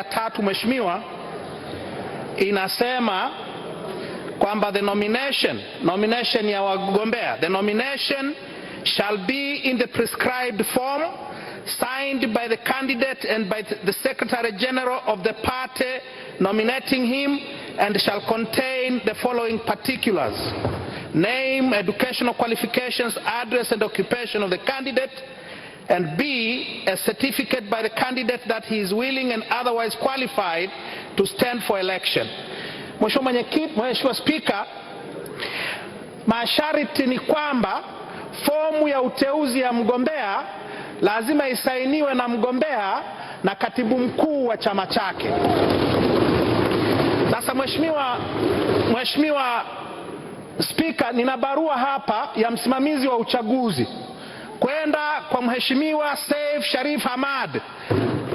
ya 3 mheshimiwa, inasema kwamba the nomination ya wagombea, the nomination shall be in the prescribed form, signed by the candidate and by the Secretary General of the party nominating him, and shall contain the following particulars: name, educational qualifications, address and occupation of the candidate, and B, a certificate by the candidate that he is willing and otherwise qualified to stand for election. Mheshimiwa Spika, masharti ni kwamba fomu ya uteuzi ya mgombea lazima isainiwe na mgombea na katibu mkuu wa chama chake. Sasa Mheshimiwa Spika, nina barua hapa ya msimamizi wa uchaguzi kwenda kwa Mheshimiwa Saif Sharif Hamad,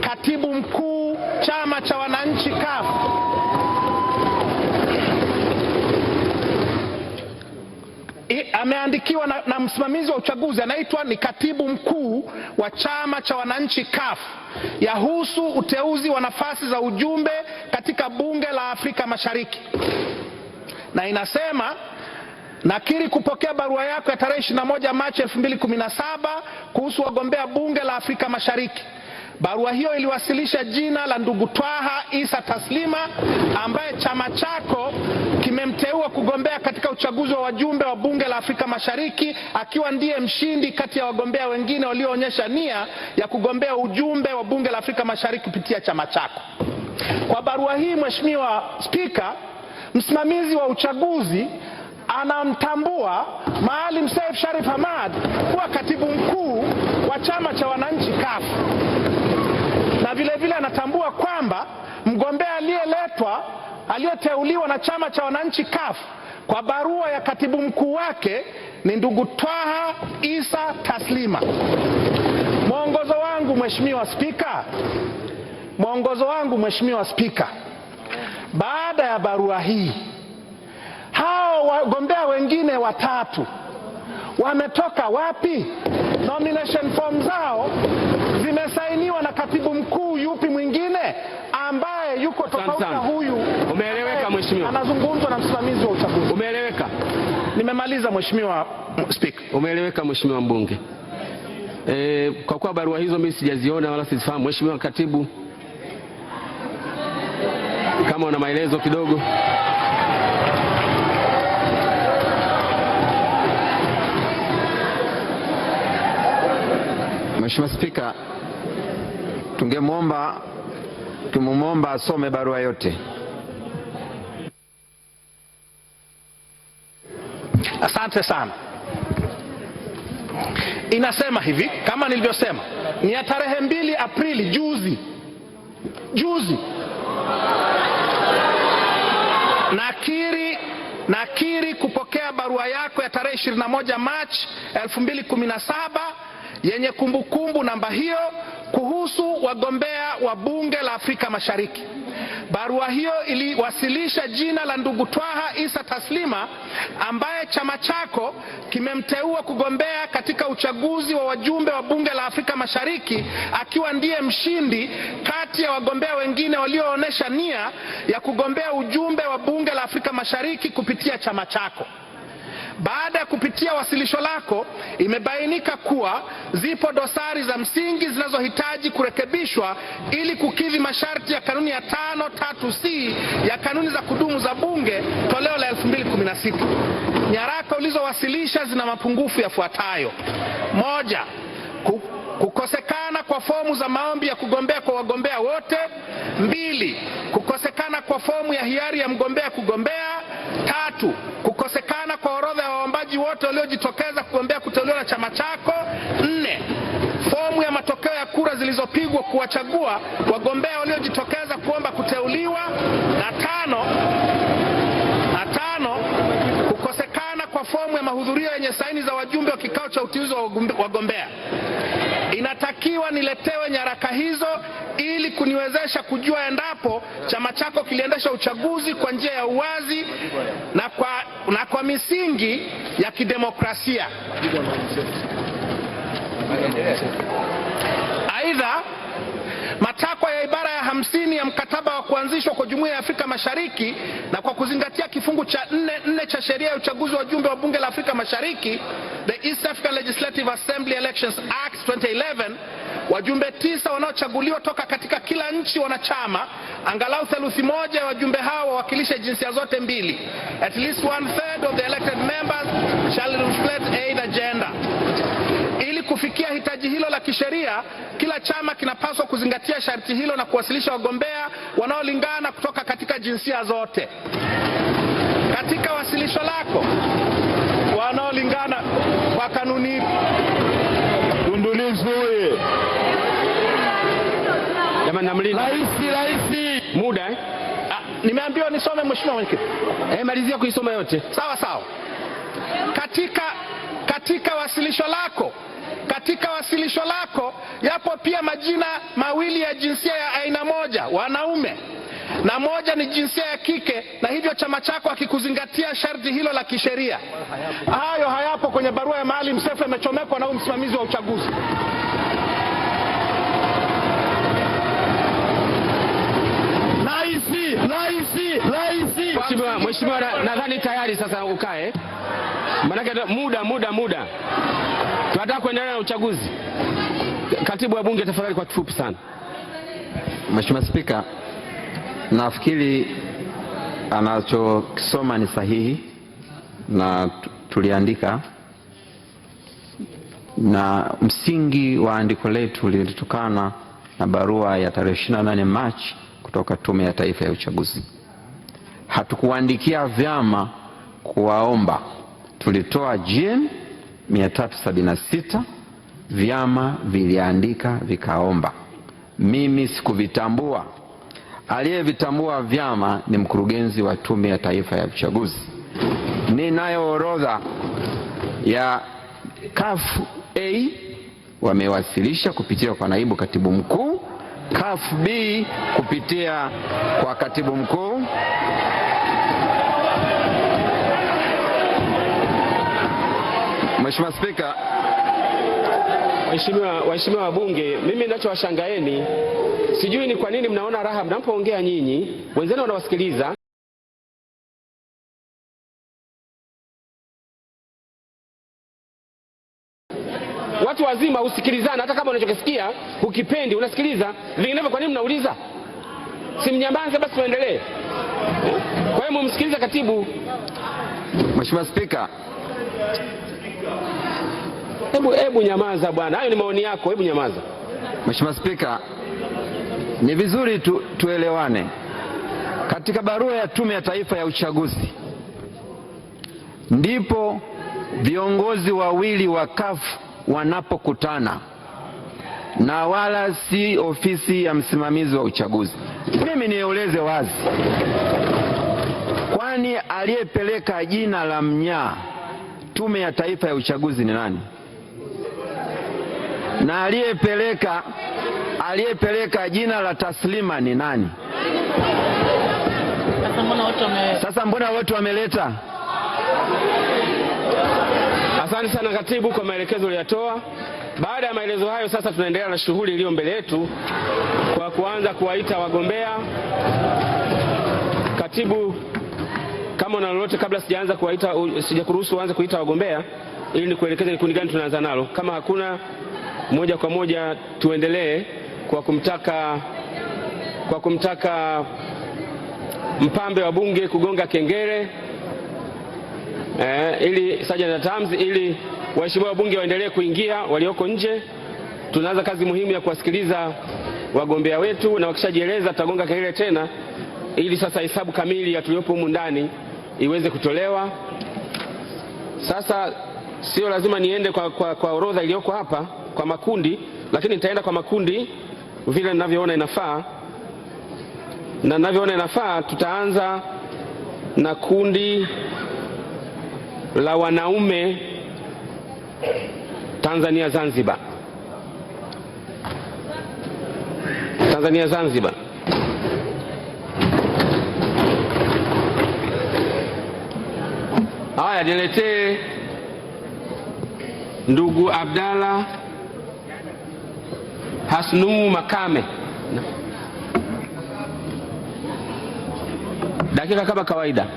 katibu mkuu chama cha wananchi CUF. Ameandikiwa na msimamizi wa uchaguzi, anaitwa ni katibu mkuu wa chama cha wananchi CUF, yahusu uteuzi wa nafasi za ujumbe katika bunge la Afrika Mashariki, na inasema: nakiri kupokea barua yako ya tarehe 21 Machi 2017 kuhusu wagombea bunge la Afrika Mashariki. Barua hiyo iliwasilisha jina la ndugu Twaha Isa Taslima, ambaye chama chako kimemteua kugombea katika uchaguzi wa wajumbe wa bunge la Afrika Mashariki, akiwa ndiye mshindi kati ya wagombea wengine walioonyesha nia ya kugombea ujumbe wa bunge la Afrika Mashariki kupitia chama chako. Kwa barua hii, Mheshimiwa Spika, msimamizi wa uchaguzi anamtambua Maalim Saif Sharif Hamad kuwa katibu mkuu wa chama cha wananchi CUF, na vile anatambua kwamba mgombea aliyeteuliwa na chama cha wananchi CUF kwa barua ya katibu mkuu wake ni ndugu Twaha Isa Taslima. Mwongozo wangu Mheshimiwa Spika, baada ya barua hii, hao wagombea wengine watatu wametoka wapi? Nomination form zao zimesainiwa na katibu mkuu yupi mwingine ambaye yuko tofauti na huyu? Umeeleweka Mheshimiwa? Anazungumzwa na msimamizi wa uchaguzi. Umeeleweka? Nimemaliza Mheshimiwa Speaker. Umeeleweka Mheshimiwa mbunge. Kwa kuwa barua hizo mimi sijaziona wala sizifahamu, Mheshimiwa Katibu, kama una maelezo kidogo. Mheshimiwa Spika, tumemwomba asome barua yote. Asante sana. Inasema hivi, kama nilivyosema, ni ya tarehe 2 Aprili, juzi. Nakiri kupokea barua yako ya tarehe 21 Machi 2017 yenye kumbukumbu namba hiyo kuhusu wagombea wa bunge la Afrika Mashariki. Barua hiyo iliwasilisha jina la ndugu Twaha Isa Taslima, ambaye chama chako kimemteua kugombea katika uchaguzi wa wajumbe wa bunge la Afrika Mashariki, akiwa ndiye mshindi kati ya wagombea wengine walioonyesha nia ya kugombea ujumbe wa bunge la Afrika Mashariki kupitia chama chako. Baada ya kupitia wasilisho lako, imebainika kuwa zipo dosari za msingi zinazohitaji kurekebishwa ili kukidhi masharti ya kanuni ya 5(3)C ya kanuni za kudumu za bunge toleo la 2016. Nyaraka ulizowasilisha zina mapungufu yafuatayo: 1. Kukosekana kwa fomu za maombi ya kugombea kwa wagombea wote. 2. Kukosekana kwa fomu ya hiari ya mgombea kugombea. 3. Kukosekana kwa orodha ya waombaji wote waliojitokeza kugombea kuteuliwa na chama chako. 4. Fomu ya matokeo ya kura zilizopigwa kuwachagua wagombea waliojitokeza kuomba kuteuliwa. Na 5. Kukosekana kwa fomu ya mahudhurio yenye saini za wajumbe wa kikao cha uteuzi wa wagombea. Inatakiwa niletewe nyaraka hizo ili kuniwezesha kujua endapo chama chako kiliendesha uchaguzi kwa njia ya uwazi na kwa misingi ya kidemokrasia. Aidha, matakwa ya ibara ya 50 ya mkataba wa kuanzishwa kwa Jumuiya ya Afrika Mashariki na kwa kuzingatia kifungu cha 4 cha sheria ya uchaguzi wa wajumbe wa Bunge la Afrika Mashariki, the East African Legislative Assembly Elections Act 2011, wajumbe 9 wanaochaguliwa toka katika kila nchi wanachama, angalau theluthi moja ya wajumbe hao wawakilishe jinsia zote mbili. At least 1/3 of the elected members shall reflect either gender. Ili kufikia hitaji hilo la kisheria, kila chama kinapaswa kuzingatia sharti hilo na kuwasilisha wagombea wanaolingana kutoka katika jinsia zote. Katika wasilisho lako, wanaolingana kwa kanuni jamani, namlinda Raisi. muda Nimeambiwa nisome, mheshimiwa mwenyekiti. malizia kuisoma yote. Sawa. Katika wasilisho lako yapo pia majina mawili ya jinsia ya aina moja, wanaume, na moja ni jinsia ya kike, na hivyo chama chako hakikuzingatia sharti hilo la kisheria. Hayo hayapo kwenye barua ya Maalim Seif, imechomekwa na msimamizi wa uchaguzi. Mheshimiwa, nadhani tayari sasa ukae. Manake muda. Tunataka kuendelea na uchaguzi. Katibu wa Bunge, tafadhali kwa kifupi sana. Mheshimiwa Spika, nafikiri anachokisoma ni sahihi na tuliandika, na msingi wa andiko letu lilitokana na barua ya tarehe 28 Machi kutoka Tume ya Taifa ya Uchaguzi. Hatukuandikia vyama kuwaomba, tulitoa GM 376, vyama viliandika vikaomba. Mimi sikuvitambua. Aliyevitambua vyama ni mkurugenzi wa Tume ya Taifa ya Uchaguzi. Ninayo orodha ya CAF A wamewasilisha kupitia kwa naibu katibu mkuu, CAF B kupitia kwa katibu mkuu. Mheshimiwa Spika, Waheshimiwa wabunge, mimi ninachowashangaeni, sijui ni kwa nini mnaona raha mnapoongea nyinyi, wenzenu wanawasikiliza. Watu wazima usikilizana, hata kama unachokisikia ukipendi unasikiliza, vinginevyo kwa nini mnauliza? Si mnyambaze basi tuendelee. Kwa hiyo mumsikilize katibu. Mheshimiwa Spika, Hebu nyamaza bwana. Hayo ni maoni yako, hebu nyamaza. Mheshimiwa Spika, ni vizuri tuelewane. Katika barua ya Tume ya Taifa ya Uchaguzi ndipo viongozi wawili wa CAF wanapokutana, na wala si ofisi ya msimamizi wa uchaguzi. Mimi nieleze wazi, kwani aliyepeleka jina la Mnyaa Tume ya Taifa ya Uchaguzi ni nani? Na aliyepeleka jina la Taslima ni nani? Sasa mbona wote wameleta? Asante sana katibu kwa maelekezo uliyatoa. Baada ya maelezo hayo, sasa tunaendelea na shughuli iliyo mbele yetu kwa kuanza kuwaita wagombea. Katibu, kama una lolote kabla sijakuruhusu uanze kuita wagombea, ili nikuelekeze ni kundi gani tunaanza nalo. Kama hakuna, moja kwa moja tuendelee kwa kumtaka mpambe wa bunge kugonga kengele ili sergeant at arms, ili waheshimiwa wabunge waendelee kuingia walioko nje. Tunaanza kazi muhimu ya kuwasikiliza wagombea wetu, na wakishajieleza tutagonga kengele tena, ili sasa hesabu kamili ya tuliopo humu ndani iweze kutolewa. Sasa sio lazima niende kwa orodha iliyoko hapa kwa makundi, lakini nitaenda kwa makundi vile ninavyoona inafaa. Na ninavyoona inafaa, tutaanza na kundi la wanaume Tanzania Zanzibar. Haya, niletee ndugu Abdalla Hasnu Makame. Dakika kama kawaida.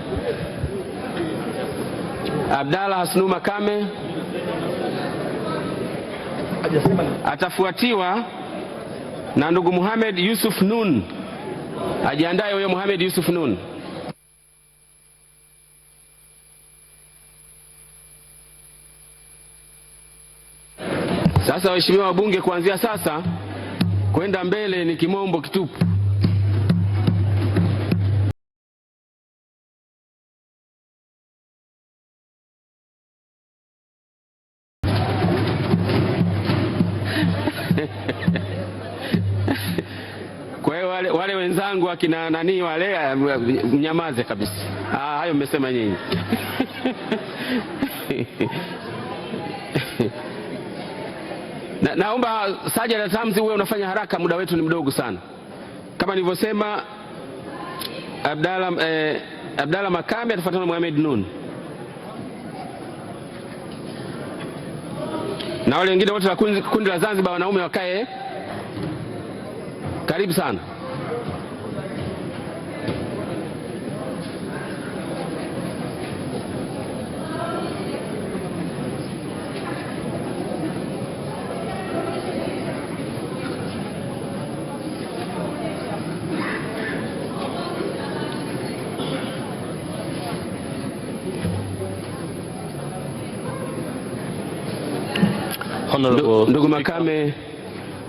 Abdalla Hasnu Makame atafuatiwa na ndugu Mohamed Yusuf Nun. Ajiandae huyo Mohamed Yusuf Nun. Sasa waheshimiwa wabunge, kuanzia sasa kwenda mbele ni kimombo kitupu. Kwa hiyo wale wenzangu akina nani wale mnyamaze kabisa. Hayo mmesema nyinyi. Naomba Sajada Tamzi uwe unafanya haraka, muda wetu ni mdogo sana. Kama nilivyosema, Abdalla Makame atafuatana na Mohamed Nun. Na wale wengine wote wa kundi la Zanzibar wanaume wakae karibu sana. Ndugu Makame,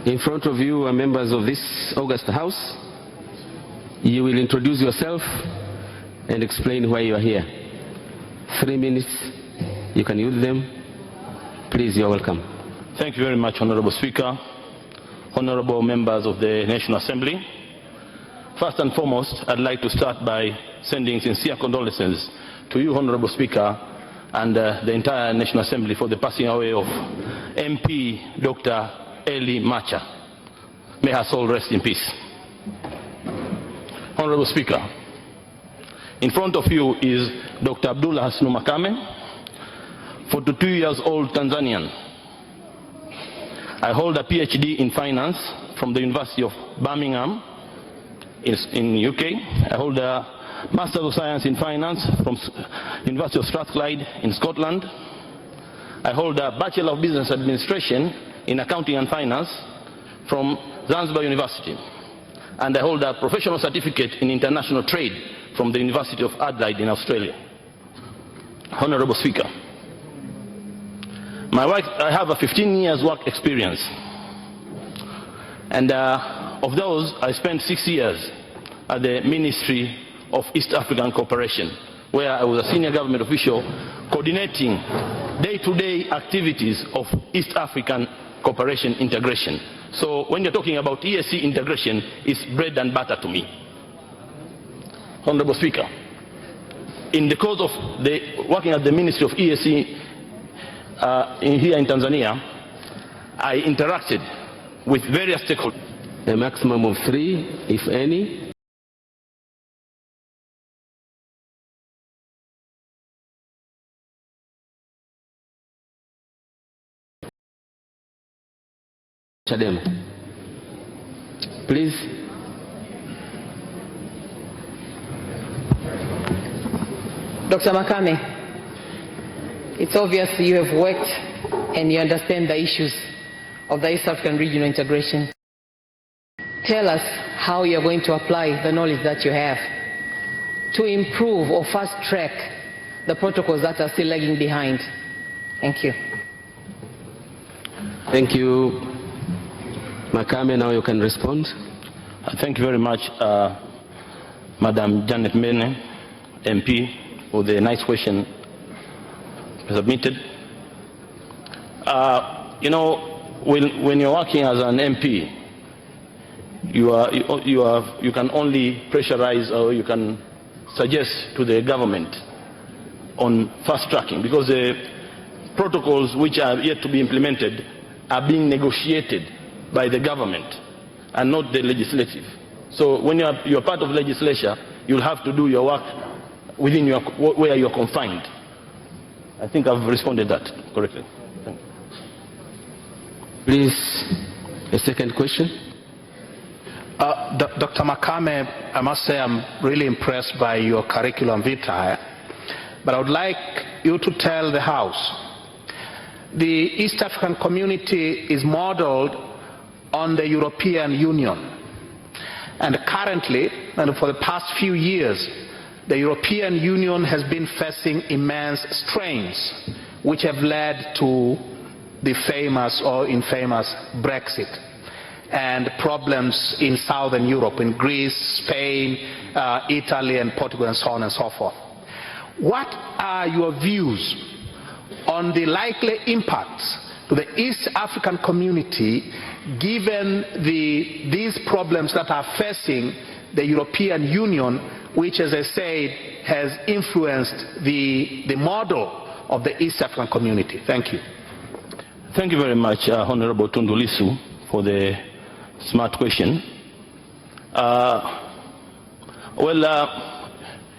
in front of you are members of this august house. You will introduce yourself and explain why you are here. 3 minutes, you can use them. Please, you are welcome. Thank you very much, Honorable Speaker, honorable members of the National Assembly. First and foremost, I'd like to start by sending sincere condolences to you, Honorable Speaker, and the entire National Assembly for the passing away of MP Dr. Eli Macha. May her soul rest in peace. Honorable Speaker, in front of you is Dr. Abdalla Hasnu Makame, 42-year-old Tanzanian. I hold a PhD in finance from the University of Birmingham in UK. I hold a Master of Science in Finance from University of Strathclyde in Scotland. I hold a Bachelor of Business Administration in Accounting and Finance from Zanzibar University. And I hold a Professional Certificate in International Trade from the University of Adelaide in Australia. Honorable Speaker, I have a 15 years work experience. And of those, I spent 6 years at the Ministry of East African Cooperation, where I was a senior government official coordinating day-to-day activities of East African cooperation integration. So when you're talking about EAC integration, it's bread and butter to me. Honorable Speaker, in the course of working at the Ministry of EAC here in Tanzania, I interacted with various stakeholders. A maximum of 3, if any. Chadema. Please. Dr. Makame, it's obvious you have worked and you understand the issues of the East African regional integration. Tell us how you are going to apply the knowledge that you have to improve or fast track the protocols that are still lagging behind. Thank you. Thank you. Makame, now you can respond. Thank you very much, Madam Janet Mene, MP, for the nice question submitted. You know, when you're working as an MP, you can only pressurize or you can suggest to the government on fast tracking, because the protocols which are yet to be implemented are being negotiated by the government and not the legislative. So when you're part of legislature, you'll have to do your work within where you're confined. I think I've responded that correctly. Thank you. Please, a second question. Dr. Makame, I must say I'm really impressed by your curriculum vitae, but I would like you to tell the House the East African community is modeled on the European Union, and currently, and for the past few years, the European Union has been facing immense strains which have led to the famous or infamous Brexit and problems in Southern Europe, in Greece, Spain, Italy, and Portugal, and so on and so forth. What are your views on the likely impacts to the East African community given these problems that are facing the European Union, which, as I said, has influenced the model of the East African community? Thank you. Thank you very much, Honorable Tundu Lissu, for the smart question.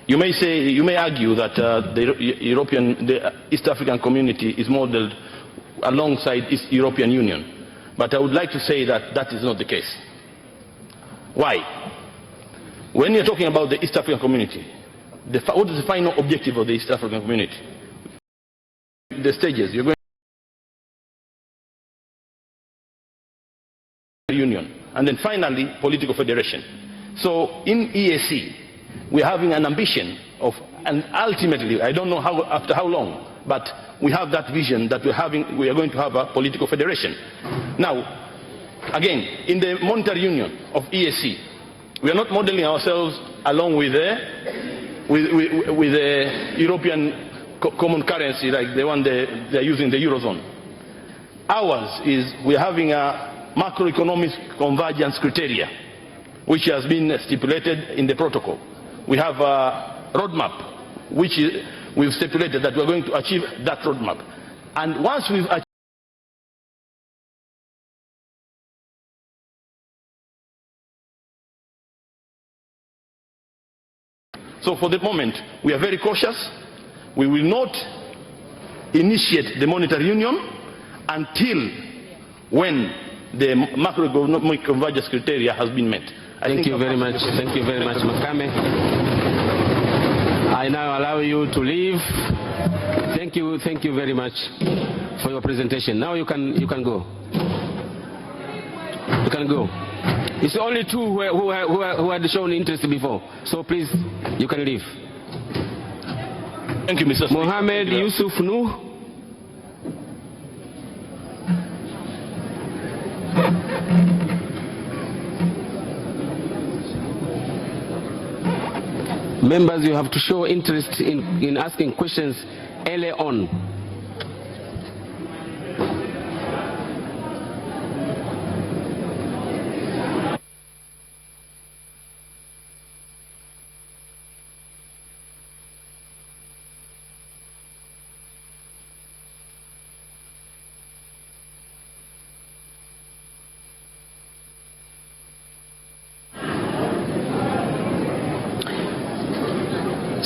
You may argue that the East African community is modeled alongside the European Union, but I would like to say that that is not the case. Why? When you're talking about the East African community, what is the final objective of the East African community? The stages, you're going to union, and then finally political federation. So in EAC, we're having an ambition of, and ultimately, I don't know after how long, but we have that vision that we are going to have a political federation. Now, again, in the monetary union of EAC, we are not modeling ourselves along with the European common currency like the one they're using, the Eurozone. Ours is we're having a macroeconomic convergence criteria, which has been stipulated in the protocol. We have a roadmap, which we've stipulated that we're going to achieve that roadmap. And once we've achieved, so for the moment, we are very cautious. We will not initiate the monetary union until when the macroeconomic convergence criteria has been met. Thank you very much. Thank you very much, Makame. I now allow you to leave. Thank you very much for your presentation. Now you can go. You can go. It's only two who had shown interest before. So please, you can leave. Thank you, Mr. Speaker. Mohammed Yusuf Nuh. Members, you have to show interest in asking questions early on.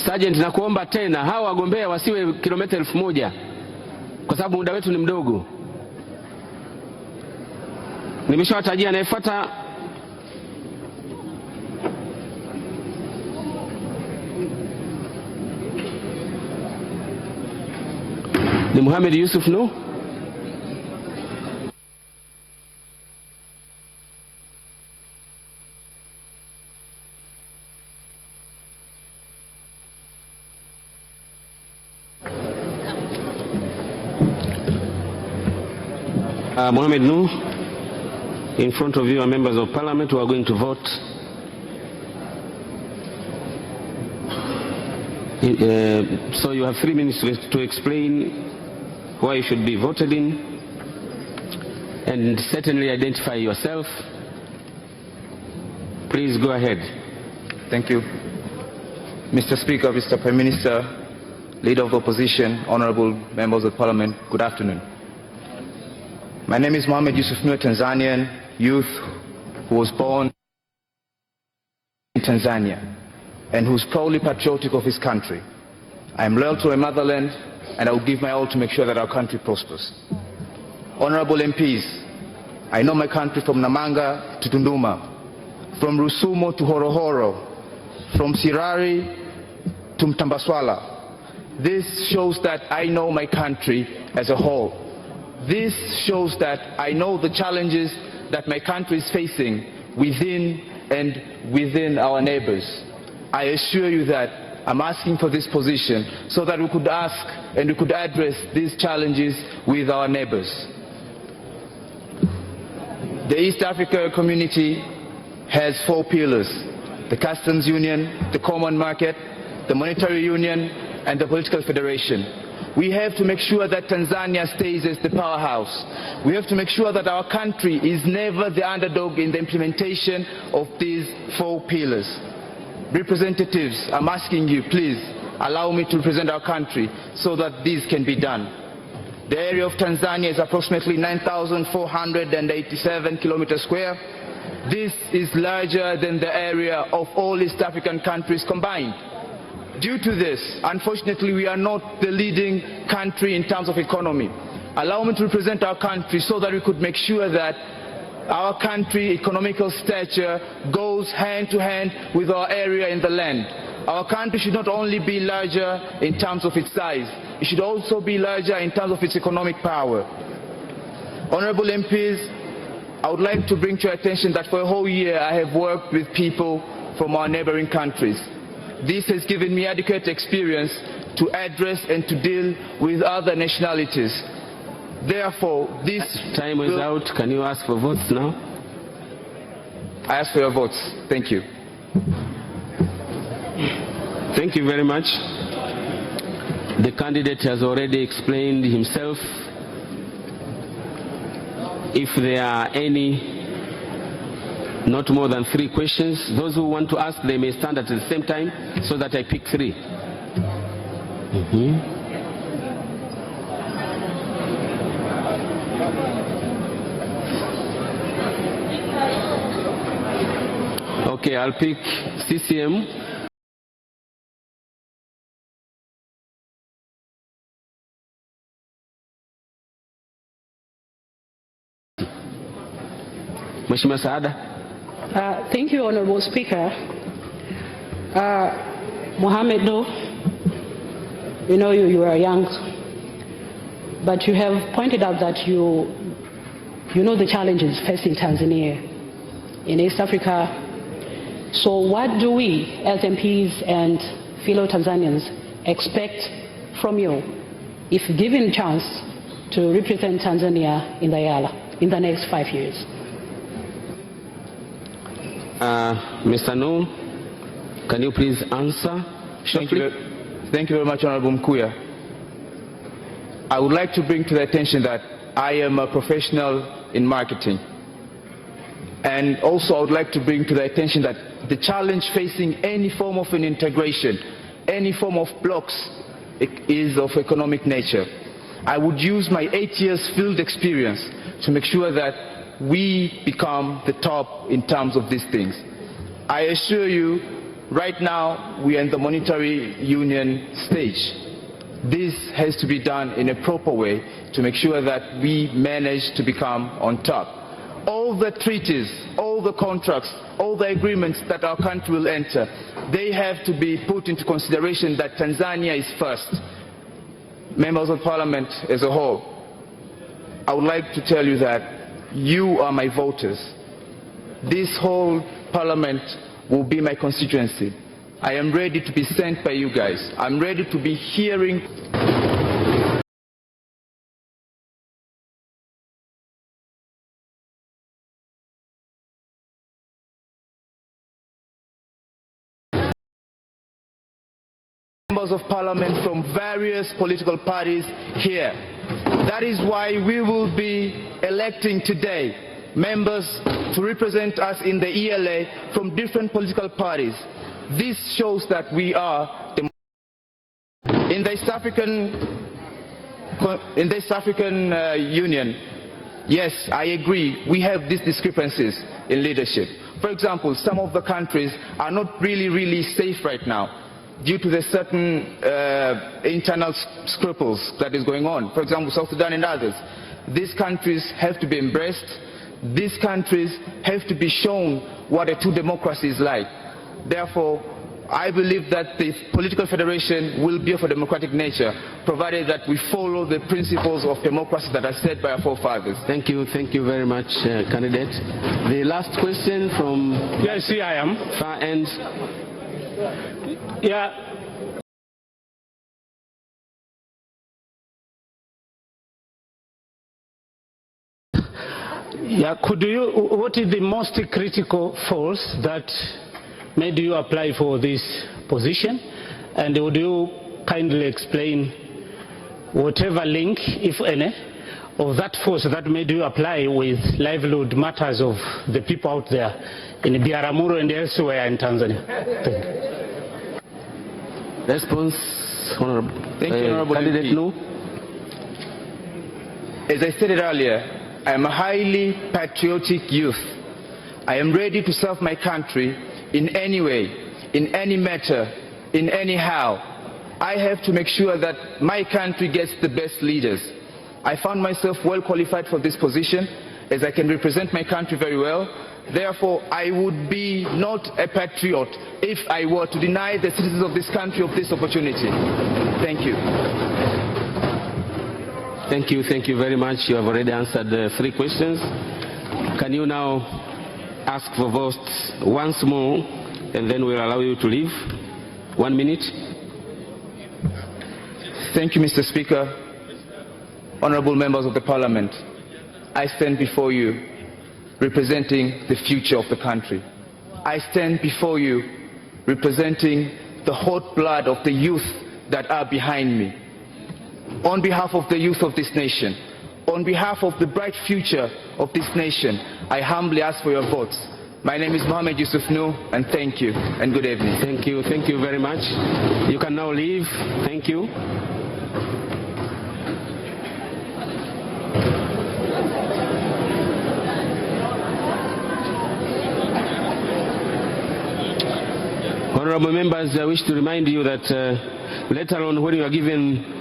Sergeant, nakuomba tena hawa wagombea wasiwe kilomita 1000 kwa sababu muda wetu ni mdogo. Nimeshawatajia anayefuata. Ni Mohamed Yusuf Nuh. Mohamed Nuh, in front of you are members of parliament who are going to vote. So you have 3 minutes to explain why you should be voted in, and certainly identify yourself. Please go ahead. Thank you. Mr. Speaker, Mr. Prime Minister, Leader of the Opposition, Honorable Members of Parliament, good afternoon. My name is Mohamed Yusuf Nuh, Tanzanian youth who was born in Tanzania and who is proudly patriotic of his country. I am loyal to my motherland and I will give my all to make sure that our country prospers. Honorable MPs, I know my country from Namanga to Tunduma. from Rusumo to Horohoro, from Sirari to Mtambaswala. This shows that I know my country as a whole. This shows that I know the challenges that my country is facing within our neighbors. I assure you that I'm asking for this position so that we could ask and we could address these challenges with our neighbors. The East Africa community has 4 pillars: the customs union, the common market, the monetary union, and the political federation. We have to make sure that Tanzania stays as the powerhouse. We have to make sure that our country is never the underdog in the implementation of these 4 pillars. Representatives, I'm asking you, please allow me to represent our country so that this can be done. The area of Tanzania is approximately 9,487 kilometers square. This is larger than the area of all East African countries combined. Due to this, unfortunately, we are not the leading country in terms of economy. Allow me to represent our country so that we could make sure that our country economical stature goes hand to hand with our area in the land. Our country should not only be larger in terms of its size, it should also be larger in terms of its economic power. Honorable MPs, I would like to bring to your attention that for a whole year I have worked with people from our neighboring countries. This has given me adequate experience to address and to deal with other nationalities. Therefore, this... Time is out. Can you ask for votes now? I ask for your votes. Thank you. Thank you very much. The candidate has already explained himself. If there are any, not more than 3 questions, those who want to ask, they may stand at the same time so that I pick 3. Okay, I'll pick CCM. Mheshimiwa Saada. Thank you, Honorable Speaker. Mohammed Do, you know you are young, but you have pointed out that you know the challenges facing Tanzania in East Africa. So what do we as MPs and fellow Tanzanians expect from you if given a chance to represent Tanzania in the IALA in the next 5 years? Mr. Nuh, can you please answer shortly? Thank you very much, Honorable Mkuya. I would like to bring to the attention that I am a professional in marketing. And also I would like to bring to the attention that the challenge facing any form of an integration, any form of blocks, is of economic nature. I would use my 8 years field experience to make sure that we become the top in terms of these things. I assure you, right now we are in the monetary union stage. This has to be done in a proper way to make sure that we manage to become on top. All the treaties, all the contracts, all the agreements that our country will enter, they have to be put into consideration that Tanzania is first. Members of Parliament as a whole, I would like to tell you that you are my voters. This whole Parliament will be my constituency. I am ready to be sent by you guys. I'm ready to be hearing. Members of Parliament from various political parties here. That is why we will be electing today members to represent us in the ELA from different political parties. This shows that we are in the East African Union. Yes, I agree, we have these discrepancies in leadership. For example, some of the countries are not really safe right now due to the certain internal scruples that is going on. For example, South Sudan and others. These countries have to be embraced. these countries have to be shown what a true democracy is like. Therefore, I believe that the political federation will be of a democratic nature, provided that we follow the principles of democracy that are set by our forefathers. Thank you very much, candidate. The last question from... Yes, here I am. Far end. Yeah. Yeah, what is the most critical force that made you apply for this position? And would you kindly explain whatever link, if any, of that force that made you apply with livelihood matters of the people out there in Biaramuro and elsewhere in Tanzania? Thank you. Response, Honorable. Thank you, Honorable Candidate MP. No. As I stated earlier, I am a highly patriotic youth. I am ready to serve my country in any way, in any matter, in any how. I have to make sure that my country gets the best leaders. I found myself well qualified for this position, as I can represent my country very well. Therefore, I would be not a patriot if I were to deny the citizens of this country of this opportunity. Thank you. Thank you very much. You have already answered the 3 questions. Can you now ask for votes once more, and then we'll allow you to leave? 1 minute. Thank you, Mr. Speaker. Honorable members of the Parliament, I stand before you representing the future of the country. I stand before you representing the hot blood of the youth that are behind me. On behalf of the youth of this nation, on behalf of the bright future of this nation, I humbly ask for your votes. My name is Mohammed Yusuf Nuh, and thank you, and good evening. Thank you very much. You can now leave. Thank you. Honorable members, I wish to remind you that later on, when you are given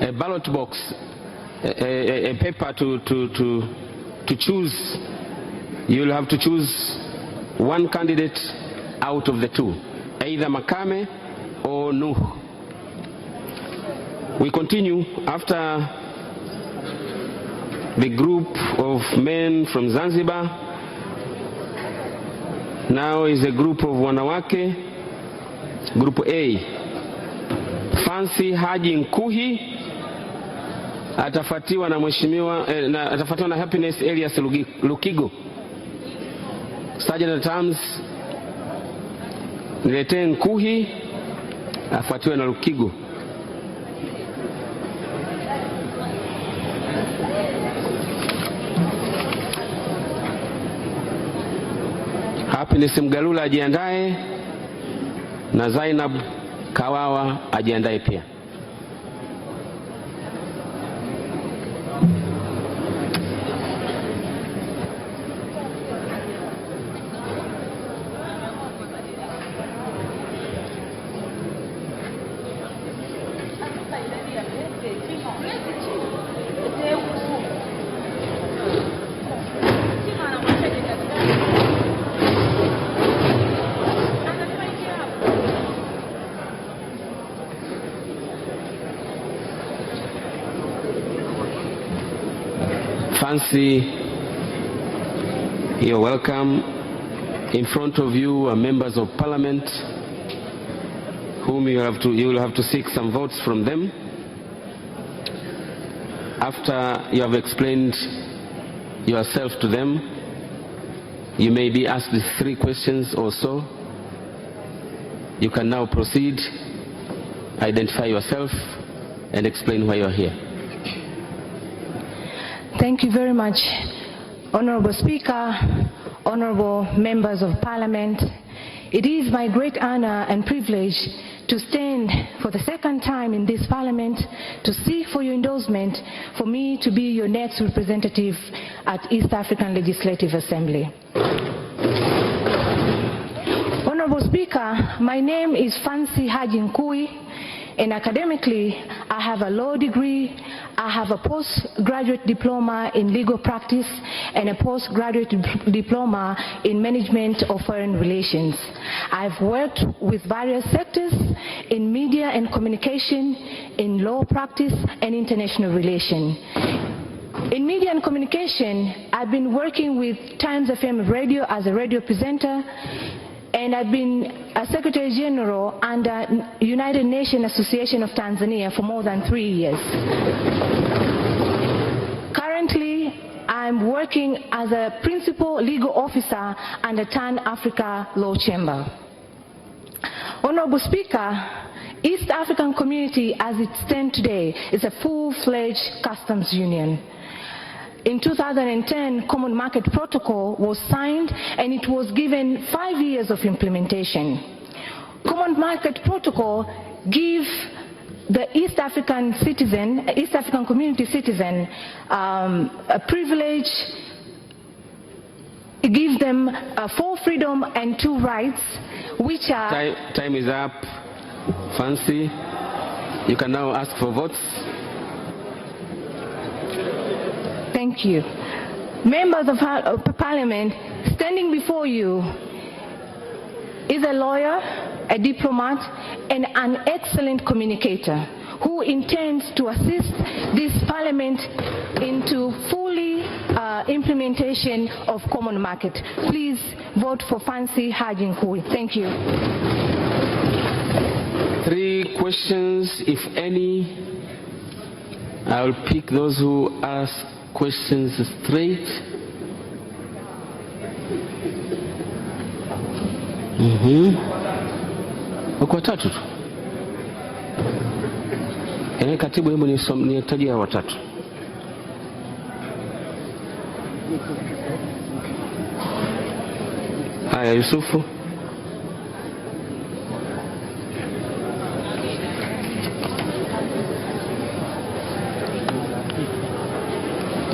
a ballot box, a paper to choose, you will have to choose one candidate out of the 2, either Makame or Nuh. We continue after the group of men from Zanzibar. Now is a group of wanawake. Group A, Fancy Haji Nkuhi atafuatiwa na mheshimiwa atafuatiwa na Happiness Elias Lukigo. Sergeant at Arms, niletee Nkuhi afuatiwe na Lukigo. Happiness Mgalula ajiandae na Zainab Kawawa ajiandae pia. Fancy, you're welcome. In front of you are members of Parliament whom you will have to seek some votes from them. After you have explained yourself to them, you may be asked 3 questions or so. You can now proceed, identify yourself, and explain why you are here. Thank you very much, Honorable Speaker, honorable members of Parliament. It is my great honor and privilege to stand for the 2nd time in this Parliament to seek for your endorsement for me to be your next representative at East African Legislative Assembly. Honorable Speaker, my name is Fancy Haji Nkui, And academically, I have a law degree, I have a postgraduate diploma in legal practice, and a postgraduate diploma in management of foreign relations. I've worked with various sectors in media and communication, in law practice, and international relations. In media and communication, I've been working with Times FM Radio as a radio presenter, and I've been a Secretary General under United Nations Association of Tanzania for more than 3 years. Currently, I'm working as a Principal Legal Officer under TAN Africa Law Chamber. Honorable Speaker, East African Community as it stands today is a full-fledged customs union. In 2010, Common Market Protocol was signed and it was given 5 years of implementation. Common Market Protocol gives the East African Community citizen a privilege. It gives them 4 freedom and 2 rights, which are... Time is up. Fancy, you can now ask for votes. Thank you. Members of Parliament, standing before you is a lawyer, a diplomat, and an excellent communicator who intends to assist this Parliament into fully implementation of Common Market. Please vote for Fancy Haji Nkui. Thank you. 3 questions, if any. I'll pick those who ask questions straight. Wako watatu tu. Katibu, hebu nitajia watatu. Haya, Yusufu.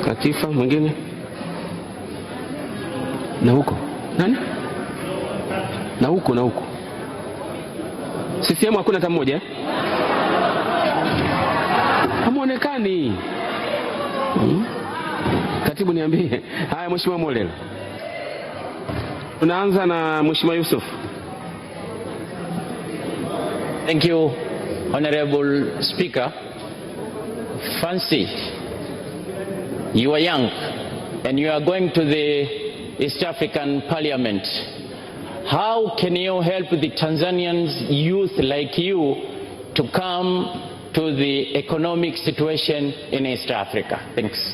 Katifa, mwingine? Na huko. Nani? Na huko. CCM hakuna hata mmoja? Hamuonekani. Katibu, niambie. Haya, Mheshimiwa Molela. Tunaanza na Mheshimiwa Yusuf. Thank you, Honorable Speaker. Fancy, you are young and you are going to the East African Parliament. How can you help the Tanzanians youth like you to come to the economic situation in East Africa? Thanks.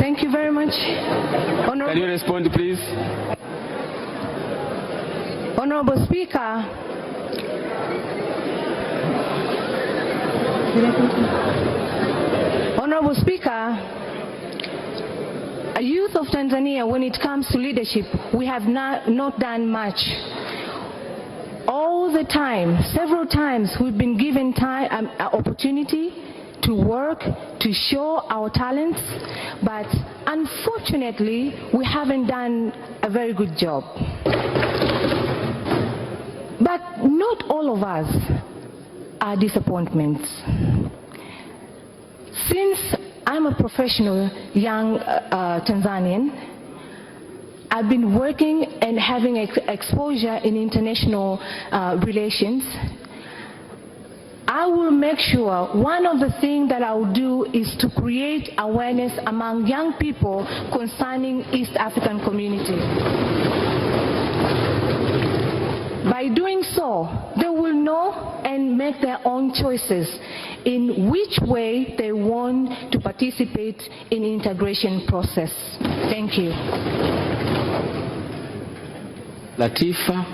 Thank you very much. Can you respond, please? Honorable Speaker, Honorable Speaker, a youth of Tanzania, when it comes to leadership, we have not done much. All the time, several times, we've been given time, opportunity to work, to show our talents, but unfortunately, we haven't done a very good job. But not all of us are disappointments. Since I'm a professional young Tanzanian, I've been working and having exposure in international relations. I will make sure one of the things that I will do is to create awareness among young people concerning East African community. By doing so, they will know and make their own choices in which way they want to participate in the integration process. Thank you. Latifa.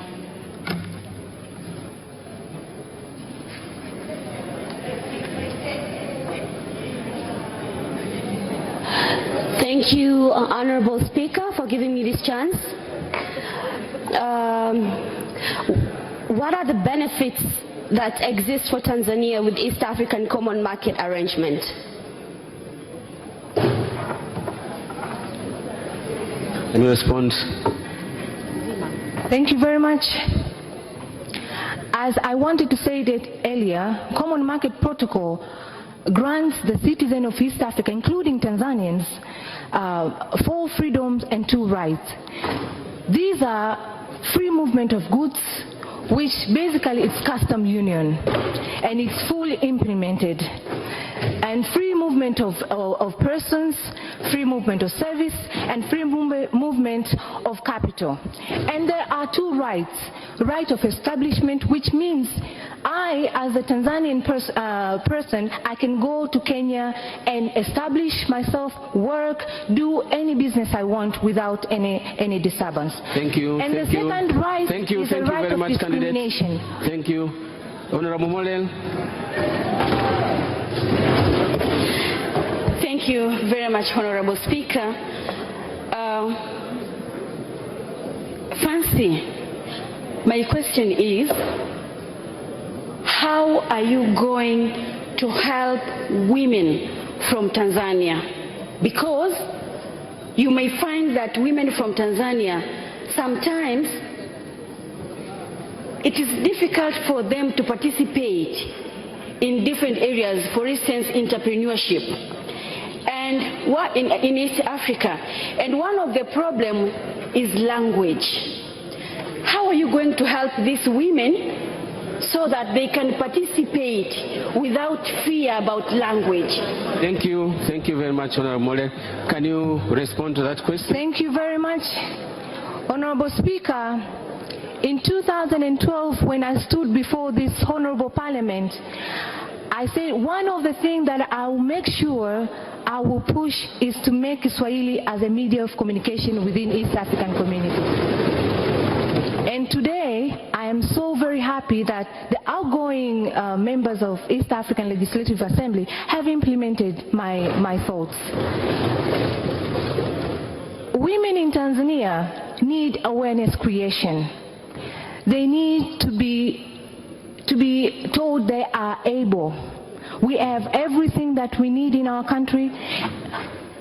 Thank you, Honorable Speaker, for giving me this chance. What are the benefits that exist for Tanzania with East African Common Market Arrangement? Can you respond? Thank you very much. As I wanted to say that earlier, Common Market Protocol grants the citizens of East Africa, including Tanzanians, 4 freedoms and 2 rights. These are free movement of goods, which basically is custom union, and it's fully implemented. And free movement of persons, free movement of service, and free movement of capital. And there are 2 rights. Right of establishment, which means I, as a Tanzanian person, I can go to Kenya and establish myself, work, do any business I want without any disturbance. Thank you. And the second right is the right of discrimination. Thank you. Honorable Molel. Thank you very much, Honorable Speaker. Fancy, my question is, how are you going to help women from Tanzania? Because you may find that women from Tanzania, sometimes it is difficult for them to participate in different areas, for instance, entrepreneurship. And what in East Africa, and one of the problems is language. How are you going to help these women so that they can participate without fear about language? Thank you very much, Honorable Mole. Can you respond to that question? Thank you very much, Honorable Speaker. In 2012, when I stood before this Honorable Parliament, I said one of the things that I will make sure I will push is to make Swahili as a media of communication within East African community. And today, I am so very happy that the outgoing members of East African Legislative Assembly have implemented my thoughts. Women in Tanzania need awareness creation. They need to be told they are able. We have everything that we need in our country.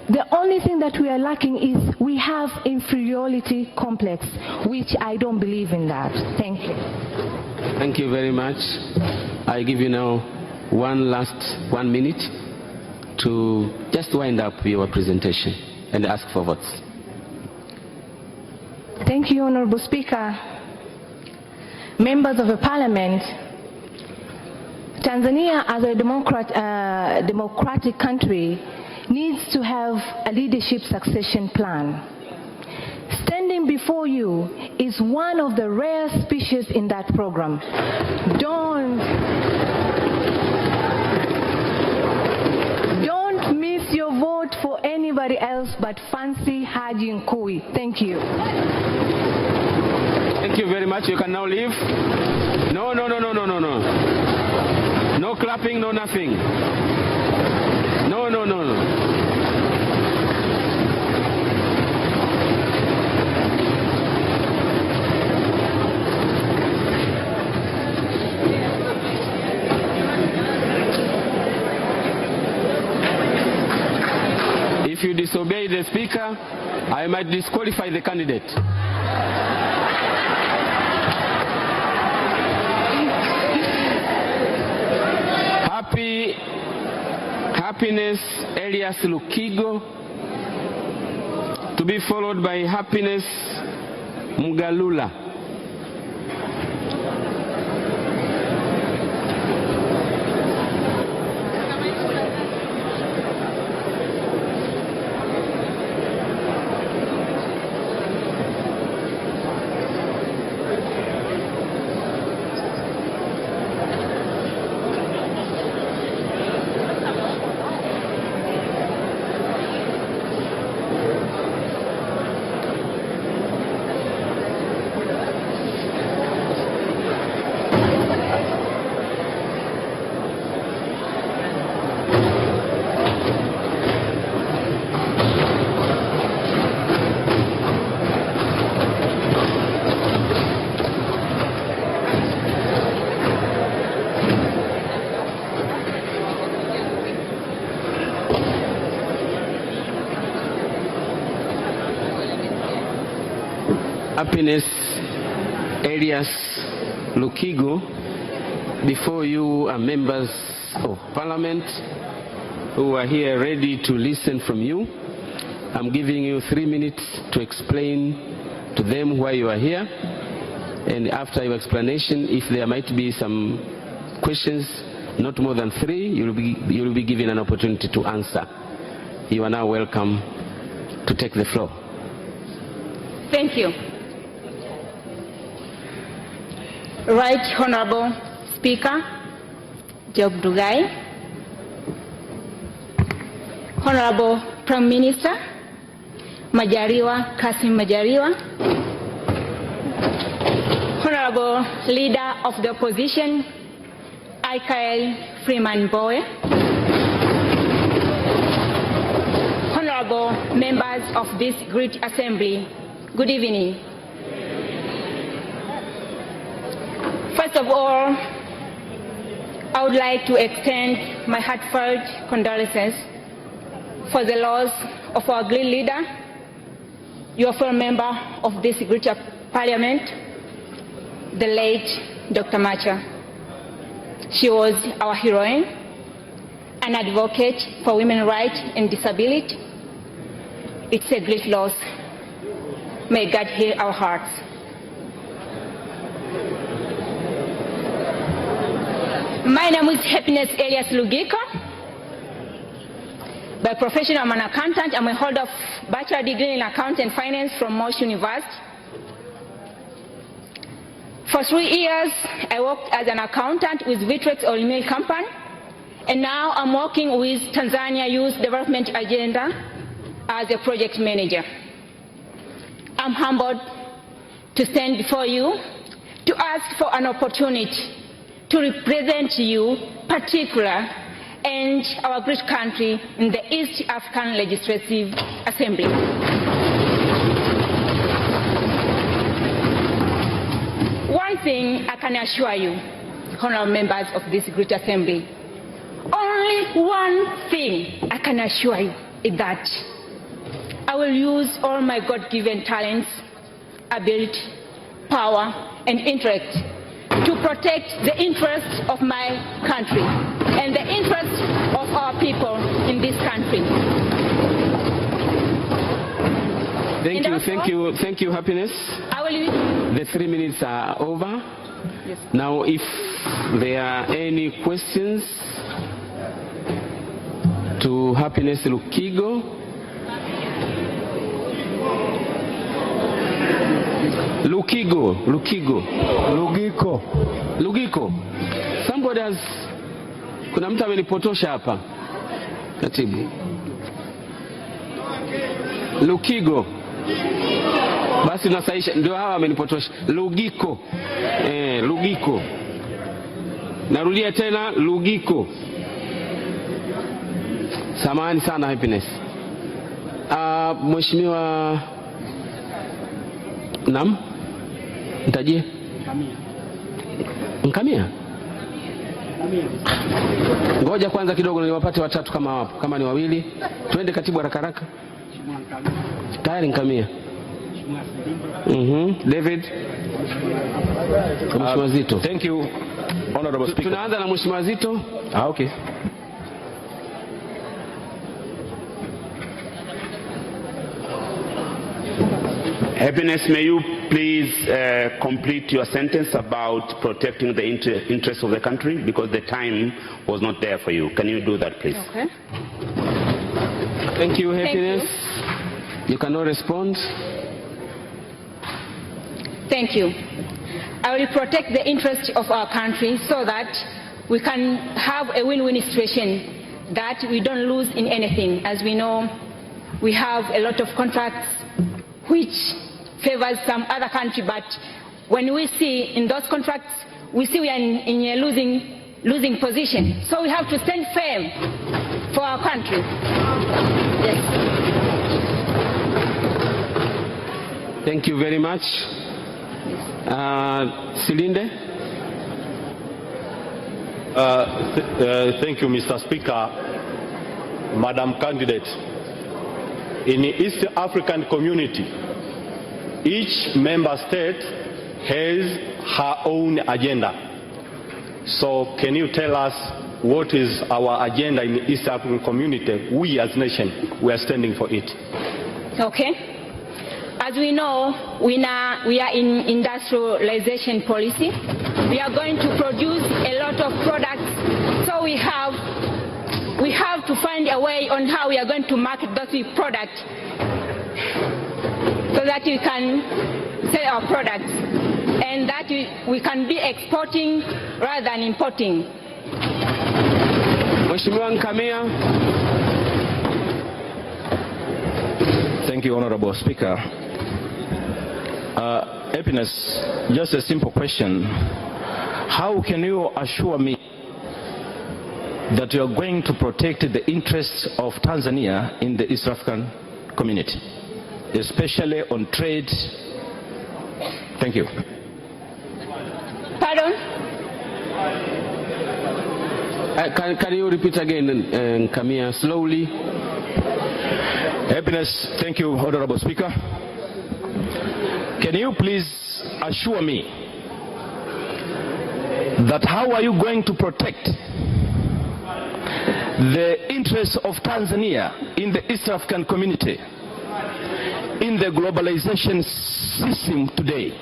The only thing that we are lacking is we have inferiority complex, which I don't believe in that. Thank you. Thank you very much. I give you now one last 1 minute to just wind up your presentation and ask for votes. Thank you, Honorable Speaker. Members of the Parliament, Tanzania, as a democratic country, needs to have a leadership succession plan. Standing before you is one of the rare species in that program. Don't miss your vote for anybody else but Fancy Haji Nkui. Thank you. Thank you very much. You can now leave. No. No clapping, no nothing. No. If you disobey the speaker, I might disqualify the candidate. Happiness Elias Lukigo, to be followed by Happiness Mgalula. Happiness Elias Lukigo before you are members of parliament who are here ready to listen from you. I'm giving you 3 minutes to explain to them why you are here. And after your explanation, if there might be some questions, not more than 3, you'll be given an opportunity to answer. You are now welcome to take the floor. Thank you. Right Honorable Speaker, Job Dugai, Honorable Prime Minister, Majaliwa Kassim Majaliwa, Honorable Leader of the Opposition, Ikael Freeman Bowe, Honorable members of this great assembly, good evening. First of all, I would like to extend my heartfelt condolences for the loss of our great leader, your fellow member of this great parliament, the late Dr. Macha. She was our heroine, an advocate for women's rights and disability. It's a great loss. May God heal our hearts. My name is Happiness Elias Lugiko. By profession, I'm an accountant. I'm a holder of bachelor degree in accounting and finance from Mosh University. For 3 years, I worked as an accountant with Vitrex Oil Mill Company, and now I'm working with Tanzania Youth Development Agenda as a project manager. I'm humbled to stand before you to ask for an opportunity to represent you, particular, and our great country in the East African Legislative Assembly. One thing I can assure you, honorable members of this great assembly, only one thing I can assure you is that I will use all my God-given talents, ability, power, and intellect to protect the interests of my country and the interests of our people in this country. Thank you, Happiness. The 3 minutes are over. Yes. Now, if there are any questions to Happiness Lukigo. Lugiko. Somebody has, kuna mtu amenipotosha hapa. Katibu. Lukigo. Basi nasaisha, ndio hawa amenipotosha. Lugiko. Lugiko. Narudia tena, Lugiko. Samahani sana Happiness. Mheshimiwa Naam? Mtajie? Nkamia? Ngoja kwanza kidogo niwapate watatu kama wapo. Kama ni wawili, twende katibu haraka haraka. Tayari Nkamia. David. Mheshimiwa Zito. Thank you, Honorable Speaker. Tunaanza na Mheshimiwa Zito. Okay. Happiness, may you please complete your sentence about protecting the interests of the country, because the time was not there for you. Can you do that, please? Okay. Thank you, Happiness. You cannot respond. Thank you. I will protect the interests of our country so that we can have a win-win situation, that we don't lose in anything. As we know, we have a lot of contracts which favors some other country, but when we see in those contracts, we see we are in a losing position. So we have to stand firm for our country. Yes. Thank you very much. Silinde. Thank you, Mr. Speaker. Madam Candidate, in the East African community, each member state has her own agenda. So can you tell us what is our agenda in the East African community? We as nation, we are standing for it. Okay. As we know, we are in industrialization policy. We are going to produce a lot of products, so we have to find a way on how we are going to market those products so that we can sell our products and that we can be exporting rather than importing. Mheshimiwa Nkamia. Thank you, Honorable Speaker. Happiness, just a simple question. How can you assure me that you are going to protect the interests of Tanzania in the East African community, especially on trade? Thank you. Pardon? Can you repeat again, Nkamia, slowly? Happiness, thank you, Honorable Speaker. Can you please assure me that how are you going to protect the interests of Tanzania in the East African community in the globalization system today?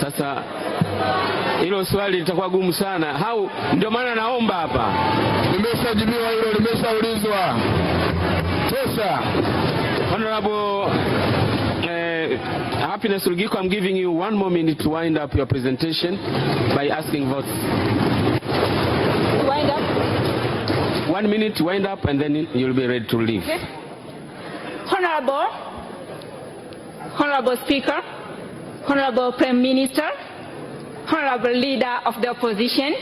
Sasa hilo swali litakuwa gumu sana. Ndio maana naomba hapa. Nimeshajibiwa hilo, nimeshaulizwa. Sasa Honorable Happiness Rugiko, I'm giving you 1 more minute to wind up your presentation by asking votes. Wind up? 1 minute to wind up and then you'll be ready to leave. Okay. Honorable Speaker, Honorable Prime Minister, Honorable Leader of the Opposition,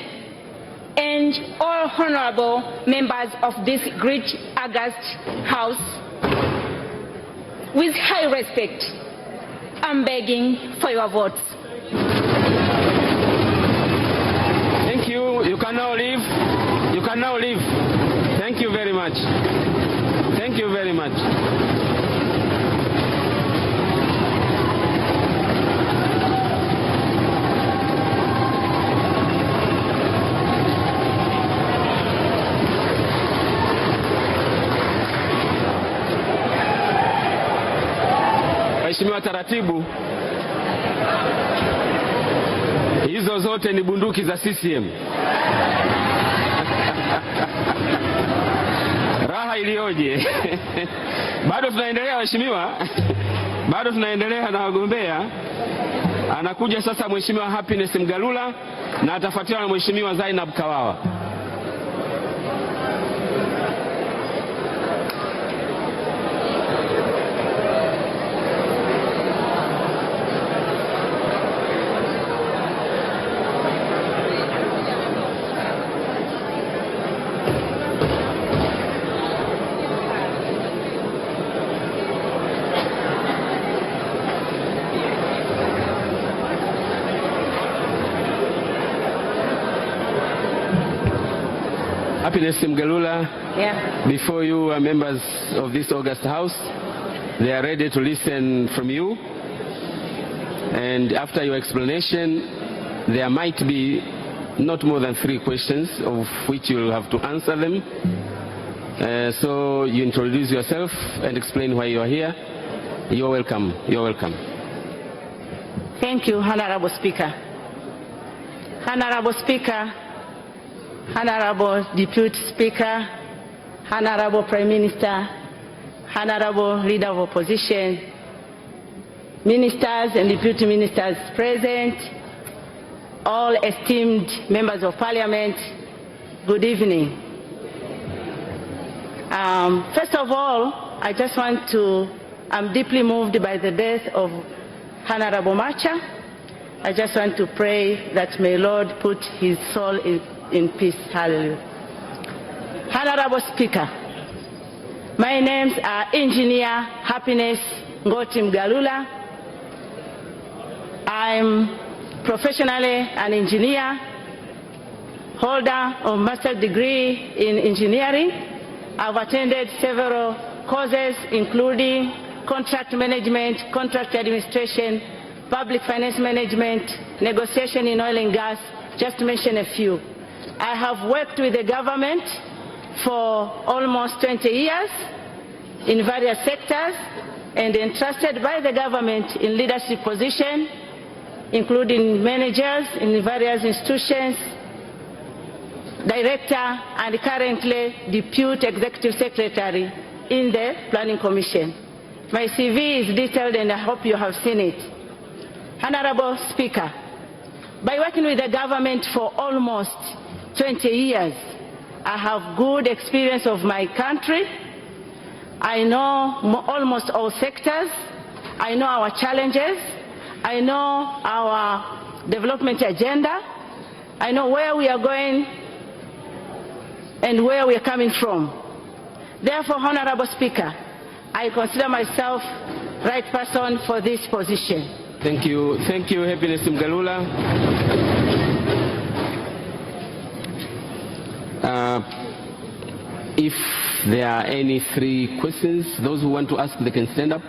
and all honorable members of this great august House, with high respect, I'm begging for your votes. Thank you. You can now leave. You can now leave. Thank you very much. Thank you very much. Mheshimiwa, taratibu. Hizo zote ni bunduki za CCM. Raha ilioje. Bado tunaendelea Mheshimiwa. Bado tunaendelea na wagombea. Anakuja sasa Mheshimiwa Happiness Mgalula na atafuatiwa na Mheshimiwa Zainab Kawawa. Happiness Mgalula, yeah. Before you are members of this august House, they are ready to listen from you. And after your explanation, there might be not more than 3 questions, of which you will have to answer them. So you introduce yourself and explain why you are here. You're welcome. You're welcome. Thank you, Honorable Speaker. Honorable Speaker, Honorable Deputy Speaker, Honorable Prime Minister, Honorable Leader of Opposition, Ministers and Deputy Ministers present, all esteemed Members of Parliament, good evening. First of all, I just want to, I'm deeply moved by the death of Honorable Macha. I just want to pray that may Lord put his soul in peace. Hallelujah. Honorable Speaker, my names are Engineer Happiness Ngoti Mgalula. I'm professionally an engineer, holder of master's degree in engineering. I've attended several courses including contract management, contract administration, public finance management, negotiation in oil and gas, just to mention a few. I have worked with the government for almost 20 years in various sectors and entrusted by the government in leadership positions, including managers in various institutions, director, and currently deputy executive secretary in the Planning Commission. My CV is detailed and I hope you have seen it. Honorable Speaker, by working with the government for almost 20 years, I have good experience of my country. I know almost all sectors. I know our challenges. I know our development agenda. I know where we are going and where we are coming from. Therefore, Honorable Speaker, I consider myself right person for this position. Thank you, Happiness Mgalula. If there are any 3 questions, those who want to ask, they can stand up.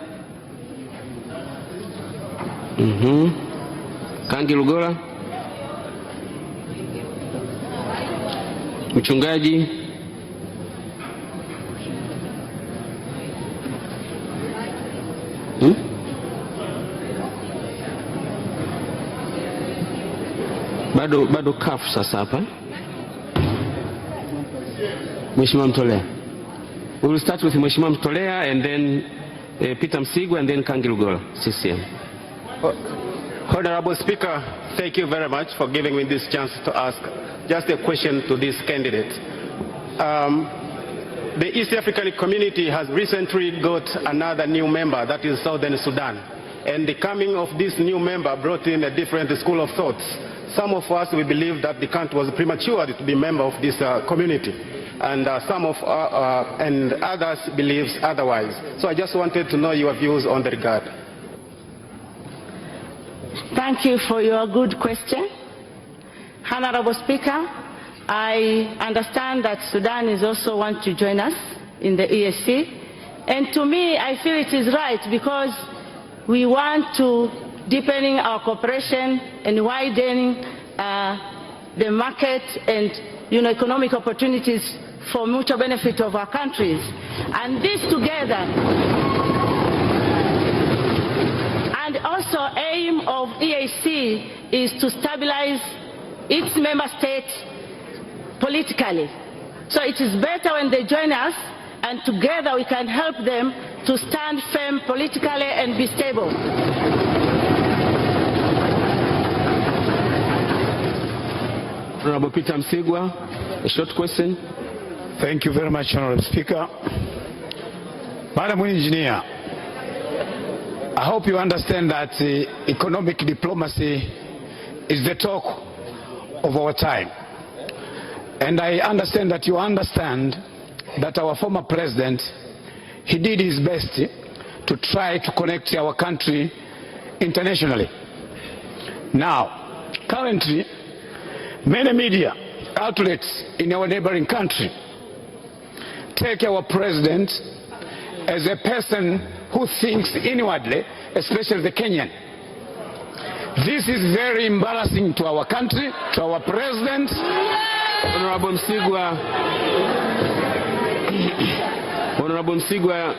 Kangi Lugola, Mchungaji, bado kafu sasa hapa. Mheshimiwa Mtolea. We will start with Mheshimiwa Mtolea and then Peter Msigwa and then Kangi Lugola, CCM. Honorable Speaker, thank you very much for giving me this chance to ask just a question to this candidate. The East African community has recently got another new member, that is Southern Sudan. And the coming of this new member brought in a different school of thoughts. Some of us, we believe that the country was premature to be a member of this community. And and others believes otherwise. So I just wanted to know your views on the regard. Thank you for your good question. Honorable Speaker, I understand that Sudan is also want to join us in the EAC. And to me, I feel it is right because we want to deepening our cooperation and widening the market and economic opportunities for mutual benefit of our countries. And this together, and also aim of EAC is to stabilize its member states politically. So it is better when they join us and together we can help them to stand firm politically and be stable. Honorable Peter Msigwa, a short question. Thank you very much, Honorable Speaker. Madam Engineer, I hope you understand that economic diplomacy is the talk of our time. And I understand that you understand that our former president, he did his best to try to connect our country internationally. Now, currently, many media outlets in our neighboring country take our president as a person who thinks inwardly, especially the Kenyan. This is very embarrassing to our country, to our president. Honorable Msigwa, Honorable Msigwa,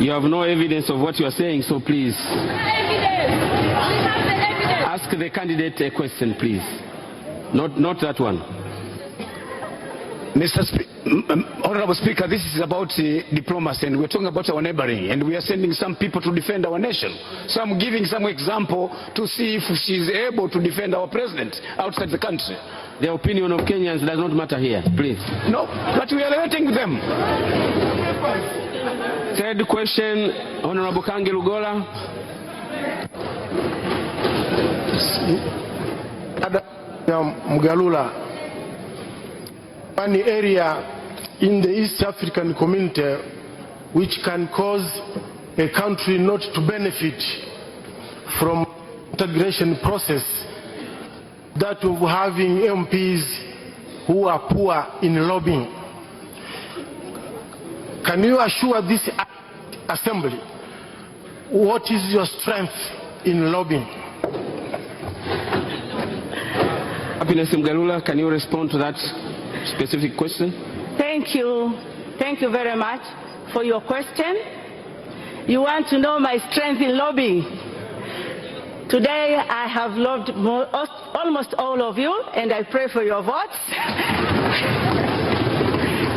you have no evidence of what you are saying, so please ask the candidate a question, please. Not that one. Honorable Speaker, this is about diplomacy, and we're talking about our neighboring, and we are sending some people to defend our nation. So I'm giving some example to see if she's able to defend our president outside the country. The opinion of Kenyans does not matter here, please. No, but we are letting them. Third question, Honorable Kangi Lugola. Mgalula, one area in the East African community which can cause a country not to benefit from integration process, that of having MPs who are poor in lobbying. Can you assure this assembly what is your strength in lobbying? Happiness Mgalula, can you respond to that specific question? Thank you. Thank you very much for your question. You want to know my strength in lobbying. Today I have loved almost all of you, and I pray for your votes.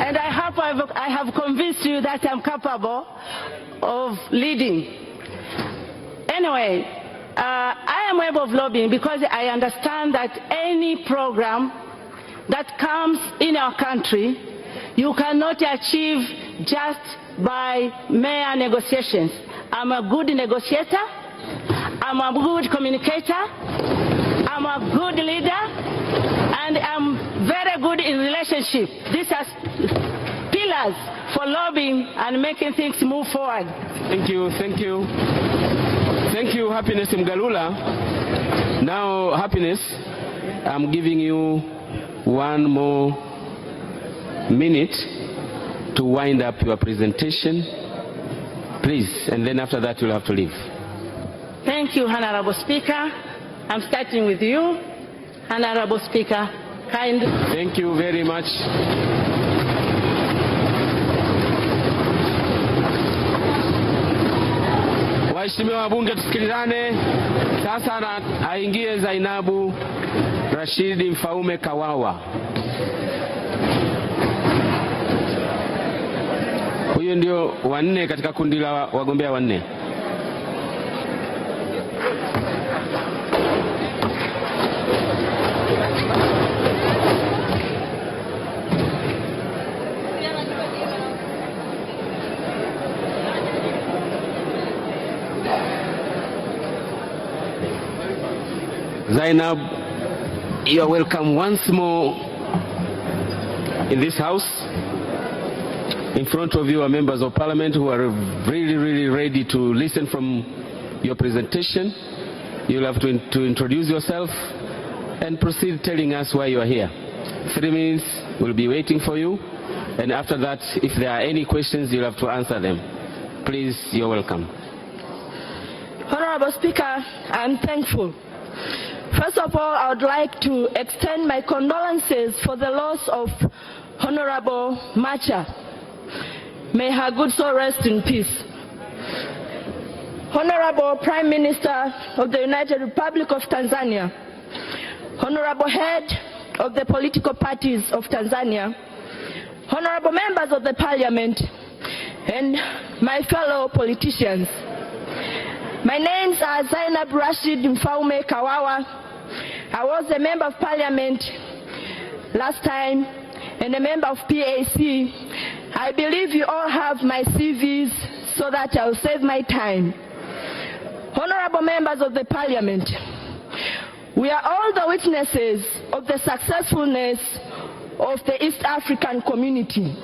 And I hope I have convinced you that I'm capable of leading. Anyway, I am able of lobbying because I understand that any program that comes in our country, you cannot achieve just by mere negotiations. I'm a good negotiator, I'm a good communicator, I'm a good leader, and I'm very good in relationship. These are pillars for lobbying and making things move forward. Thank you, thank you. Thank you, Happiness Mgalula. Now, Happiness, I'm giving you one more minute to wind up your presentation, please, and then after that you'll have to leave. Thank you, Honorable Speaker. I'm starting with you, Honorable Speaker. Thank you very much. Waheshimiwa wabunge, tusikilizane. Sasa aingie Zainabu Rashidi Mfaume Kawawa. Huyo ndio wanne katika kundi la wagombea wanne. Zainab, you are welcome once more in this house. In front of you are members of parliament who are really ready to listen from your presentation. You'll have to introduce yourself and proceed telling us why you are here. 3 minutes, we'll be waiting for you. And after that, if there are any questions, you'll have to answer them. Please, you're welcome. Honorable Speaker, I'm thankful. First of all, I would like to extend my condolences for the loss of Honorable Macha. May her good soul rest in peace. Honorable Prime Minister of the United Republic of Tanzania, Honorable Head of the political parties of Tanzania, Honorable members of the Parliament, and my fellow politicians. My names are Zainab Rashid Mfaume Kawawa. I was a member of Parliament last time and a member of PAC. I believe you all have my CVs so that I will save my time. Honorable members of the Parliament, we are all the witnesses of the successfulness of the East African community.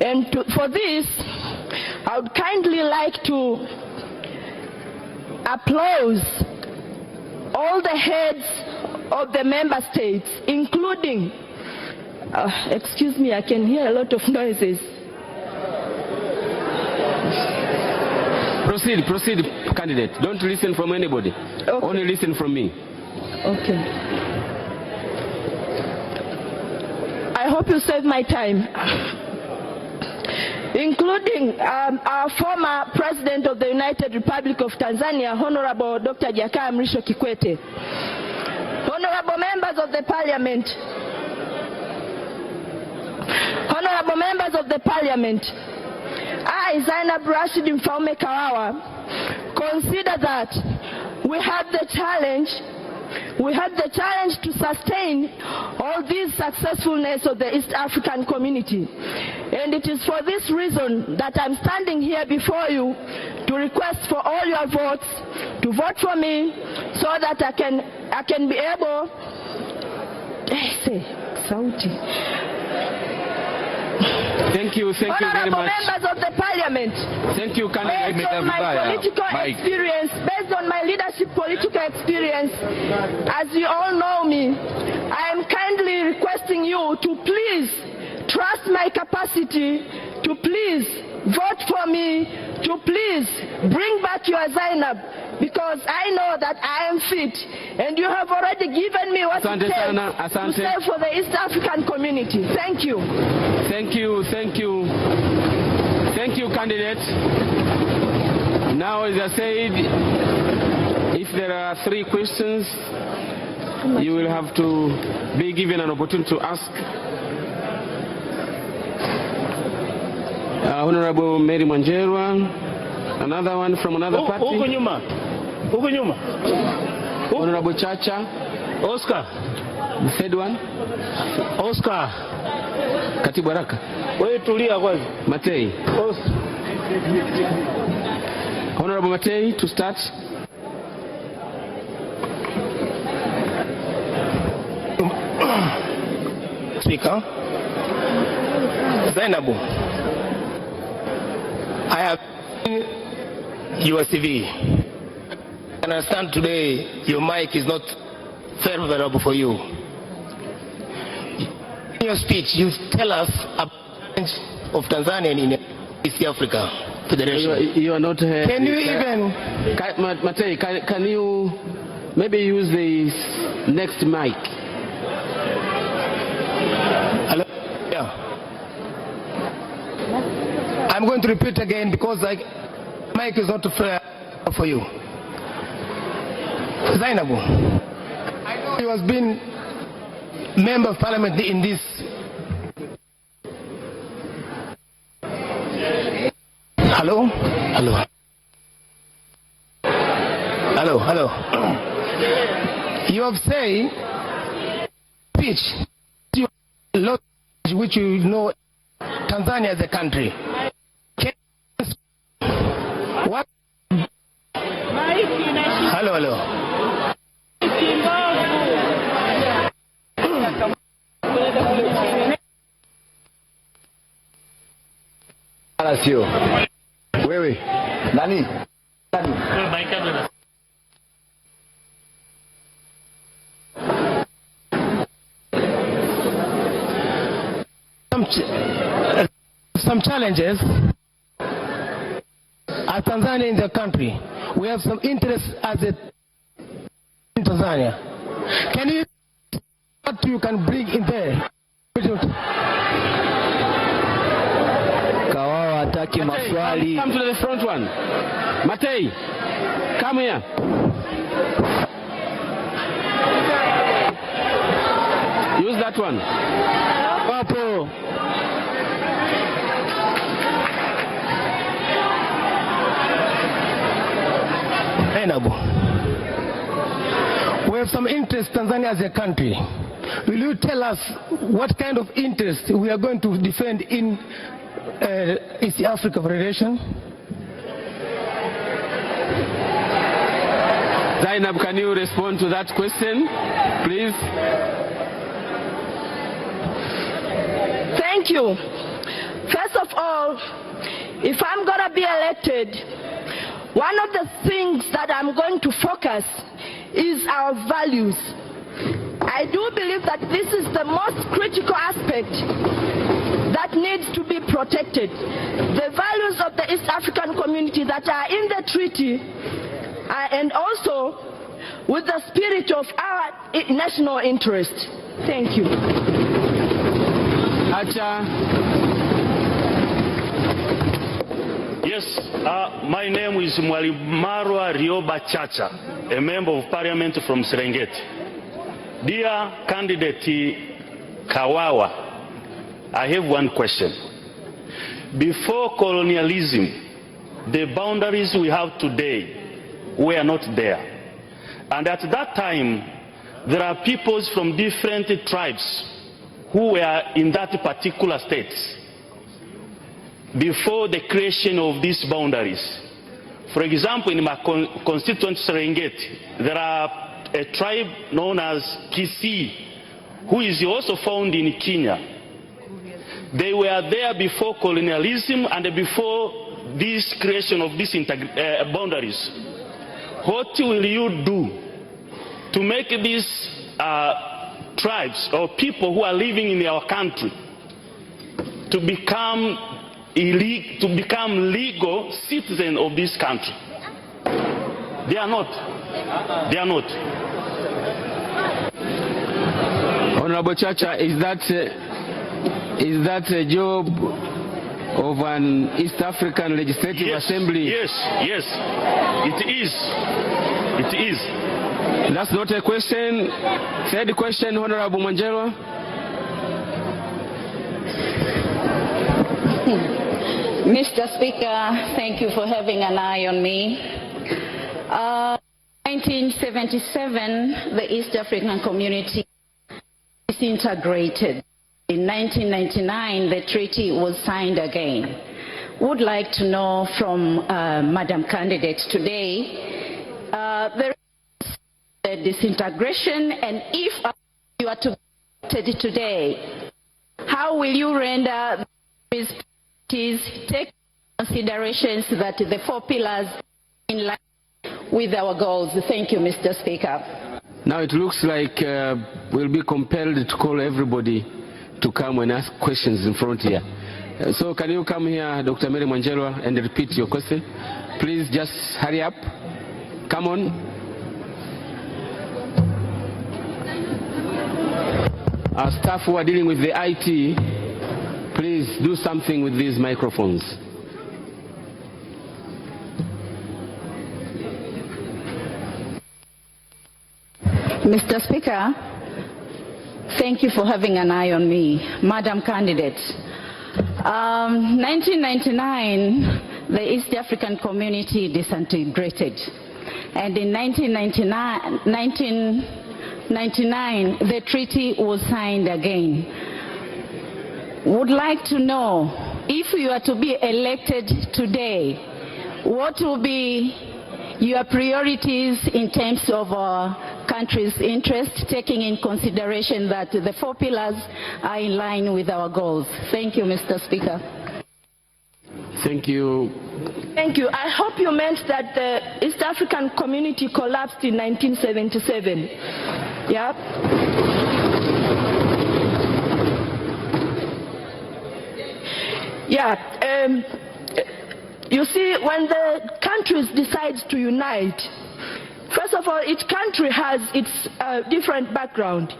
And for this, I would kindly like to applaud all the heads of the member states, including, excuse me, I can hear a lot of noises. Proceed, candidate. Don't listen from anybody. Okay. Only listen from me. Okay. I hope you save my time. Including our former President of the United Republic of Tanzania, Honorable Dr. Jakaya Mrisho Kikwete. Honorable members of the Parliament, Honorable members of the Parliament, I, Zainab Rashid Mfaume Kawawa, consider that we have the challenge to sustain all this successfulness of the East African community. And it is for this reason that I'm standing here before you to request for all your votes, to vote for me so that I can be able Thank you very much. Members of the Parliament, thank you, candidate. based on my political experience, based on my leadership political experience, as you all know me, I am kindly requesting you to please trust my capacity, to please vote for me to please bring back your Zainab, because I know that I am fit, and you have already given me what it takes to serve for the East African community. Thank you. Thank you, thank you. Thank you, candidate. Now, as I said, if there are 3 questions, you will have to be given an opportunity to ask. Honorable Mary Manjerwa, another one from another party. Honorable Chacha. Oscar. The third one. Oscar. Katibu Haraka. Wewe tulia kwanza. Matei. Honorable Matei, to start. Speaker, Zainabu, I have seen your CV. I understand today your mic is not favorable for you. In your speech, you tell us about of Tanzania in East Africa Federation. You are not. Can you even, Matei? Can you maybe use the next mic? Hello? Yeah. I'm going to repeat again because mic is not fair for you. Zainabu, I know you have been member of parliament in this. Hello? Hello? Hello, hello. You have said speech which you know Tanzania as a country. What? Hello, hello. Sio wewe nani? Some challenges as Tanzania in the country. We have some interest as a in Tanzania. Can you what you can bring in there? Kawawa hataki maswali. Come to the front one. Matei, come here. Use that one. Papo. We have some interest Tanzania as a country. Will you tell us what kind of interest we are going to defend in East Africa Federation? Zainab, can you respond to that question, please? Thank you. First of all, if I'm going to be elected, one of the things that I'm going to focus is our values. I do believe that this is the most critical aspect that needs to be protected. The values of the East African community that are in the treaty and also with the spirit of our national interest. Thank you. Yes, my name is Mwalimarwa Rioba Chacha, a member of parliament from Serengeti. Dear candidate Kawawa, I have one question. Before colonialism, the boundaries we have today were not there. And at that time, there are peoples from different tribes who were in that particular state before the creation of these boundaries. For example, in my constituent Serengeti, there are a tribe known as Kisii, who is also found in Kenya. They were there before colonialism and before this creation of these boundaries. What will you do to make these tribes or people who are living in our country to become to become legal citizens of this country. They are not. They are not. Honorable Chacha, is that a job of an East African Legislative Assembly? Yes, yes, it is. It is. That's not a question. Third question, Honorable Mwanjelwa. Mr. Speaker, thank you for having an eye on me. 1977, the East African community disintegrated. In 1999, the treaty was signed again. Would like to know from Madam Candidate today, there is a disintegration, and if you are to be today, how will you render these parties take considerations that the 4 pillars in line with our goals? Thank you, Mr. Speaker. Now it looks like we'll be compelled to call everybody to come and ask questions in front here. So can you come here, Dr. Mary Mwanjelwa, and repeat your question? Please just hurry up. Come on. Our staff who are dealing with the IT, please do something with these microphones. Mr. Speaker, thank you for having an eye on me. Madam Candidate, 1999, the East African community disintegrated. And in 1999, the treaty was signed again. Would like to know, if you are to be elected today, what will be your priorities in terms of our country's interest, taking in consideration that the 4 pillars are in line with our goals? Thank you, Mr. Speaker. Thank you. Thank you. I hope you meant that the East African community collapsed in 1977. Yeah? Yeah. You see, when the countries decide to unite, first of all, each country has its different background.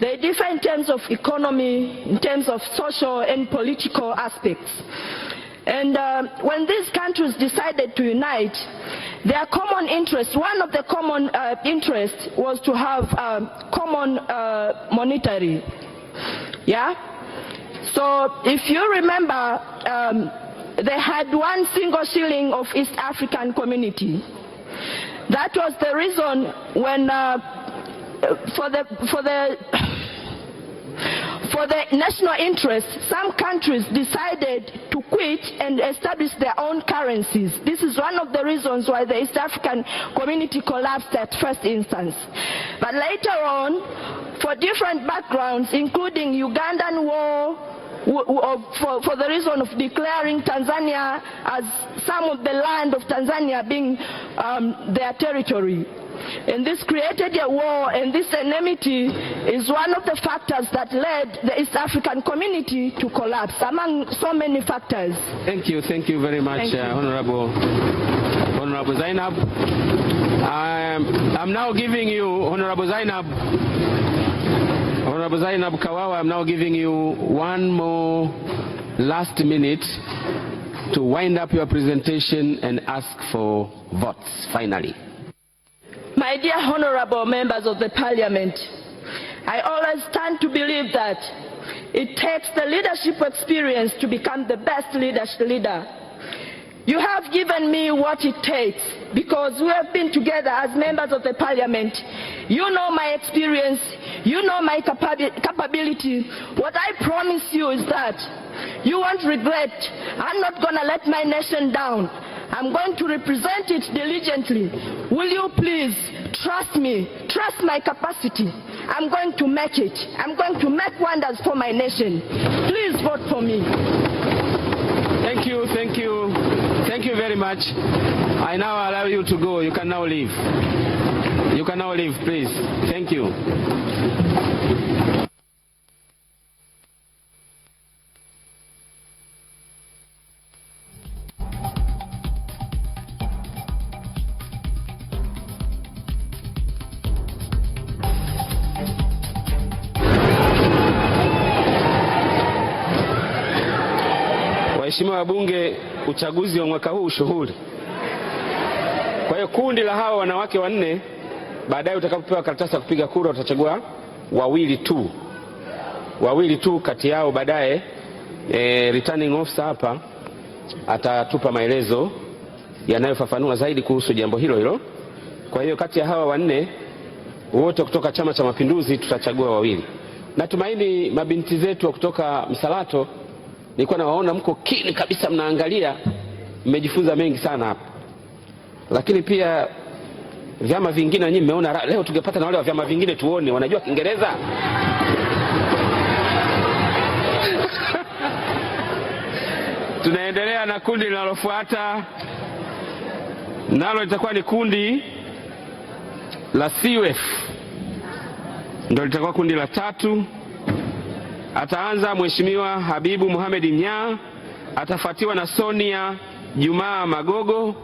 They differ in terms of economy, in terms of social and political aspects. And when these countries decided to unite, their common interest, one of the common interests was to have common monetary. Yeah? So if you remember, they had one single shilling of East African community. That was the reason when, for the national interest, some countries decided to quit and establish their own currencies. This is one of the reasons why the East African community collapsed at first instance. But later on, for different backgrounds, including Ugandan war, for the reason of declaring Tanzania as some of the land of Tanzania being their territory. And this created a war, and this enmity is one of the factors that led the East African community to collapse, among so many factors. Thank you very much, Honorable Zainab. I'm now giving you, Honorable Zainab Kawawa, I'm now giving you one more last minute to wind up your presentation and ask for votes, finally. My dear honorable members of the parliament, I always stand to believe that it takes the leadership experience to become the best leader. You have given me what it takes because we have been together as members of the parliament. You know my experience, you know my capability. What I promise you is that you won't regret. I'm not going to let my nation down. I'm going to represent it diligently. Will you please trust me? Trust my capacity. I'm going to make it. I'm going to make wonders for my nation. Please vote for me. Thank you very much. I now allow you to go. You can now leave. You can now leave, please. Thank you. Waheshimiwa wabunge, uchaguzi wa mwaka huu shughuli. Kwa hiyo kundi la hawa wanawake wanne, baadaye utakapopewa karatasi ya kupiga kura utachagua wawili tu kati yao. Baadaye returning officer hapa atatupa maelezo yanayofafanua zaidi kuhusu jambo hilo hilo. Kwa hiyo kati ya hawa wanne wote kutoka Chama cha Mapinduzi tutachagua wawili. Natumaini mabinti zetu kutoka Msalato, nilikuwa nawaona mko kini kabisa mnaangalia, mmejifunza mengi sana hapa. Lakini pia vyama vingine nyinyi mmeona leo tungepata na wale wa vyama vingine tuone wanajua Kiingereza. Tunaendelea na kundi linalofuata, nalo litakuwa ni kundi la CUF, ndio litakuwa kundi la tatu. Ataanza Mheshimiwa Habibu Mohamed Nyaa, atafuatiwa na Sonia Jumaa Magogo,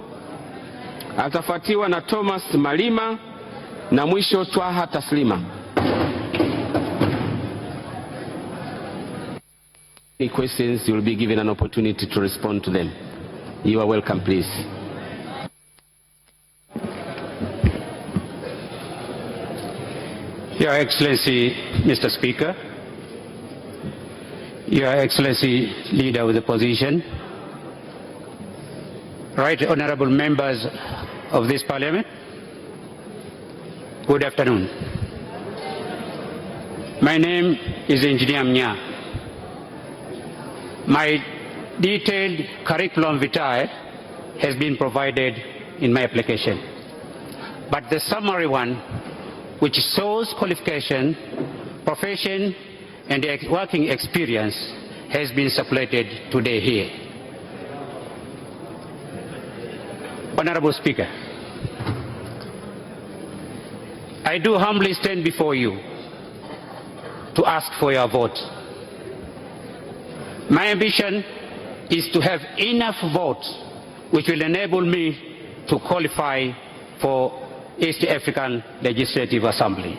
atafuatiwa na Thomas Malima na mwisho Twaha Taslima. Any questions, you will be given an opportunity to respond to them. You are welcome, please. Your Excellency, Mr. Speaker, Your Excellency, Leader of the Opposition, Right Honorable Members of this Parliament, good afternoon. My name is Engineer Nyaa. My detailed curriculum vitae has been provided in my application, but the summary one, which shows qualification, profession, and working experience, has been supplemented today here. Honorable Speaker, I do humbly stand before you to ask for your vote. My ambition is to have enough votes which will enable me to qualify for East African Legislative Assembly.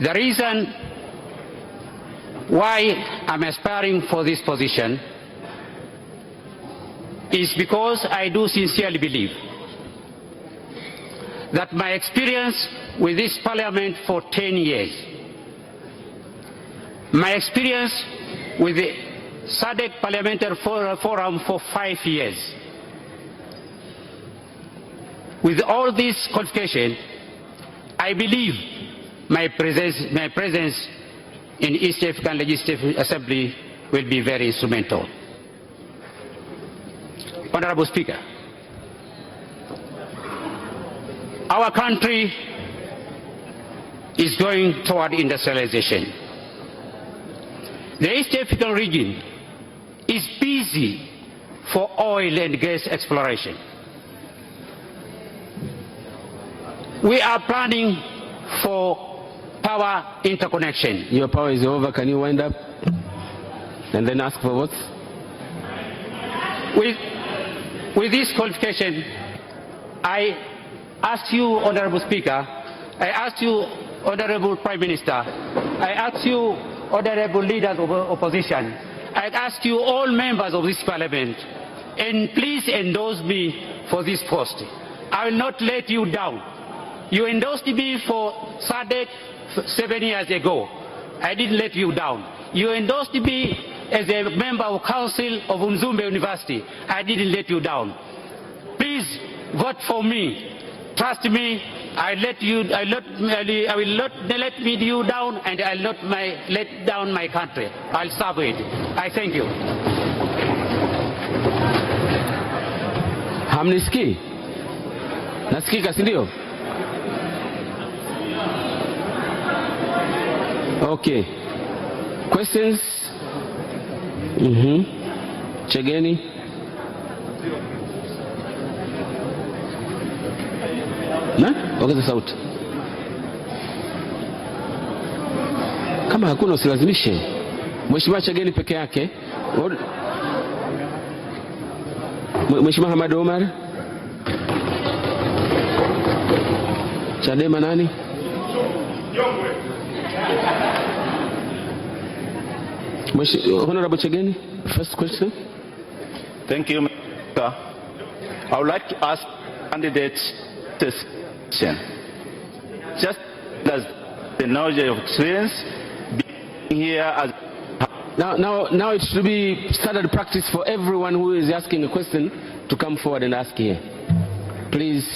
The reason why I'm aspiring for this position is because I do sincerely believe that my experience with this Parliament for 10 years, my experience with the SADC Parliamentary Forum for 5 years, with all this qualification, I believe my presence in East African Legislative Assembly will be very instrumental. Honorable Speaker, our country is going toward industrialization. The East African region is busy for oil and gas exploration. We are planning for power interconnection. Your power is over. Can you wind up and then ask for votes? With this qualification, I ask you, Honorable Speaker, I ask you, Honorable Prime Minister, I ask you, Honorable Leaders of Opposition, I ask you, all members of this Parliament, and please endorse me for this post. I will not let you down. You endorsed me for SADC 7 years ago. I didn't let you down. You endorsed me as a member of Council of Mzumbe University. I didn't let you down. Please vote for me. Trust me. I will not let you down, and I will not let down my country. I'll serve it. I thank you. Hamnisikii? Nasikika, si ndio? Okay. Questions? Chegeni. Na? Ongeza sauti. Kama hakuna usilazimishe. Mheshimiwa Chegeni peke yake. Mheshimiwa Hamad Omar. Chadema nani? Honorable Chegeni. first question. Thank you, Mr. I would like to ask candidates this question. Just as the knowledge of experience being here as now it should be standard practice for everyone who is asking a question to come forward and ask here. Please.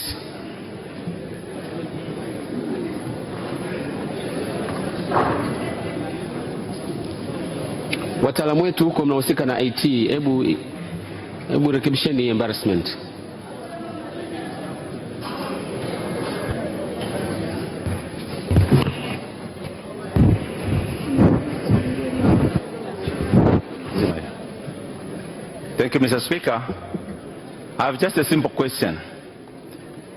Wataalamu wetu huko mnahusika na IT, hebu rekebisheni embarrassment. Thank you, Mr. Speaker. I have just a simple question.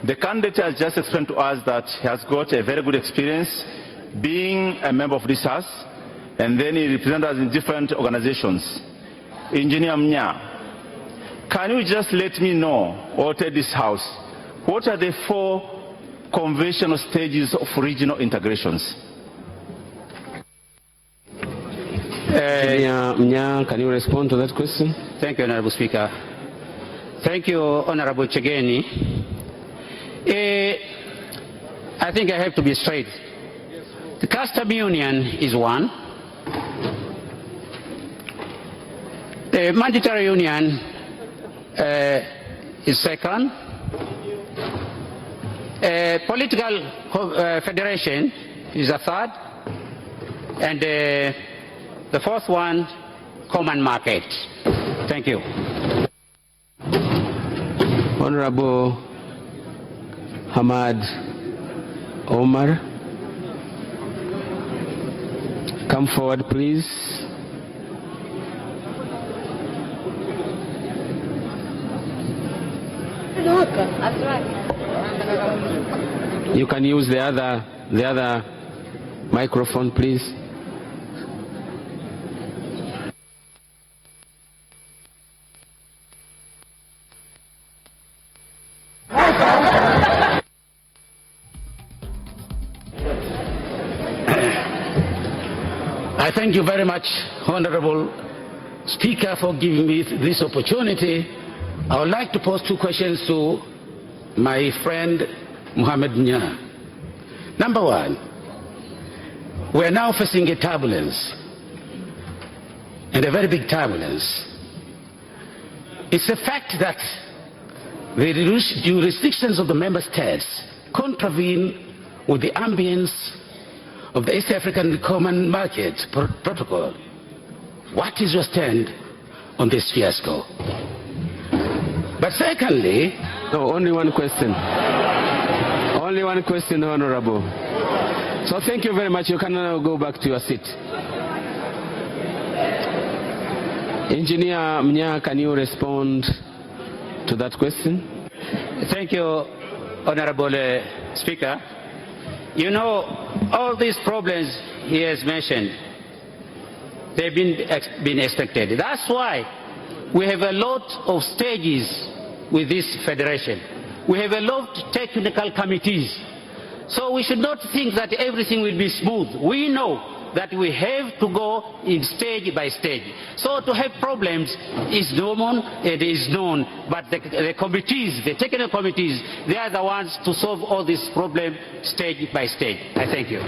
The candidate has just explained to us that he has got a very good experience being a member of this House, and then he represents us in different organizations. Engineer Mnya, can you just let me know, or tell this House, what are the 4 conventional stages of regional integrations? Mnya, can you respond to that question? Thank you, Honorable Speaker. Thank you, Honorable Chegeni. I think I have to be straight. The custom union is one. The mandatory union is second. Political federation is a third. And the fourth one, common market. Thank you. Honorable Hamad Omar, come forward, please. You can use the other microphone, please. I thank you very much, Honorable Speaker, for giving me this opportunity. I would like to pose 2 questions to my friend Mohamed Mnya. Number 1, we are now facing a turbulence, and a very big turbulence. It's a fact that the jurisdictions of the member states contravene with the ambience of the East African Common Market Protocol. What is your stand on this fiasco? But secondly... No, only one question. Only one question, Honorable. So thank you very much. You can now go back to your seat. Engineer Mnya, can you respond to that question? Thank you, Honorable Speaker. You know, all these problems he has mentioned, they've been expected. That's why we have a lot of stages with this federation. We have a lot of technical committees. So we should not think that everything will be smooth. We know that we have to go in stage by stage. So to have problems is normal, it is known, but the committees, the technical committees, they are the ones to solve all these problems stage by stage. I thank you.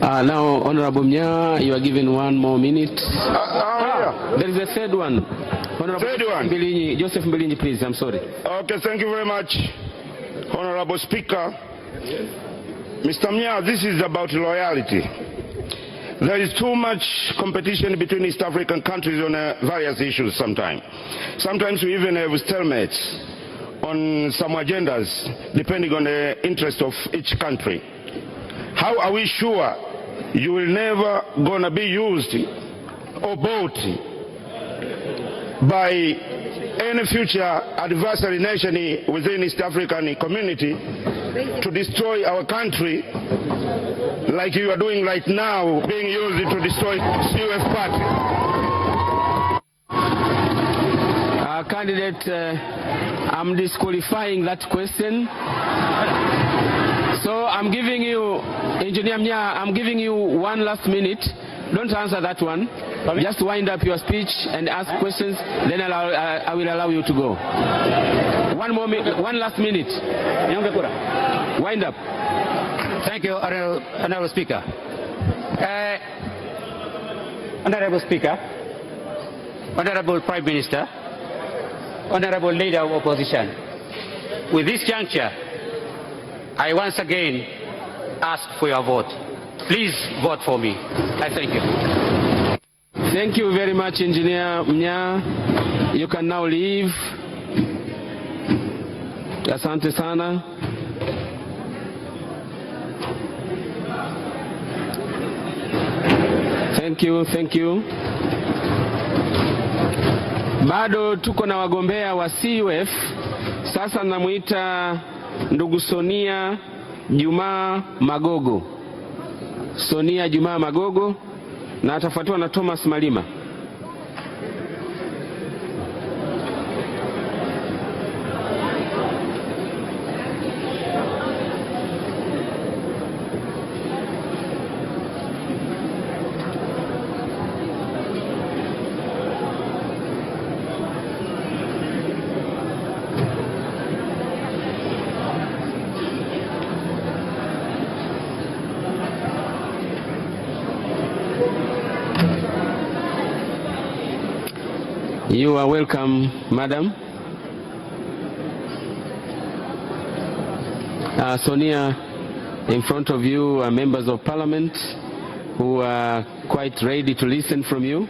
Now, Honorable Mnya, you are given 1 more minute. There is a third one. Honorable Mbilinyi, Joseph Mbilinyi, please. I'm sorry. Okay, thank you very much, Honorable Speaker. Mr. Mnya, this is about loyalty. There is too much competition between East African countries on various issues sometimes. Sometimes we even have stalemates on some agendas, depending on the interest of each country. How are we sure you will never gonna be used or bought by any future adversary nation within East African community to destroy our country, like you are doing right now, being used to destroy CUF party? Candidate, I'm disqualifying that question. So I'm giving you, Engineer Mnya, I'm giving you 1 last minute. Don't answer that one. Just wind up your speech and ask questions, then I will allow you to go. 1 last minute. Wind up. Thank you, Honorable Speaker. Honorable Speaker, Honorable Prime Minister, Honorable Leader of Opposition, with this juncture, I once again ask for your vote. Please vote for me. I thank you. Thank you very much, Engineer Mnya. You can now leave. Asante sana. Thank you, thank you. Bado tuko na wagombea wa CUF. Sasa namuita ndugu Sonia Juma Magogo. Sonia Juma Magogo, na atafuatiwa na Thomas Malima. You are welcome, Madam. Sonia, in front of you are members of Parliament who are quite ready to listen from you.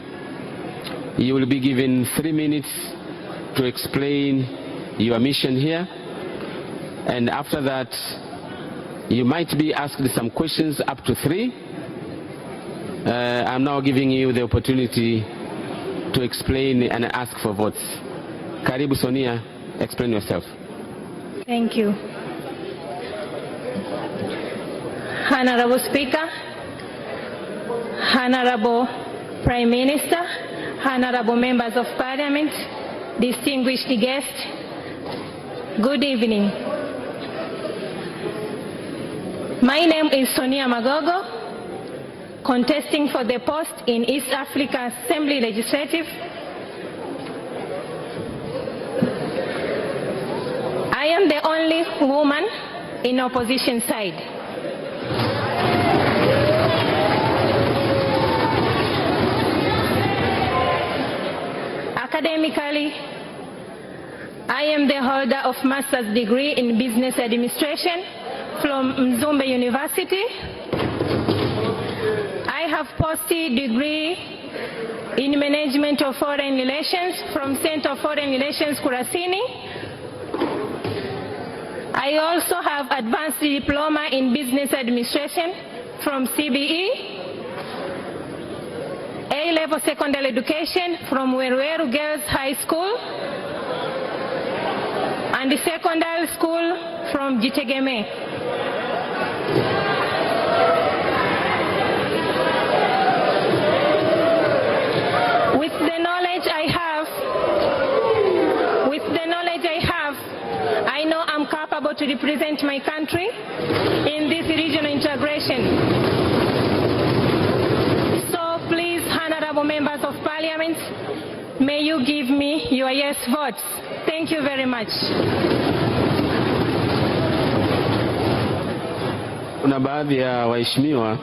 You will be given 3 minutes to explain your mission here. And after that, you might be asked some questions up to 3. I'm now giving you the opportunity to explain and ask for votes. Karibu Sonia, explain yourself. Thank you. Honorable Speaker, Honorable Prime Minister, Honorable Members of Parliament, distinguished guests, good evening. My name is Sonia Magogo, contesting for the post in East Africa Assembly Legislative. I am the only woman in opposition side. Academically, I am the holder of master's degree in business administration from Mzumbe University. I have post-degree in management of foreign relations from Center of Foreign Relations Kurasini. I also have advanced diploma in business administration from CBE, A-level secondary education from Werweru Girls High School, and the secondary school from Jitegeme. With the knowledge I have, I know I'm capable to represent my country in this regional integration. So please, honorable members of Parliament, may you give me your yes votes. Thank you very much. Kuna baadhi ya waheshimiwa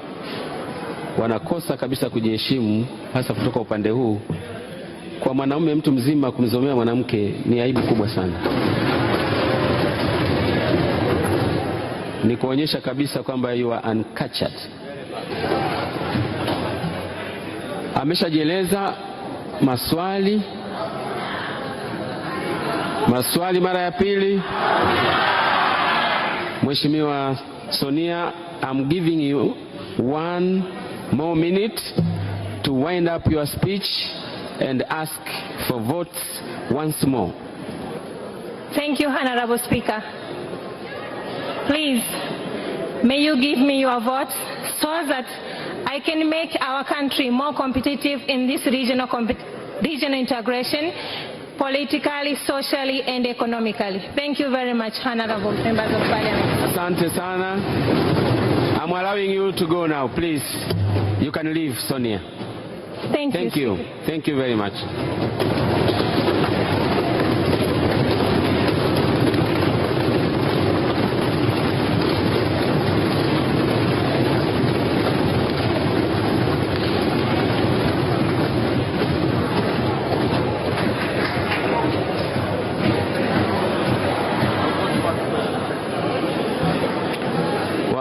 wanakosa kabisa kujiheshimu, hasa kutoka upande huu. Kwa mwanaume mtu mzima kumzomea mwanamke ni aibu kubwa sana. Ni kuonyesha kabisa kwamba you are uncultured. Ameshajieleza maswali mara ya pili. Mheshimiwa Sonia, I'm giving you 1 more minute to wind up your speech and ask for votes once more. Thank you, Honorable Speaker. Please, may you give me your votes so that I can make our country more competitive in this regional integration, politically, socially, and economically. Thank you very much, Honorable Members of Parliament. Asante sana. I'm allowing you to go now, please. You can leave, Sonia. Thank you. Thank you very much.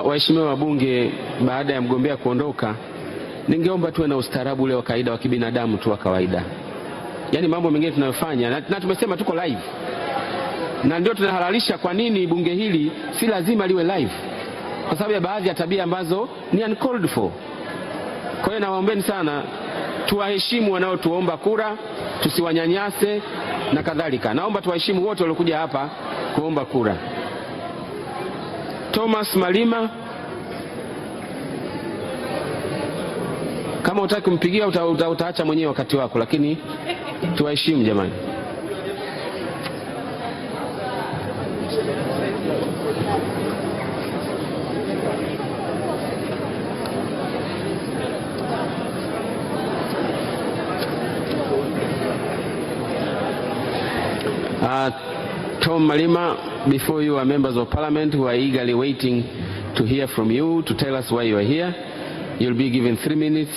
Waheshimiwa wabunge, baada ya mgombea kuondoka, ningeomba tuwe na ustaarabu ule wa kawaida wa kibinadamu tu wa kawaida. Yaani mambo mengine tunayofanya na tumesema tuko live. Na ndio tunahalalisha kwa nini bunge hili si lazima liwe live. Kwa sababu ya baadhi ya tabia ambazo ni uncalled for. Kwa hiyo nawaombeni sana tuwaheshimu wanaotuomba kura, tusiwanyanyase na kadhalika. Naomba tuwaheshimu wote waliokuja hapa kuomba kura. Thomas Malima, kama utaki kumpigia utaacha mwenyewe wakati wako, lakini tuwaheshimu jamani. Tom Malima, before you are members of parliament who are eagerly waiting to hear from you, to tell us why you are here. You'll be given 3 minutes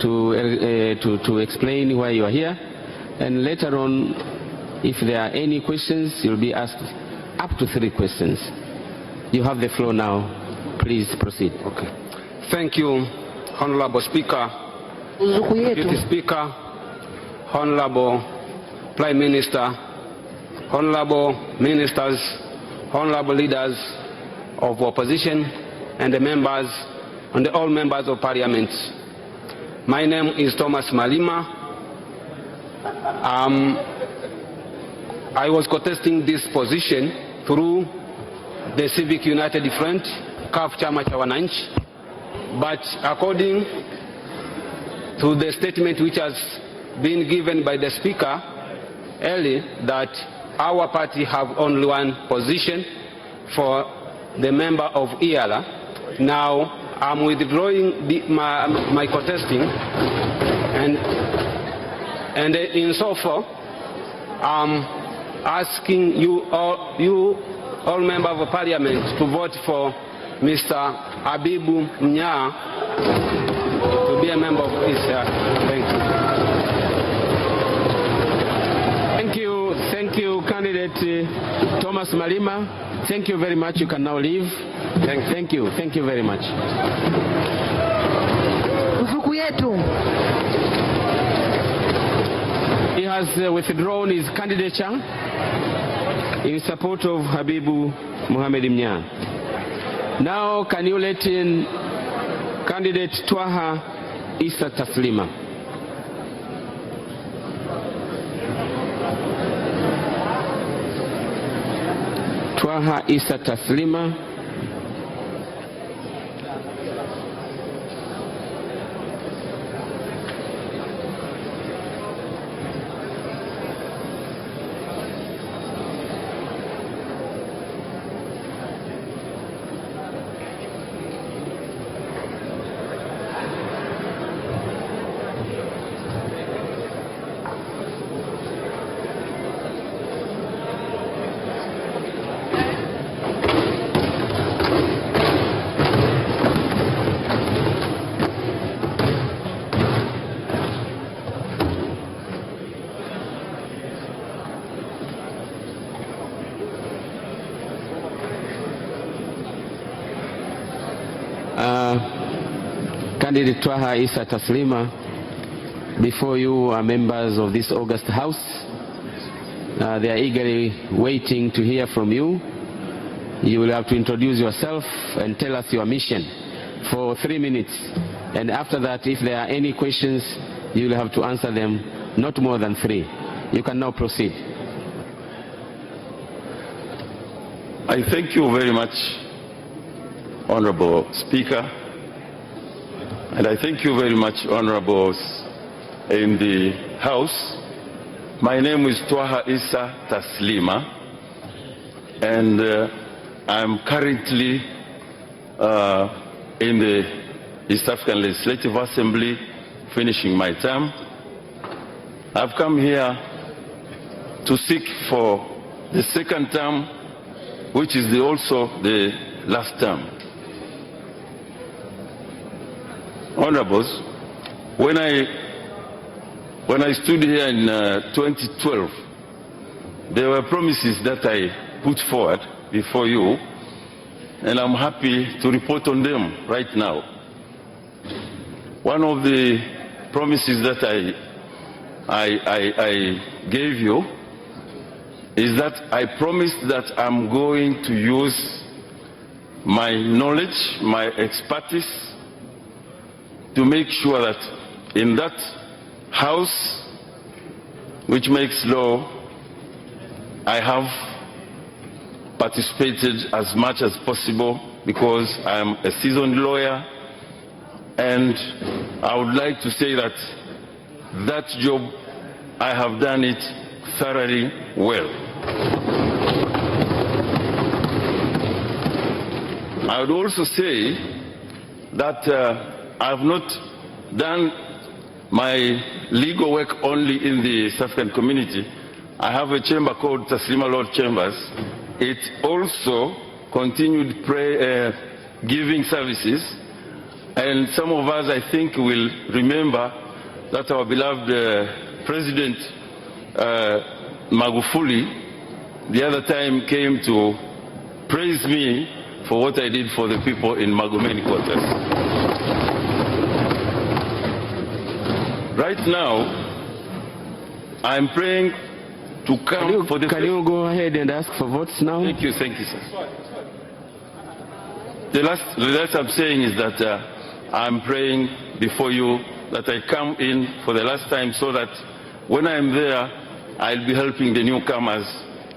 to explain why you are here. And later on, if there are any questions, you'll be asked up to 3 questions. You have the floor now. Please proceed. Okay. Thank you, Honorable Speaker, Deputy Speaker, Honorable Prime Minister, Honorable Ministers, Honorable Leaders of Opposition, and the members, and all members of Parliament. My name is Thomas Malima. I was contesting this position through the Civic United Front, CAF Chama cha Wananchi, but according to the statement which has been given by the Speaker early, that our party have only one position for the member of IALA. Now I'm withdrawing my contesting, and in so far I'm asking you all members of Parliament to vote for Mr. Abibu Nya to be a member of IALA. Thank you. Thank you, candidate Thomas Malima. Thank you very much. You can now leave. Thank you very much. He has withdrawn his candidature in support of Habibu Mohamed Mnya. Now, can you let in candidate Twaha Issa Taslima? Twaha Issa Taslima. Candidate Twaha Issa Taslima, before you are members of this august house. They are eagerly waiting to hear from you. You will have to introduce yourself and tell us your mission for 3 minutes. And after that, if there are any questions, you will have to answer them, not more than 3. You can now proceed. I thank you very much, Honorable Speaker. And I thank you very much, Honorables in the House. My name is Twaha Issa Taslima, and I'm currently in the East African Legislative Assembly, finishing my term. I've come here to seek for the second term, which is also the last term. Honorables, when I stood here in 2012, there were promises that I put forward before you, and I'm happy to report on them right now. One of the promises that I gave you is that I promised that I'm going to use my knowledge, my expertise, to make sure that in that house which makes law, I have participated as much as possible, because I am a seasoned lawyer, and I would like to say that that job, I have done it thoroughly well. I would also say that I have not done my legal work only in the South African community. I have a chamber called Taslima Lord Chambers. It also continued giving services, and some of us, I think, will remember that our beloved President Magufuli the other time came to praise me for what I did for the people in Magomeni quarters. Right now, I'm praying to come for the... Can you go ahead and ask for votes now? Thank you, sir. The last I'm saying is that I'm praying before you that I come in for the last time, so that when I'm there, I'll be helping the newcomers,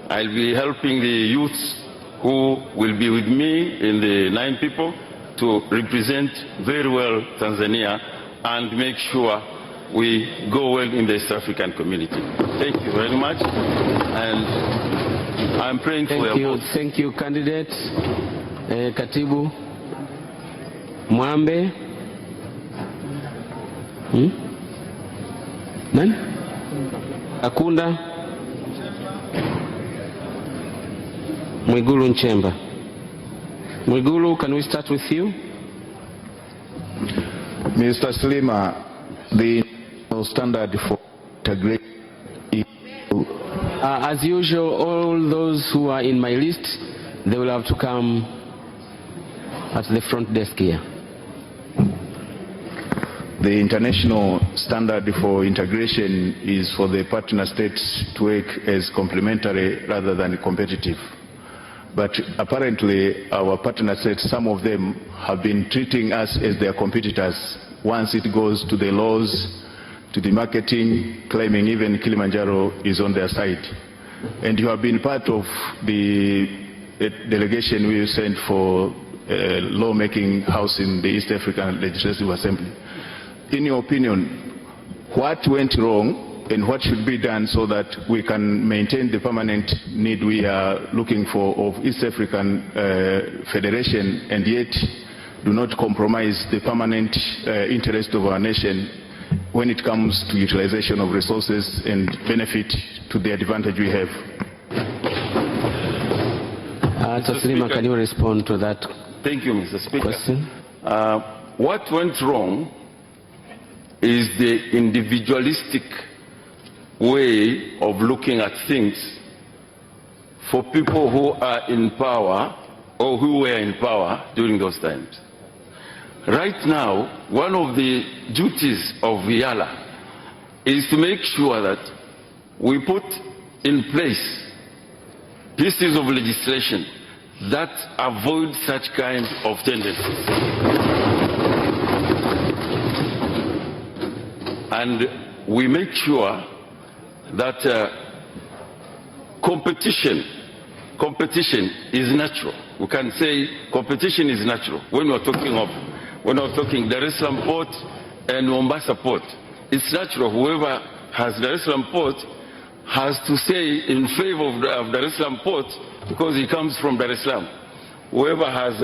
I'll be helping the youths who will be with me in the 9 people to represent very well Tanzania and make sure we go well in the East African community. Thank you very much, and I'm praying for your votes. Thank you, candidate. Katibu Mwambe. Nani? Akunda Mwigulu Nchemba. Mwigulu, can we start with you? Mr. Slima, the standard for integration. As usual, all those who are in my list, they will have to come at the front desk here. The international standard for integration is for the partner states to work as complementary rather than competitive. But apparently our partner states, some of them have been treating us as their competitors once it goes to the laws, to the marketing, claiming even Kilimanjaro is on their side. And you have been part of the delegation we sent for lawmaking house in the East African Legislative Assembly. In your opinion, what went wrong and what should be done so that we can maintain the permanent need we are looking for of East African Federation, and yet do not compromise the permanent interest of our nation when it comes to utilization of resources and benefit to the advantage we have? Taslima, can you respond to that? Thank you, Mr. Speaker. Question? What went wrong is the individualistic way of looking at things for people who are in power or who were in power during those times. Right now, one of the duties of VIALA is to make sure that we put in place pieces of legislation that avoid such kind of tendencies. And we make sure that competition is natural. We can say competition is natural. When we're talking Dar es Salaam port and Mombasa port, it's natural. Whoever has Dar es Salaam port has to say in favor of Dar es Salaam port because he comes from Dar es Salaam. whoever has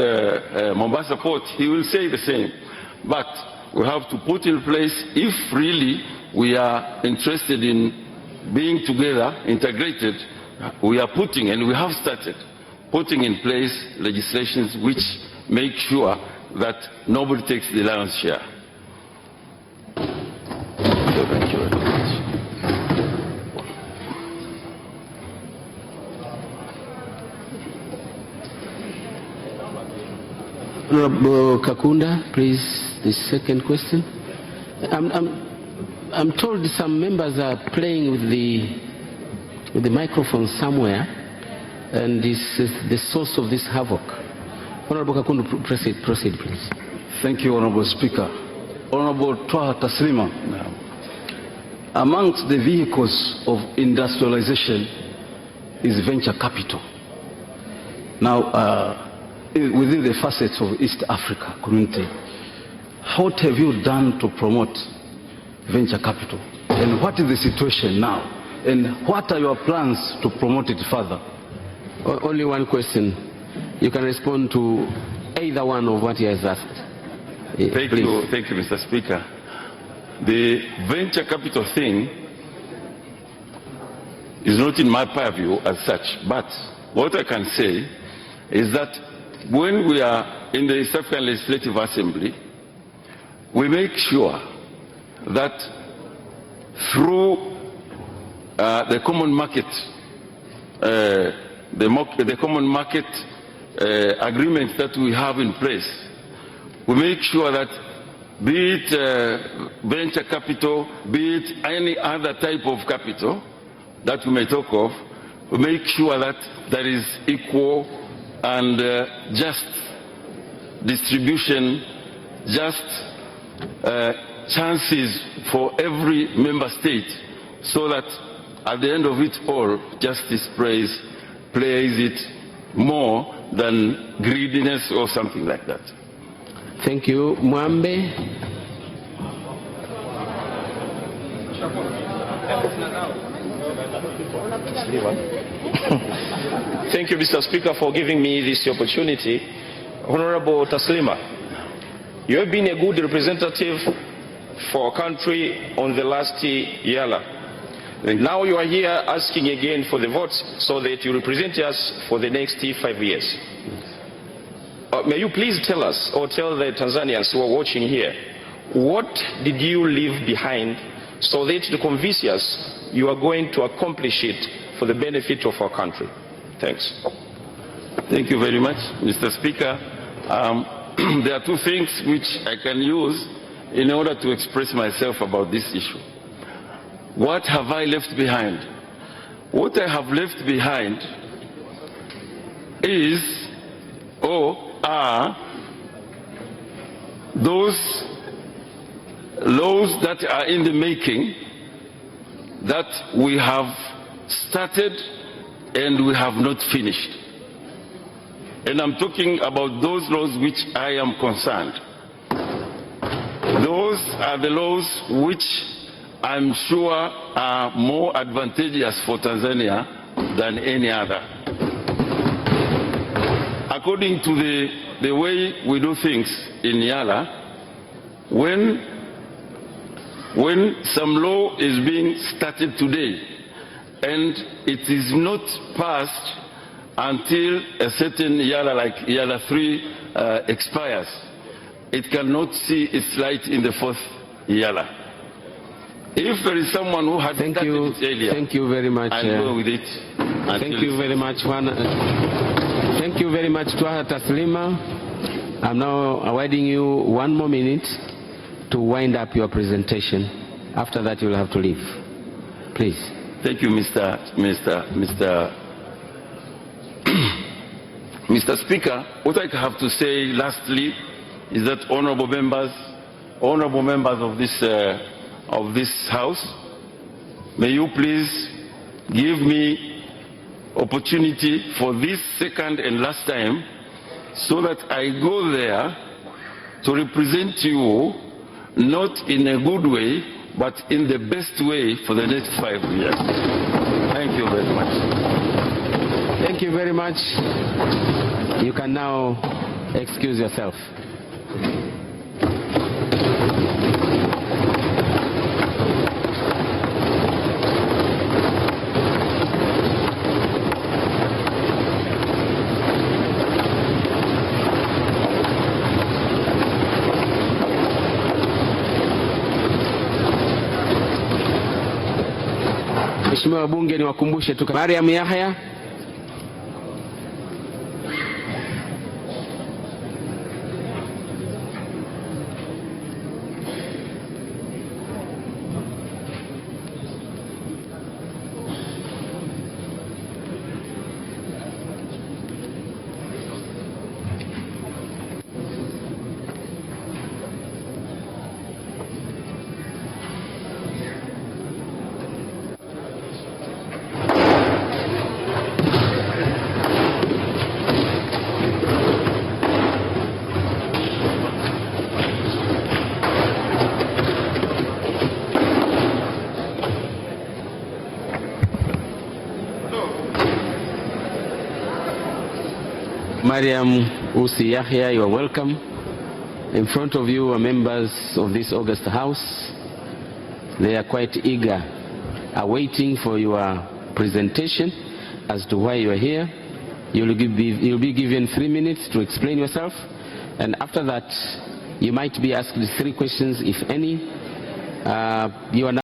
Mombasa Port, he will say the same. But we have to put in place, if really we are interested in being together, integrated, we are putting, and we have started, putting in place legislations which make sure that nobody takes the lion's share. Thank you very much. Honorable Kakunda, please, the second question. I'm told some members are playing with the microphone somewhere, and this is the source of this havoc. Honorable Kakunda, proceed, please. Thank you, Honorable Speaker. Honorable Twaha Taslima, amongst the vehicles of industrialization is venture capital. Now, within the facets of East Africa community, what have you done to promote venture capital? And what is the situation now? And what are your plans to promote it further? Only one question. You can respond to either one of what he has asked. Thank you, Mr. Speaker. The venture capital thing is not in my purview as such, but what I can say is that when we are in the East African Legislative Assembly, we make sure that through the common market, the common market agreement that we have in place, we make sure that, be it venture capital, be it any other type of capital that we may talk of, we make sure that there is equal and just distribution, just chances for every member state, so that at the end of it all, justice plays it more than greediness or something like that. Thank you. Mwambe. Thank you, Mr. Speaker, for giving me this opportunity. Honorable Taslima, you have been a good representative for our country on the last Yala. Now you are here asking again for the votes so that you represent us for the next 5 years. May you please tell us, or tell the Tanzanians who are watching here, what did you leave behind so that to convince us you are going to accomplish it for the benefit of our country? Thanks. Thank you very much, Mr. Speaker. There are two things which I can use in order to express myself about this issue. What have I left behind? What I have left behind is, are those laws that are in the making that we have started and we have not finished. And I'm talking about those laws which I am concerned. Those are the laws which I'm sure are more advantageous for Tanzania than any other. According to the way we do things in Yala, when some law is being started today and it is not passed until a certain Yala, like Yala 3, expires, it cannot see its light in the 4th Yala. If there is someone who had started it earlier, thank you very much. I'll go with it. Thank you very much, thank you very much, Twaha Taslima. I'm now awarding you 1 more minute to wind up your presentation. After that, you'll have to leave. Please. Thank you, Mr. Speaker. What I have to say lastly is that honorable members of this House, may you please give me opportunity for this second and last time so that I go there to represent you not in a good way but in the best way for the next 5 years. Thank you very much. Thank you very much. You can now excuse yourself. Mheshimiwa wabunge, niwakumbushe tu Mariam Yahya. Mariam Usi Yahya, you are welcome. In front of you are members of this august house. They are quite eager, awaiting for your presentation as to why you are here. You'll be given 3 minutes to explain yourself, and after that you might be asked 3 questions, if any. You are now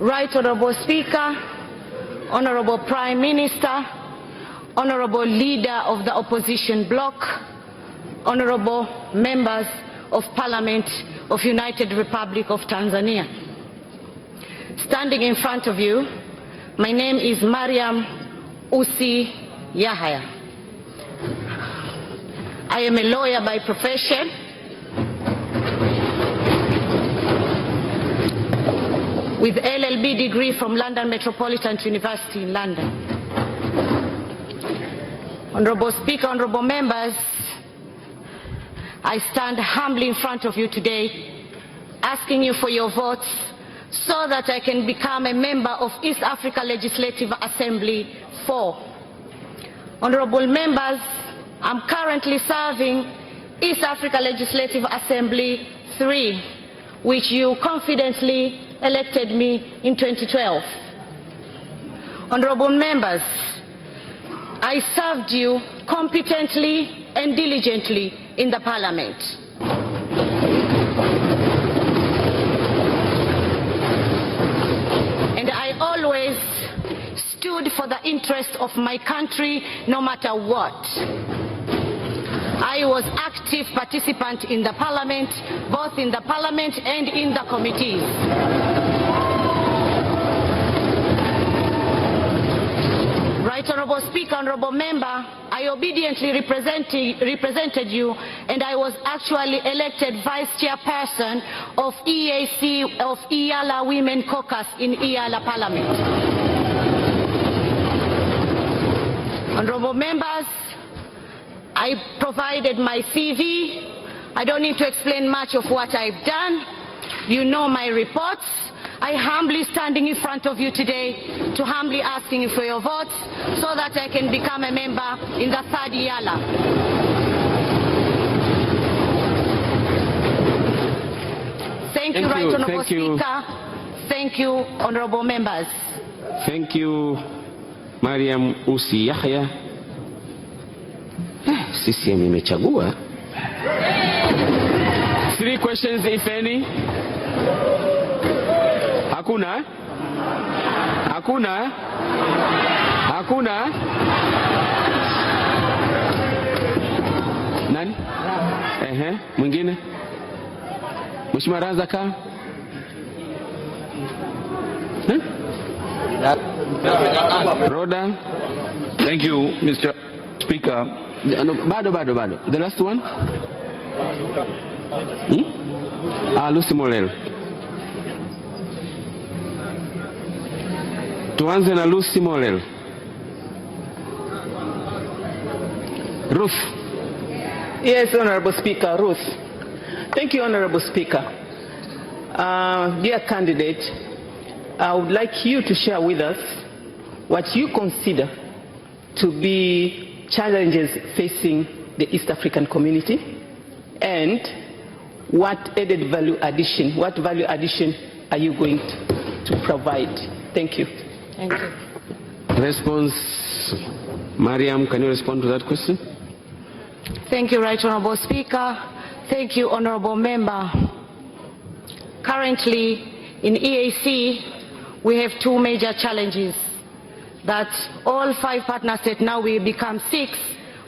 Right Honorable Speaker, Honorable Prime Minister, Honorable Leader of the Opposition Bloc, Honorable Members of Parliament of United Republic of Tanzania. Standing in front of you, my name is Mariam Usi Yahya. I am a lawyer by profession. With LLB degree from London Metropolitan University in London. Honorable Speaker, honorable members, I stand humbly in front of you today, asking you for your votes so that I can become a member of East Africa Legislative Assembly 4. Honorable members, I'm currently serving East Africa Legislative Assembly 3, which you confidently elected me in 2012. Honorable members, I served you competently and diligently in the Parliament. And I always stood for the interest of my country no matter what. I was active participant in the Parliament, both in the Parliament and in the committees. Right Honorable Speaker, honorable member, I obediently represented you, and I was actually elected Vice Chairperson of EAC of Iyala Women Caucus in Iyala Parliament. Honorable members, I provided my CV. I don't need to explain much of what I've done. You know my reports. I humbly standing in front of you today to humbly asking you for your votes so that I can become a member in the 3rd Iyala. Thank you, Right Honorable Speaker. Thank you, honorable members. Thank you, Mariam Usi Yahya. CCM imechagua. 3 questions, if any. Hakuna? Hakuna? Hakuna? Nani? Mwingine? Mheshimiwa Razaka? Roda? Thank you, Mr. Speaker. Bado. The last one? Lucy Molel. Tuanze na Lucy Molel. Ruth. Yes, Honorable Speaker, Ruth. Thank you, Honorable Speaker. Dear candidate, I would like you to share with us what you consider to be challenges facing the East African community and what value addition are you going to provide? Thank you. Thank you. Response, Mariam, can you respond to that question? Thank you, Right Honorable Speaker. Thank you, Honorable Member. Currently, in EAC, we have two major challenges that all 5 partner states, now we become 6,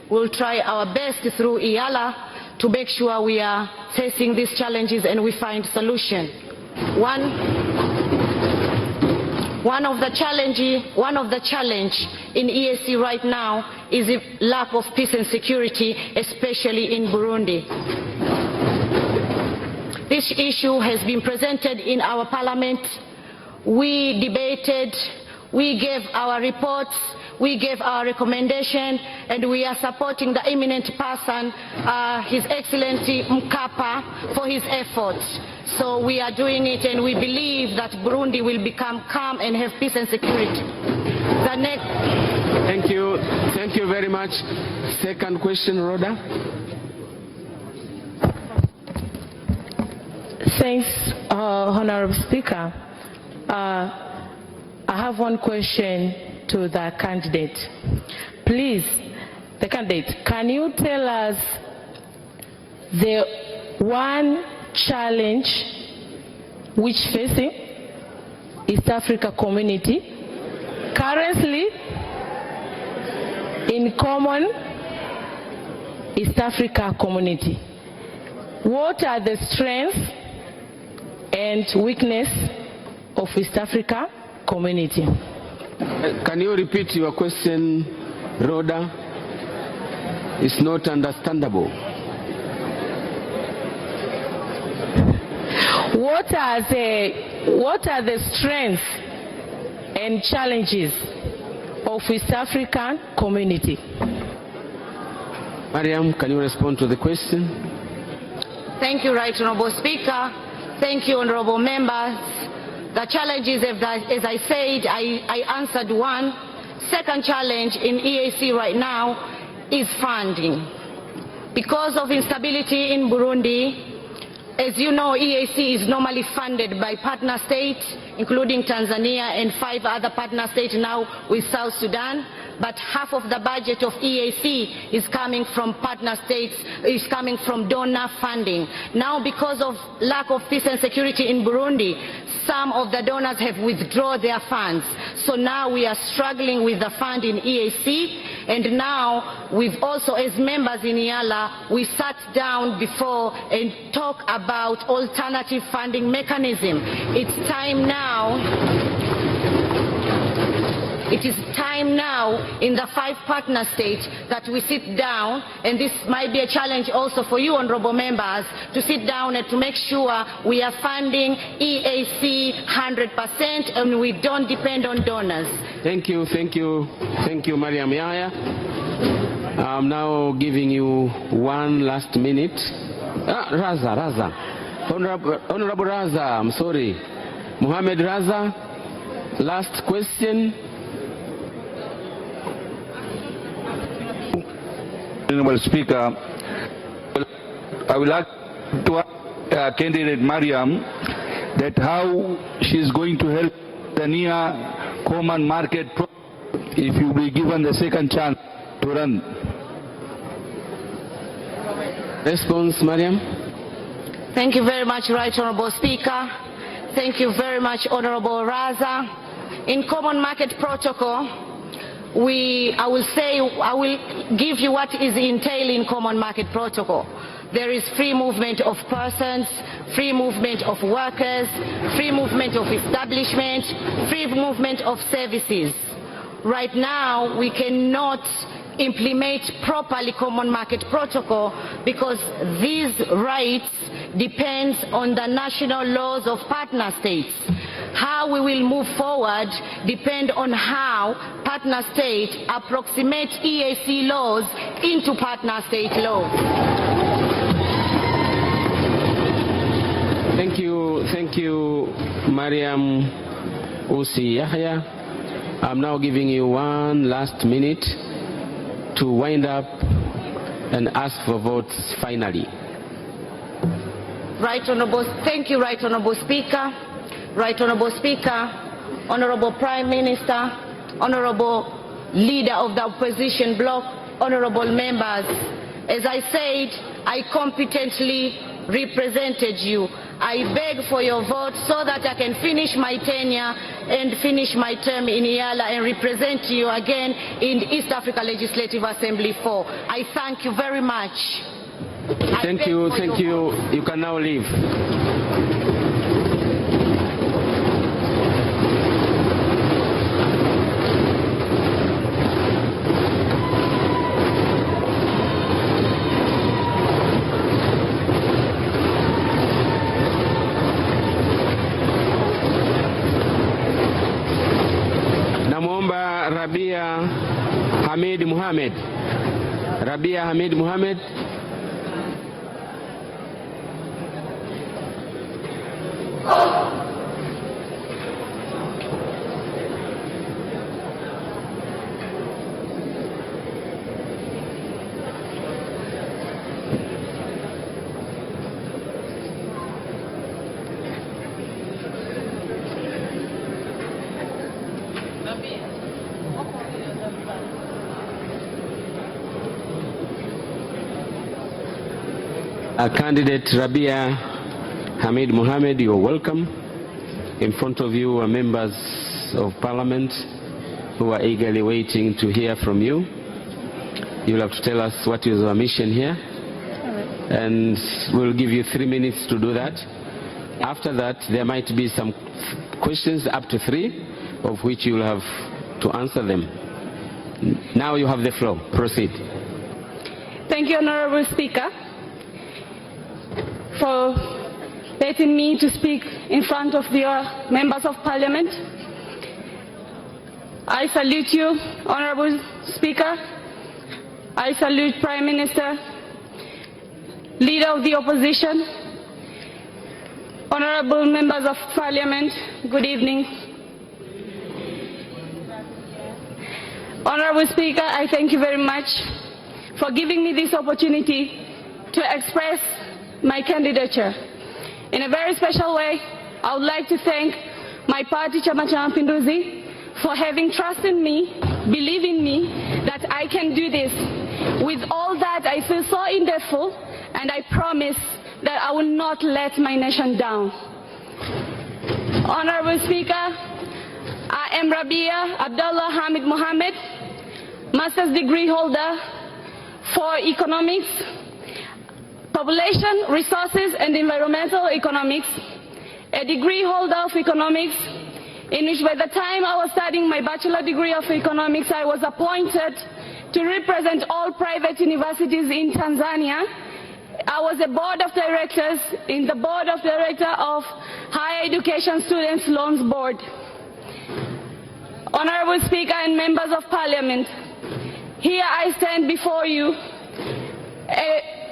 will try our best through IALA to make sure we are facing these challenges and we find solution. One of the challenge in EAC right now is the lack of peace and security, especially in Burundi. This issue has been presented in our parliament. We debated, we gave our reports, we gave our recommendation, and we are supporting the eminent person, His Excellency Mkapa, for his efforts. So we are doing it, and we believe that Burundi will become calm and have peace and security. The next. Thank you. Thank you very much. Second question, Rhoda. Thanks, Honorable Speaker. I have one question to the candidate. Please, the candidate, can you tell us the one challenge which facing East Africa community currently in common East Africa community? What are the strengths and weakness of East Africa community? Can you repeat your question, Rhoda? It's not understandable. What are the strengths and challenges of East African community? Mariam, can you respond to the question? Thank you, Right Honorable Speaker. Thank you, honorable members. The challenges, as I said, I answered one. Second challenge in EAC right now is funding. Because of instability in Burundi, as you know, EAC is normally funded by partner states, including Tanzania and 5 other partner states now with South Sudan. But half of the budget of EAC is coming from partner states, is coming from donor funding. Now, because of lack of peace and security in Burundi, some of the donors have withdrawn their funds. So now we are struggling with the fund in EAC. And now, we've also, as members in IALA, we sat down before and talked about alternative funding mechanism. It's time now. It is time now in the 5 partner states that we sit down, and this might be a challenge also for you, honorable members, to sit down and to make sure we are funding EAC 100% and we don't depend on donors. Thank you, Mariam Yahya. I'm now giving you one last minute. Raza. Honorable Raza, I'm sorry. Mohammed Raza, last question. Honorable Speaker, I would like to ask candidate Mariam that how she is going to help the near common market if you be given the second chance to run. Response, Mariam. Thank you very much, Right Honorable Speaker. Thank you very much, Honorable Raza. In common market protocol, I will give you what is entailed in common market protocol. There is free movement of persons, free movement of workers, free movement of establishment, free movement of services. Right now, we cannot implement properly common market protocol because these rights depend on the national laws of partner states. How we will move forward depend on how partner states approximate EAC laws into partner state laws. Thank you, Mariam Usi Yahya. I'm now giving you 1 last minute to wind up and ask for votes finally. Thank you, Right Honorable Speaker. Right Honorable Speaker, Honorable Prime Minister, Honorable Leader of the Opposition Bloc, Honorable Members. As I said, I competently represented you. I beg for your vote so that I can finish my tenure and finish my term in IALA and represent you again in the East Africa Legislative Assembly 4. I thank you very much. Thank you. You can now leave. Namwomba Rabia Hamid Mohamed. Rabia Hamid Mohamed. Candidate Rabia Hamid Mohamed, you are welcome. In front of you are members of parliament who are eagerly waiting to hear from you. You'll have to tell us what is our mission here, and we'll give you 3 minutes to do that. After that, there might be some questions, up to 3, of which you'll have to answer them. Now you have the floor. Proceed. Thank you, Honorable Speaker, for letting me to speak in front of the members of Parliament. I salute you, Honorable Speaker. I salute Prime Minister, Leader of the Opposition, Honorable Members of Parliament, good evening. Honorable Speaker, I thank you very much for giving me this opportunity to express my candidature. In a very special way, I would like to thank my party, Chama cha Mapinduzi, for having trust in me, believe in me that I can do this. With all that, I feel so indebtful, and I promise that I will not let my nation down. Honorable Speaker, I am Rabia Abdullah Hamid Mohamed, master's degree holder for economics, population, resources, and environmental economics, a degree holder of economics, in which by the time I was studying my bachelor degree of economics, I was appointed to represent all private universities in Tanzania. I was a board of directors in the board of directors of Higher Education Students Loans Board. Honorable Speaker and members of Parliament, here I stand before you,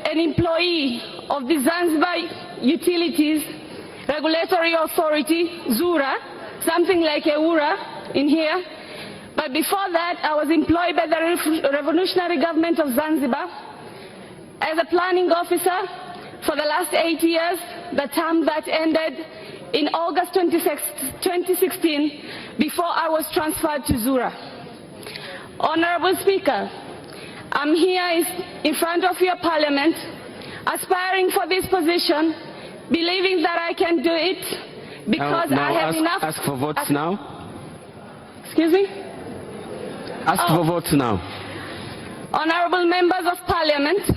an employee of the Zanzibar Utilities Regulatory Authority, ZURA, something like a URA in here. But before that, I was employed by the Revolutionary Government of Zanzibar as a planning officer for the last 8 years, the term that ended in August 2016, before I was transferred to ZURA. Honorable Speaker, I'm here in front of your Parliament, aspiring for this position, believing that I can do it, because I have enough... Ask for votes now. Excuse me? Ask for votes now. Honorable members of Parliament,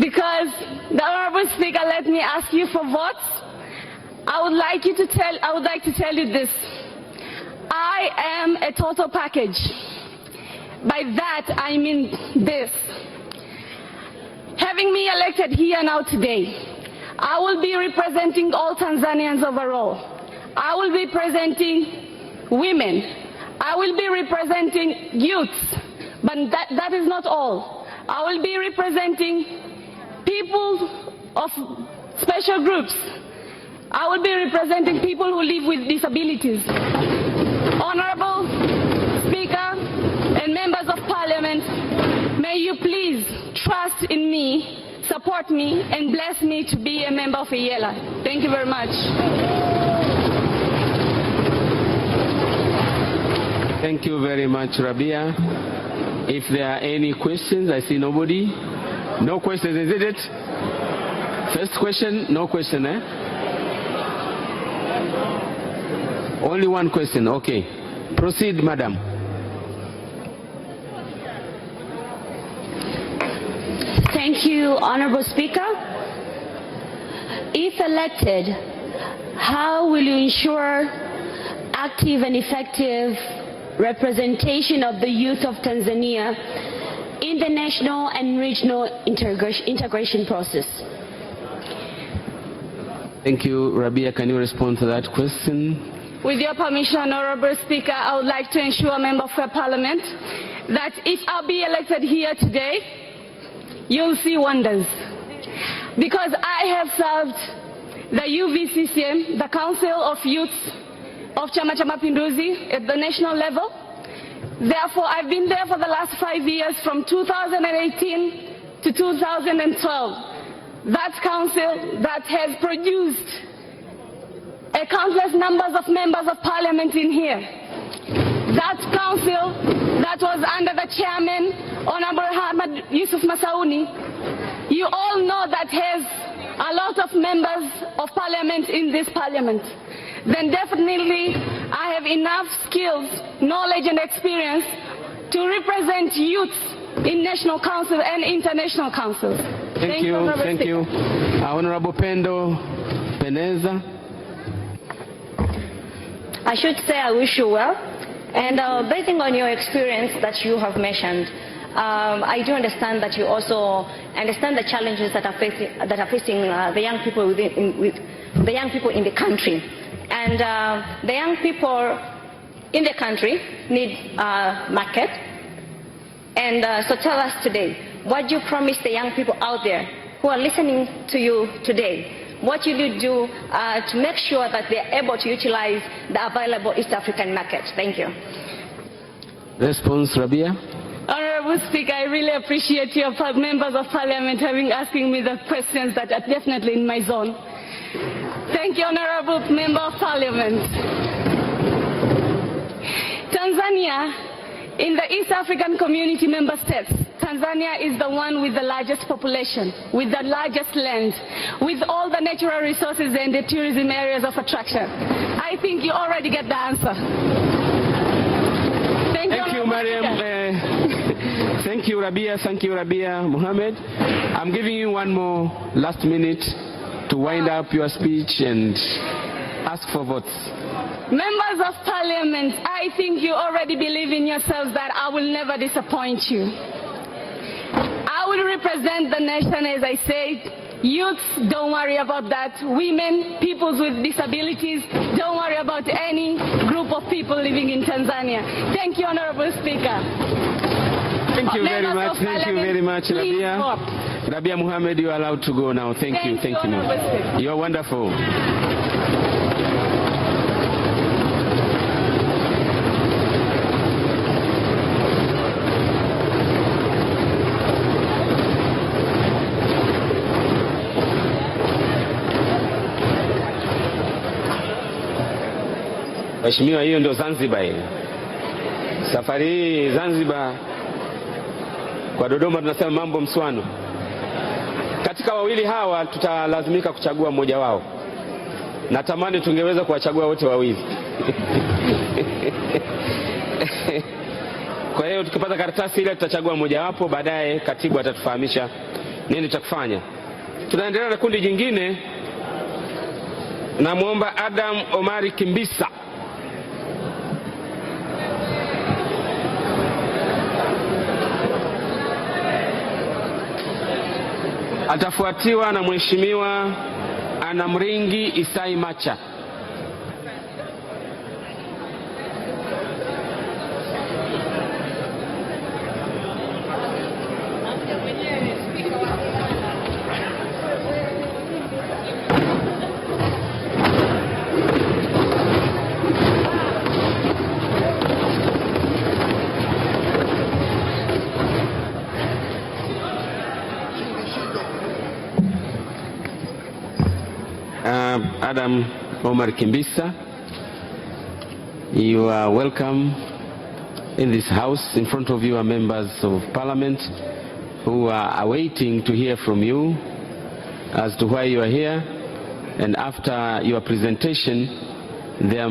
because the Honorable Speaker let me ask you for votes, I would like to tell you this. I am a total package. By that I mean this. Having me elected here now today, I will be representing all Tanzanians overall. I will be representing women. I will be representing youths. But that is not all. I will be representing people of special groups, I will be representing people who live with disabilities. Honorable Speaker and members of Parliament, may you please trust in me, support me, and bless me to be a member of IELA. Thank you very much. Thank you very much, Rabia. If there are any questions, I see nobody. No questions, is it? First question, no question, eh? Only one question, okay. Proceed, madam. Thank you, Honorable Speaker. If elected, how will you ensure active and effective representation of the youth of Tanzania in the national and regional integration process? Thank you, Rabia. Can you respond to that question? With your permission, Honorable Speaker, I would like to ensure, Member of Parliament, that if I'll be elected here today, you'll see wonders. Because I have served the UVCCM, the Council of Youth of Chama cha Mapinduzi at the national level. Therefore, I've been there for the last 5 years, from 2018 to 2012. That council that has produced a countless numbers of members of parliament in here. That council that was under the chairman, Honorable Ahmad Yusuf Masauni, you all know that has a lot of members of parliament in this parliament. Then definitely I have enough skills, knowledge and experience to represent youth in national council and international councils. Thank you, thank you. Honorable Pendo Peneza. I should say I wish you well. And basing on your experience that you have mentioned, I do understand that you also understand the challenges that are facing the young people the young people in the country. And the young people in the country need market. And so tell us today, what do you promise the young people out there who are listening to you today? What will you do to make sure that they are able to utilize the available East African market? Thank you. Response, Rabia. Honorable Speaker, I really appreciate your members of parliament asking me the questions that are definitely in my zone. Thank you, Honorable Member of Parliament. Tanzania, in the East African Community member states, Tanzania is the one with the largest population, with the largest land, with all the natural resources and the tourism areas of attraction. I think you already get the answer. Thank you, Mariam. Thank you, Rabia. Thank you, Rabia Mohammed. I'm giving you one more last minute to wind up your speech and ask for votes. Members of Parliament, I think you already believe in yourselves that I will never disappoint you. I will represent the nation, as I said. Youth, don't worry about that. Women, people with disabilities, don't worry about any group of people living in Tanzania. Thank you, Honorable Speaker. Thank you very much. Thank you very much, Rabia. Rabia Mohammed, you are allowed to go now. Thank you. Thank you. You are wonderful. Mheshimiwa, hiyo ndio Zanzibar hii. Safari hii Zanzibar, kwa Dodoma tunasema mambo mswano. Katika wawili hawa tutalazimika kuchagua mmoja wao. Natamani tungeweza kuwachagua wote wawili. Kwa hiyo tukipata karatasi ile tutachagua mmoja wapo, baadaye katibu atatufahamisha nini cha kufanya. Tunaendelea na kundi jingine. Namuomba Adam Omari Kimbisa. Atafuatiwa na Mheshimiwa Anamringi Isai Macha. Adam Omar Kimbisa, you are welcome in this house. In front of you are members of parliament who are awaiting to hear from you as to why you are here. And after your presentation, there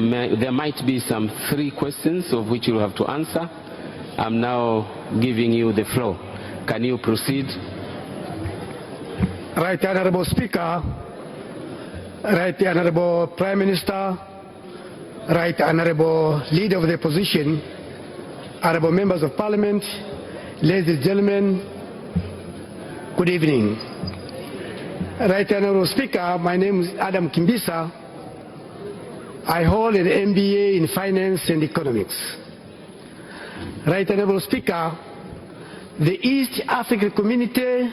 might be some 3 questions of which you will have to answer. I'm now giving you the floor. Can you proceed? Right Honorable Speaker, Right Honorable Prime Minister, Right Honorable Leader of the Opposition, Honorable Members of Parliament, ladies and gentlemen, good evening. Right Honorable Speaker, my name is Adam Kimbisa. I hold an MBA in Finance and Economics. Right Honorable Speaker, the East African Community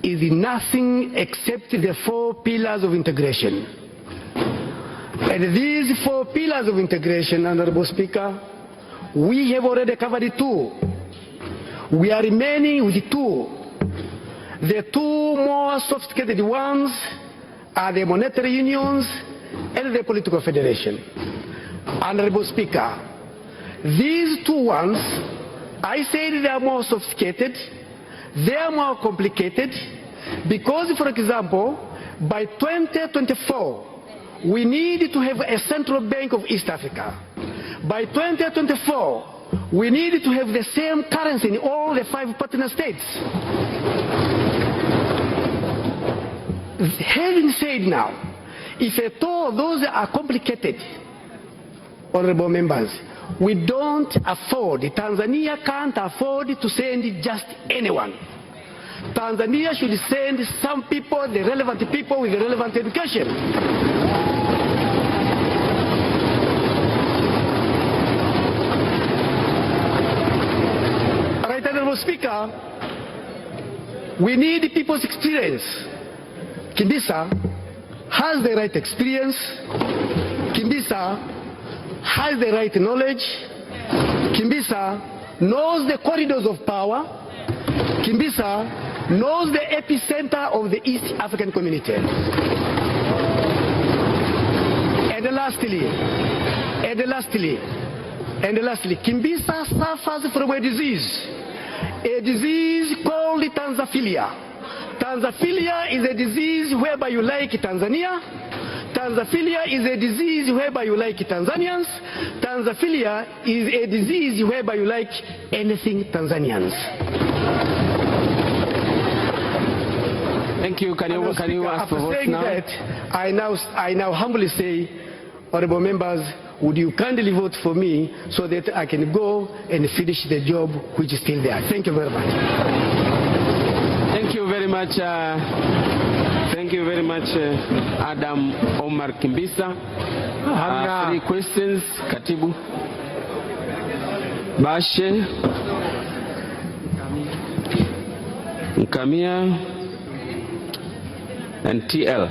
is nothing except the 4 pillars of integration. And these 4 pillars of integration, Honorable Speaker, we have already covered 2. We are remaining with 2. The 2 more sophisticated ones are the monetary unions and the political federation. Honorable Speaker, these 2 ones, I said they are more sophisticated, they are more complicated, because, for example, by 2024, we need to have a central bank of East Africa. By 2024, we need to have the same currency in all the 5 partner states. Having said now, if at all those are complicated, honorable members, we don't afford, Tanzania can't afford to send just anyone. Tanzania should send some people, the relevant people with the relevant education. Right, Honorable Speaker, we need people's experience. Kimbisa has the right experience. Kimbisa has the right knowledge. Kimbisa knows the corridors of power. Kimbisa knows the epicenter of the East African community. And lastly, Kimbisa suffers from a disease called Tanzaphilia. Tanzaphilia is a disease whereby you like Tanzania. Tanzaphilia is a disease whereby you like Tanzanians. Tanzaphilia is a disease whereby you like anything Tanzanians. Thank you. Can you ask for vote now? That, I now humbly say, honorable members, would you kindly vote for me so that I can go and finish the job which is still there. Thank you very much. Thank you very much. Thank you very much, Adam Omar Kimbisa. 3 questions, Katibu. Bashe, Nkamia, and TL.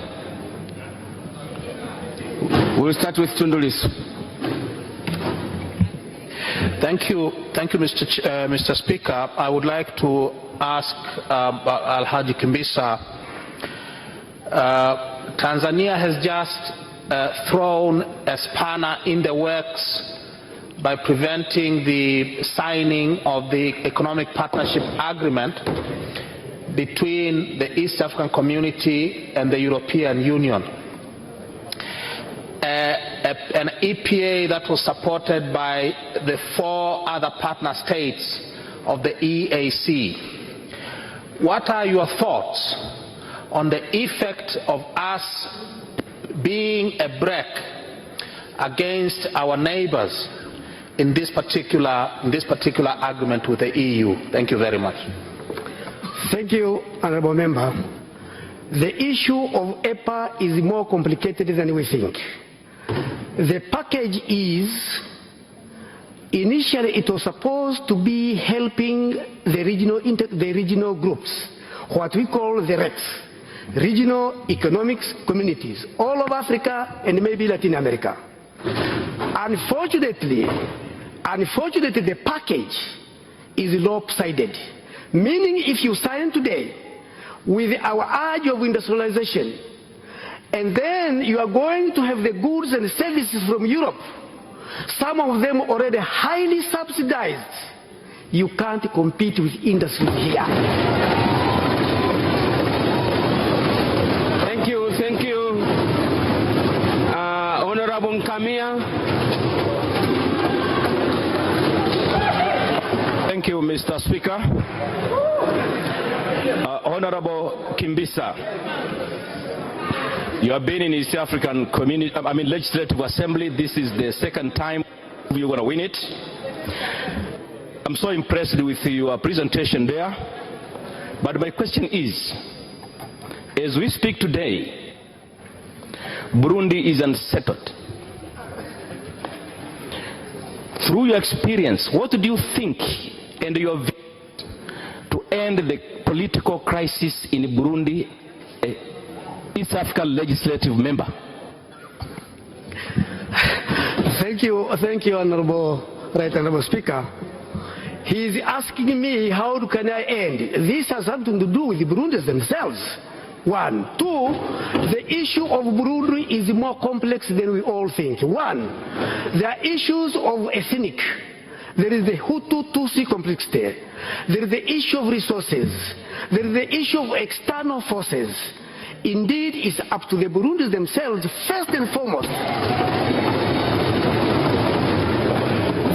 We'll start with Tundulisu. Thank you, Mr. Speaker. I would like to ask Alhaji Kimbisa. Tanzania has just thrown a spanner in the works by preventing the signing of the economic partnership agreement between the East African Community and the European Union. An EPA that was supported by the 4 other partner states of the EAC. What are your thoughts on the effect of us being a brake against our neighbors in this particular agreement with the EU? Thank you very much. Thank you, honorable member. The issue of EPA is more complicated than we think. The package is, initially it was supposed to be helping the regional groups, what we call the RECs, regional economics communities, all of Africa and maybe Latin America. Unfortunately, the package is lopsided, meaning if you sign today with our urge of industrialization And then you are going to have the goods and services from Europe, some of them already highly subsidized. You can't compete with industry here. Thank you, thank you. Honorable Nkamia. Thank you, Mr. Speaker. Honorable Kimbisa, you have been in East African Legislative Assembly. This is the second time you're going to win it. I'm so impressed with your presentation there. But my question is, as we speak today, Burundi is unsettled. Through your experience, what do you think and your vision to end the political crisis in Burundi, East African legislative member? Thank you, Honorable Speaker. He is asking me how can I end. This has something to do with the Burundis themselves. One. Two, the issue of Burundi is more complex than we all think. One, there are issues of ethnic. There is the Hutu-Tutsi complexity. There is the issue of resources. There is the issue of external forces. Indeed, it's up to the Burundis themselves, first and foremost.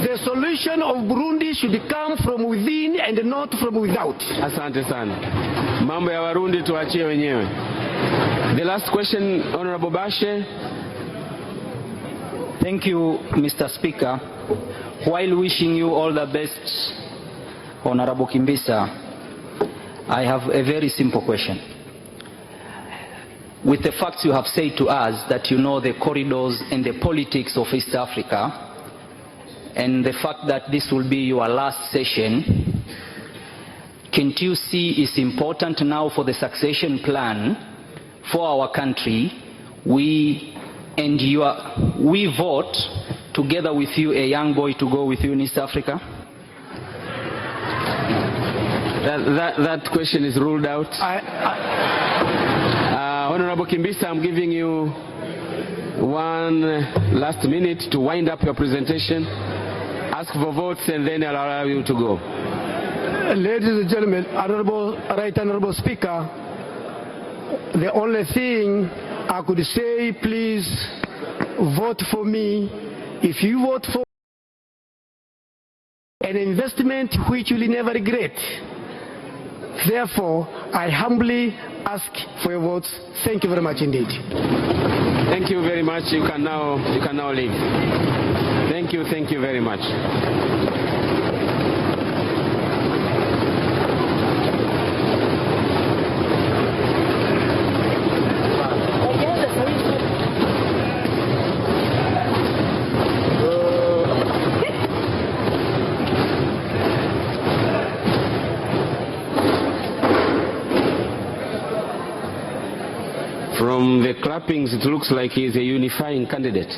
The solution of Burundi should come from within and not from without. Asante sana. Mambo ya Warundi tuachie wenyewe. The last question, Honorable Bashe. Thank you, Mr. Speaker. While wishing you all the best, Honorable Kimbisa, I have a very simple question. With the facts you have said to us that you know the corridors and the politics of East Africa, and the fact that this will be your last session, can't you see it's important now for the succession plan for our country, we vote together with you a young boy to go with you in East Africa? That question is ruled out. Honorable Kimbisa, I'm giving you one last minute to wind up your presentation. Ask for votes and then I'll allow you to go. Ladies and gentlemen, Honorable Speaker, the only thing I could say, please vote for me. If you vote for an investment which you will never regret. Therefore, I humbly ask for your votes. Thank you very much indeed. Thank you very much. You can now leave. Thank you very much. From the clappings, it looks like he is a unifying candidate.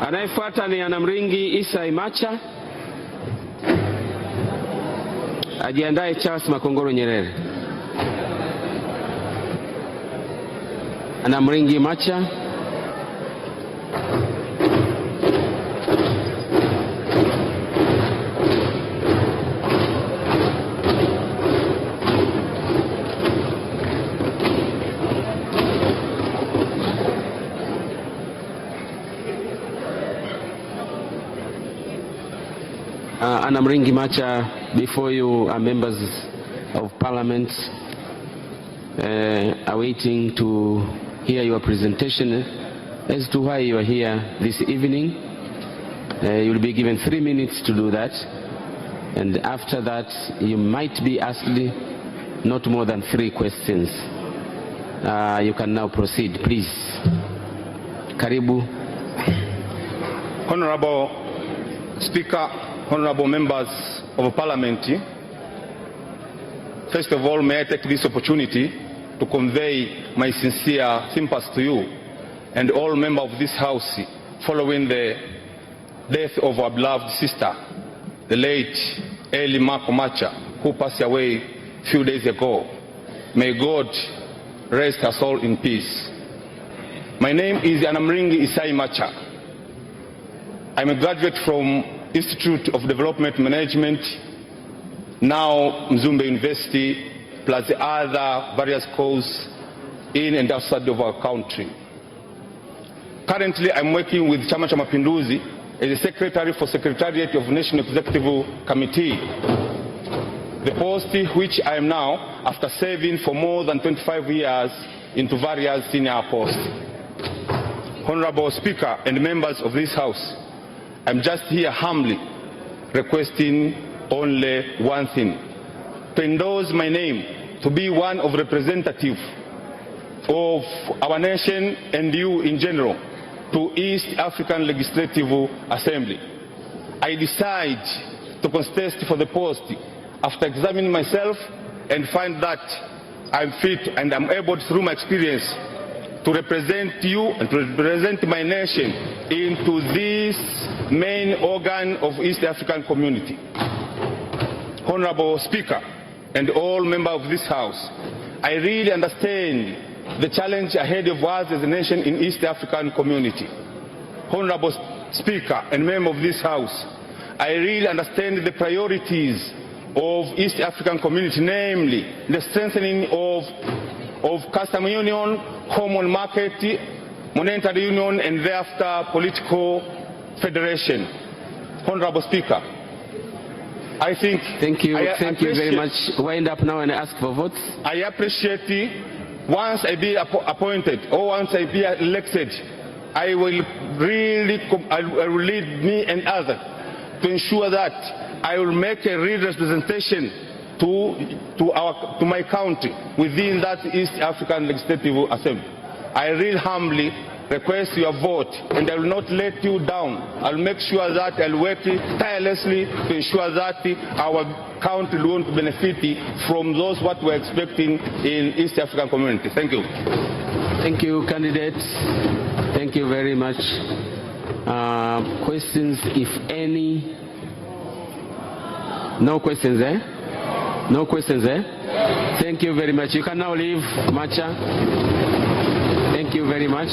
Anayefuata ni Anamringi Isa Imacha. Ajiandae Charles Makongoro Nyerere. Anamringi Imacha. Anamringi Macha, before you are members of parliament are waiting to hear your presentation as to why you are here this evening. You will be given 3 minutes to do that, and after that you might be asked not more than 3 questions. You can now proceed, please. Karibu. Honorable Speaker, honorable members of Parliament, first of all, may I take this opportunity to convey my sincere sympathy to you and all members of this House following the death of our beloved sister, the late Eli Marco Macha, who passed away a few days ago. May God rest her soul in peace. My name is Anamringi Isai Macha. I'm a graduate from Institute of Development Management, now Mzumbe University, plus the other various courses in and outside of our country. Currently, I'm working with Chama cha Mapinduzi as a secretary for Secretariat of National Executive Committee, the post which I am now after serving for more than 25 years into various senior posts. Honorable Speaker and members of this House, I'm just here humbly requesting only one thing: to endorse my name to be one of representatives of our nation and you in general to East African Legislative Assembly. I decide to contest for the post after examining myself and find that I'm fit and I'm able through my experience to represent you and to represent my nation into this main organ of East African community. Honorable Speaker and all members of this House, I really understand the challenge ahead of us as a nation in East African community. Honorable Speaker and member of this House, I really understand the priorities of East African community, namely the strengthening of custom union, common market, monetary union, and thereafter political federation. Honorable Speaker, I think... Thank you very much. Wind up now and ask for votes. I appreciate once I be appointed or once I be elected, I will really I will lead me and others to ensure that I will make a real representation to my country within that East African Legislative Assembly. I really humbly request your vote, and I will not let you down. I'll make sure that I'll work tirelessly to ensure that our country will benefit from those what we're expecting in East African community. Thank you. Thank you, candidates. Thank you very much. Questions, if any? No questions, eh? No questions, eh? Thank you very much. You can now leave, Macha. Thank you very much.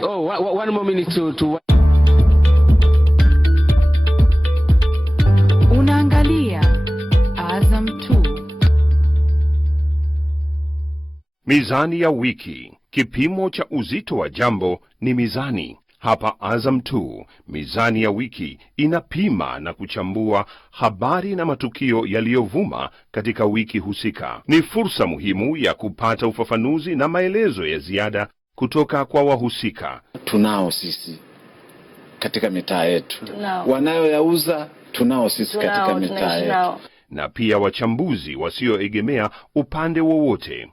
One more minute to... Unaangalia Azam 2. Mizani ya wiki. Kipimo cha uzito wa jambo ni mizani. Hapa Azam 2, mizani ya wiki inapima na kuchambua habari na matukio yaliyovuma katika wiki husika. Ni fursa muhimu ya kupata ufafanuzi na maelezo ya ziada kutoka kwa wahusika. Tunao sisi katika mitaa yetu. Wanayoyauza tunao sisi katika mitaa yetu. Na pia wachambuzi wasioegemea upande wowote.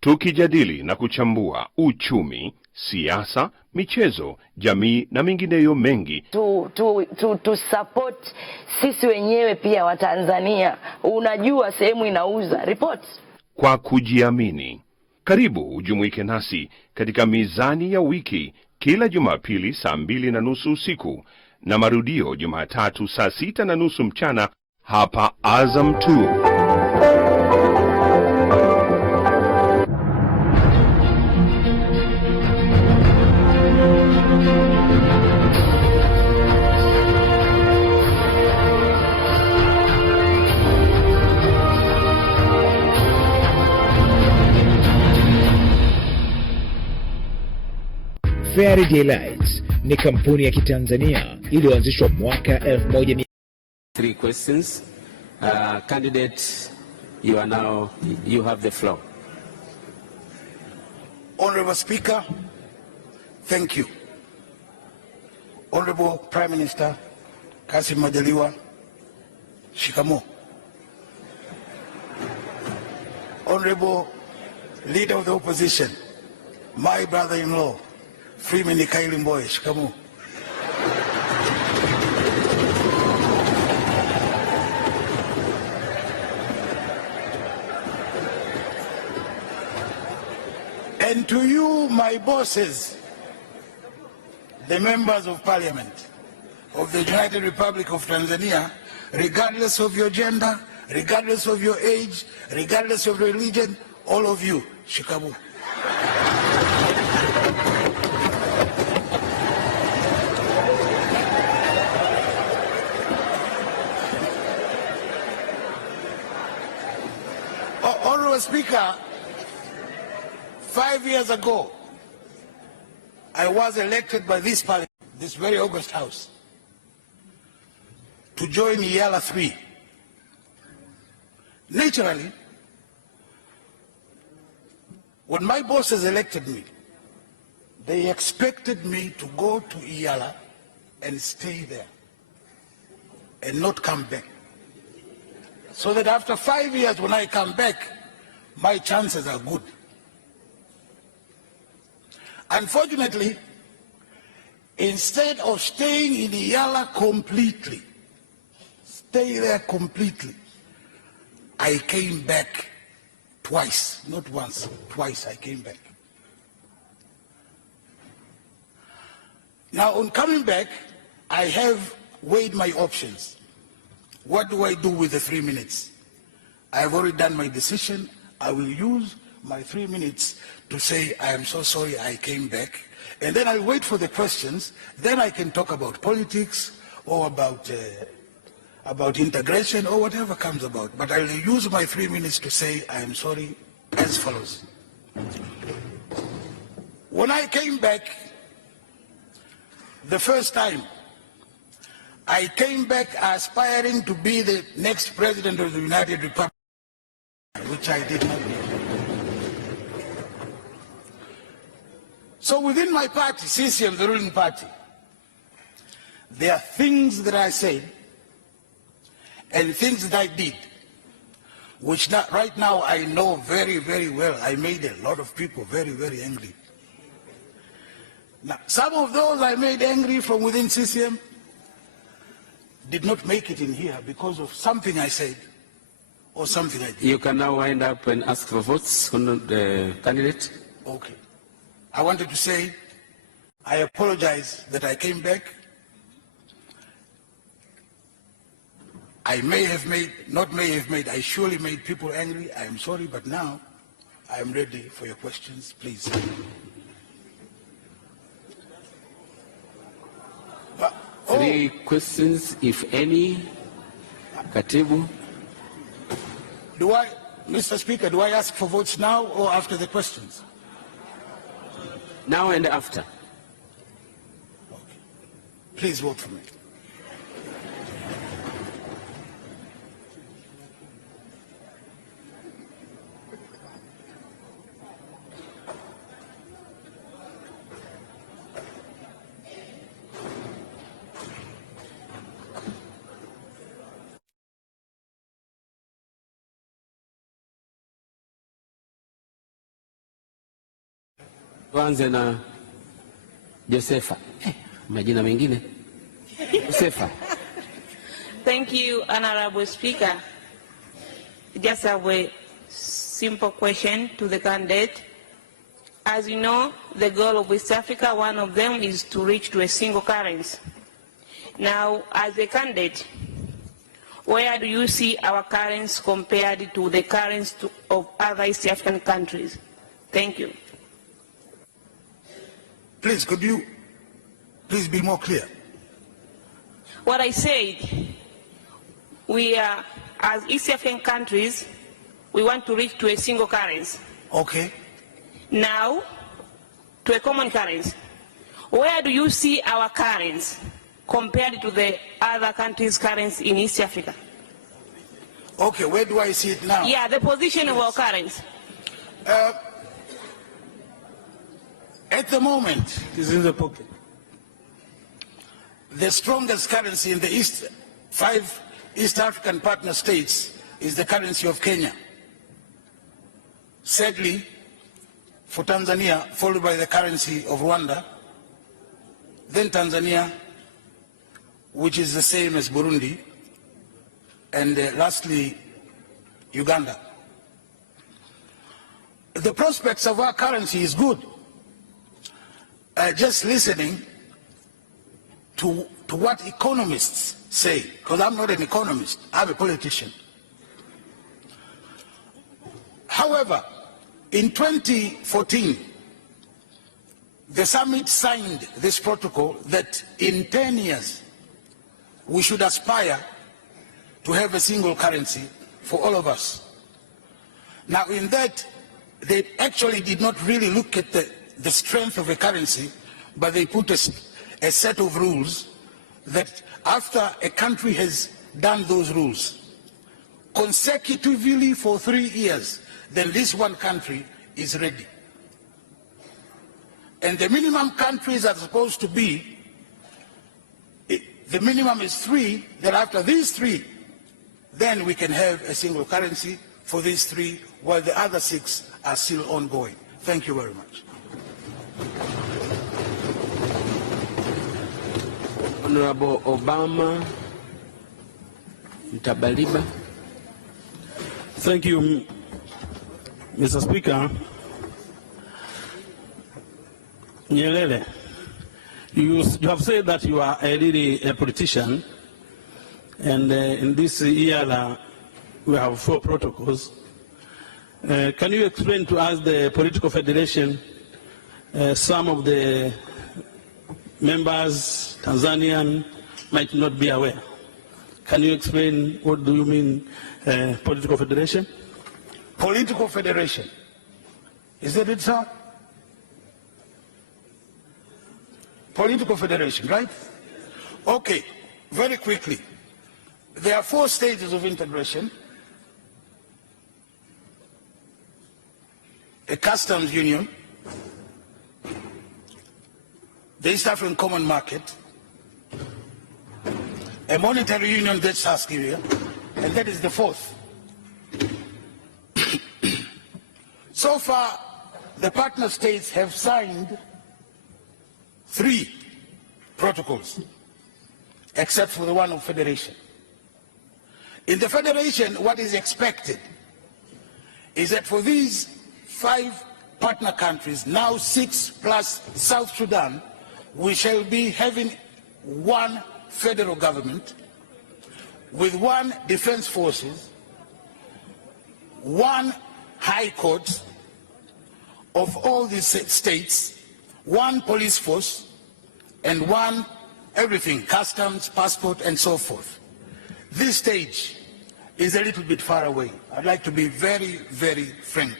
Tukijadili na kuchambua uchumi, siasa, michezo, jamii na mingineyo mengi. To support sisi wenyewe pia wa Tanzania. Unajua sehemu inauza reports. Kwa kujiamini. Karibu ujumuike nasi katika mizani ya wiki kila Jumapili saa 2:30 usiku na marudio Jumatatu saa 6:30 mchana hapa Azam 2. Fairy Daylights ni kampuni ya Kitanzania iliyoanzishwa mwaka 1900. 3 questions. Candidates, you have the floor. Honorable Speaker, thank you. Honorable Prime Minister Kassim Majaliwa, shikamo. Honorable Leader of the Opposition, my brother-in-law, Freeman Kaili Mbowe, shikamo. And to you, my bosses, the members of Parliament of the United Republic of Tanzania, regardless of your gender, regardless of your age, regardless of your religion, all of you, shikamoo. Honorable Speaker, 5 years ago, I was elected by this parliament, this very august house, to join Yala 3. Naturally, when my bosses elected me, they expected me to go to Iyala and stay there and not come back. So that after 5 years, when I come back, my chances are good. Unfortunately, instead of staying in Iyala completely, stay there completely, I came back twice, not once, twice I came back. Now, on coming back, I have weighed my options. What do I do with the 3 minutes? I have already done my decision. I will use my 3 minutes to say, I am so sorry I came back. And then I'll wait for the questions. Then I can talk about politics or about integration or whatever comes about. But I'll use my 3 minutes to say, I am sorry, as follows. When I came back the first time, I came back aspiring to be the next president of the United Republic, which I did not do. So within my party, CCM, the ruling party, there are things that I said and things that I did, which right now I know very, very well. I made a lot of people very, very angry. Now, some of those I made angry from within CCM did not make it in here because of something I said or something I did. You can now wind up and ask for votes on the candidate. Okay. I wanted to say, I apologize that I came back. I may have made, not may have made, I surely made people angry. I am sorry, but now I am ready for your questions, please. Three questions, if any. Katibu. Mr. Speaker, do I ask for votes now or after the questions? Now and after. Okay. Please vote for me. Tuanze na Josefa. Majina mengine. Josefa. Thank you, Honorable Speaker. Just have a simple question to the candidate. As you know, the goal of West Africa, one of them is to reach to a single currency. Now, as a candidate, where do you see our currency compared to the currency of other East African countries? Thank you. Please, could you please be more clear? What I said, we are, as East African countries, we want to reach to a single currency. Okay. Now, to a common currency. Where do you see our currency compared to the other countries' currency in East Africa? Okay, where do I see it now? Yeah, the position of our currency. At the moment, is in the pocket. The strongest currency in the 5 East African partner states is the currency of Kenya. Sadly, for Tanzania, followed by the currency of Rwanda, then Tanzania, which is the same as Burundi, and lastly, Uganda. The prospects of our currency is good. Just listening to what economists say, because I'm not an economist, I'm a politician. However, in 2014, the summit signed this protocol that in 10 years, we should aspire to have a single currency for all of us. Now in that, they actually did not really look at the strength of a currency, but they put a set of rules that after a country has done those rules consecutively for 3 years, then this one country is ready. And the minimum countries are supposed to be, the minimum is 3, then after these 3, then we can have a single currency for these 3, while the other 6 are still ongoing. Thank you very much. Honorable Obama Ntabaliba. Thank you, Mr. Speaker. Nyelele, you have said that you are really a politician, and in this year we have 4 protocols. Can you explain to us the political federation? Some of the members, Tanzanian, might not be aware. Can you explain what do you mean political federation? Political federation. Is that it, sir? Political federation, right? Okay, very quickly. There are 4 stages of integration. A customs union, the East African Common Market, a monetary union, that's Syria, and that is the 4th. So far, the partner states have signed 3 protocols, except for the one of federation. In the federation, what is expected is that for these 5 partner countries, now 6 plus South Sudan, we shall be having 1 federal government with 1 defense forces, 1 high court of all these states, 1 police force, and 1 everything, customs, passport, and so forth. This stage is a little bit far away. I'd like to be very, very frank.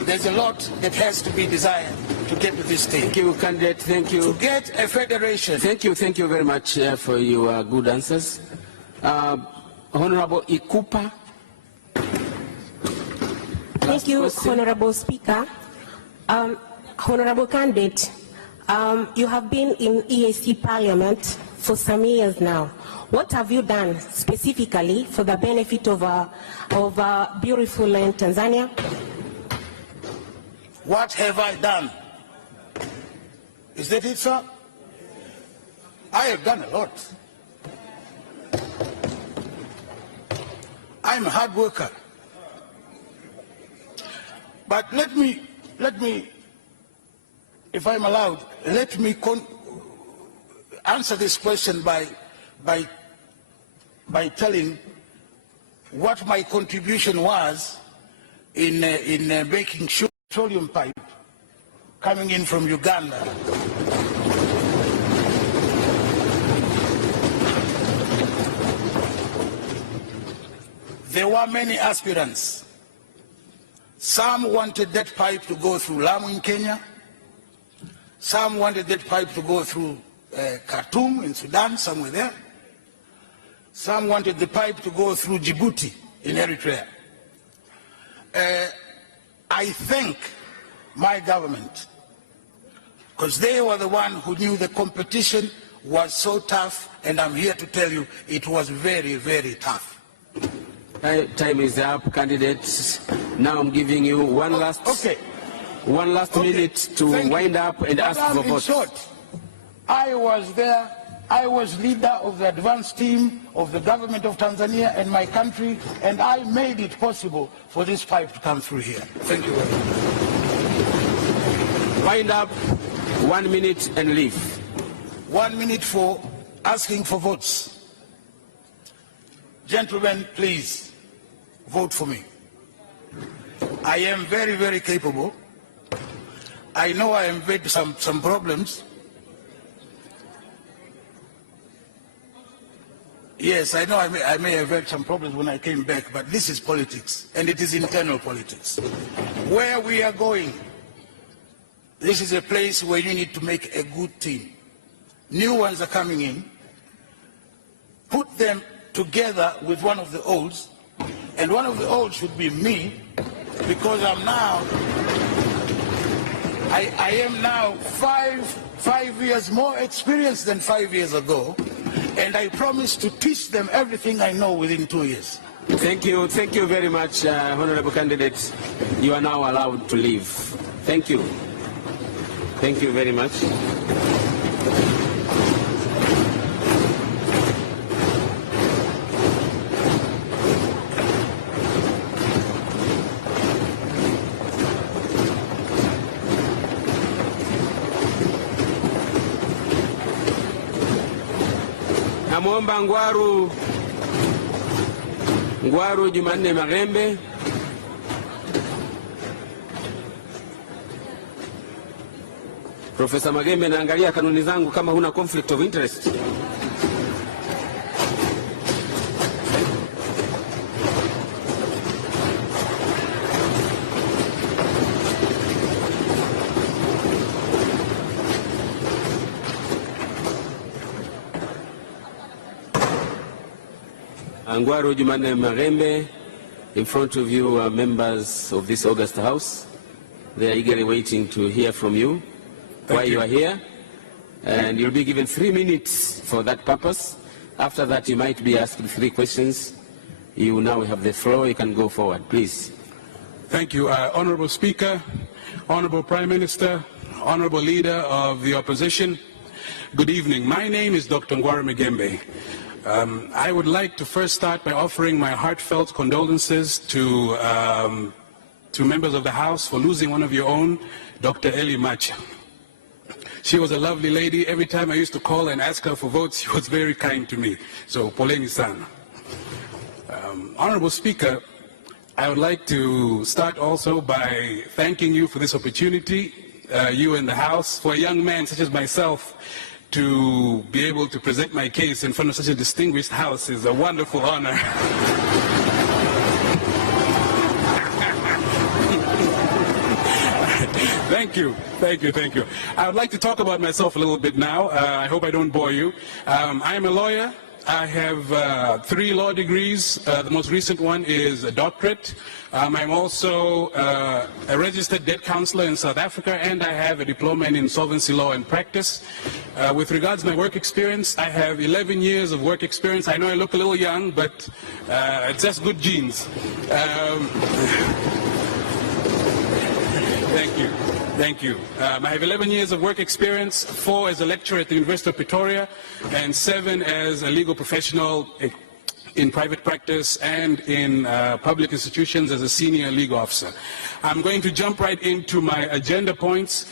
There's a lot that has to be desired to get to this stage. Thank you, candidate. Thank you. To get a federation. Thank you very much for your good answers. Honorable Ikupa. Thank you, Honorable Speaker. Honorable candidate, you have been in EAC Parliament for some years now. What have you done specifically for the benefit of our beautiful land, Tanzania? What have I done? Is that it, sir? I have done a lot. I'm a hard worker. But let me, if I'm allowed, let me answer this question by telling what my contribution was in making sure petroleum pipe coming in from Uganda. There were many aspirants. Some wanted that pipe to go through Lamu in Kenya. Some wanted that pipe to go through Khartoum in Sudan, somewhere there. Some wanted the pipe to go through Djibouti in Eritrea. I thank my government, because they were the one who knew the competition was so tough, and I'm here to tell you it was very, very tough. Time is up, candidates. Now I'm giving you one last minute to wind up and ask for votes. In short, I was there. I was leader of the advance team of the government of Tanzania and my country, and I made it possible for this pipe to come through here. Thank you very much. Wind up, 1 minute and leave. 1 minute for asking for votes. Gentlemen, please vote for me. I am very, very capable. I know I have made some problems. Yes, I know I may have had some problems when I came back, but this is politics, and it is internal politics. Where we are going, this is a place where you need to make a good team. New ones are coming in, put them together with one of the olds, and one of the olds should be me, because I'm now, I am now five years more experienced than 5 years ago, and I promise to teach them everything I know within 2 years. Thank you very much, Honorable Candidate. You are now allowed to leave. Thank you. Thank you very much. Namwomba Ngwaru Jumanne Magembe. Profesa Magembe, naangalia kanuni zangu kama huna conflict of interest. Ngwaru Jumanne Magembe, in front of you are members of this August House. They are eagerly waiting to hear from you. Why you are here, and you'll be given 3 minutes for that purpose. After that, you might be asked 3 questions. You now have the floor. You can go forward, please. Thank you, Honorable Speaker, Honorable Prime Minister, Honorable Leader of the Opposition. Good evening. My name is Dr. Ngwaru Magembe. I would like to first start by offering my heartfelt condolences to members of the House for losing one of your own, Dr. Eli Macha. She was a lovely lady. Every time I used to call and ask her for votes, she was very kind to me. So, poleni sana. Honorable Speaker, I would like to start also by thanking you for this opportunity, you and the House. For a young man such as myself to be able to present my case in front of such a distinguished House is a wonderful honor. Thank you. I would like to talk about myself a little bit now. I hope I don't bore you. I am a lawyer. I have 3 law degrees. The most recent one is a doctorate. I'm also a registered debt counselor in South Africa, and I have a diploma in insolvency law and practice. With regards to my work experience, I have 11 years of work experience. I know I look a little young, but it's just good genes. Thank you. I have 11 years of work experience, 4 as a lecturer at the University of Pretoria, and 7 as a legal professional in private practice and in public institutions as a senior legal officer. I'm going to jump right into my agenda points.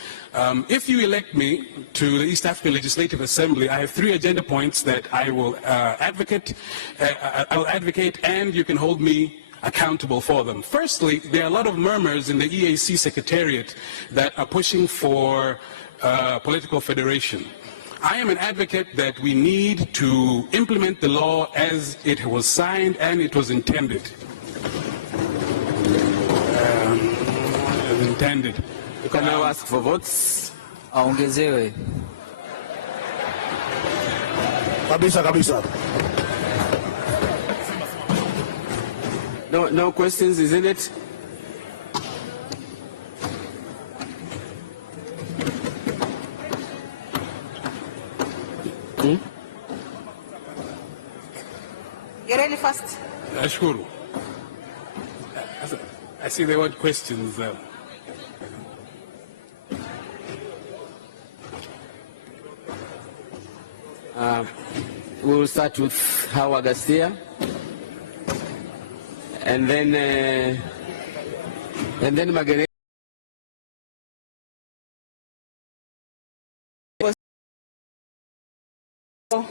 If you elect me to the East African Legislative Assembly, I have 3 agenda points that I will advocate, and you can hold me accountable for them. Firstly, there are a lot of murmurs in the EAC Secretariat that are pushing for political federation. I am an advocate that we need to implement the law as it was signed and it was intended. You can now ask for votes. Aongezewe. Kabisa. No questions, isn't it? Get ready first. Ashkuru. I see there were questions. We'll start with Hawa Garcia. And then Margaret.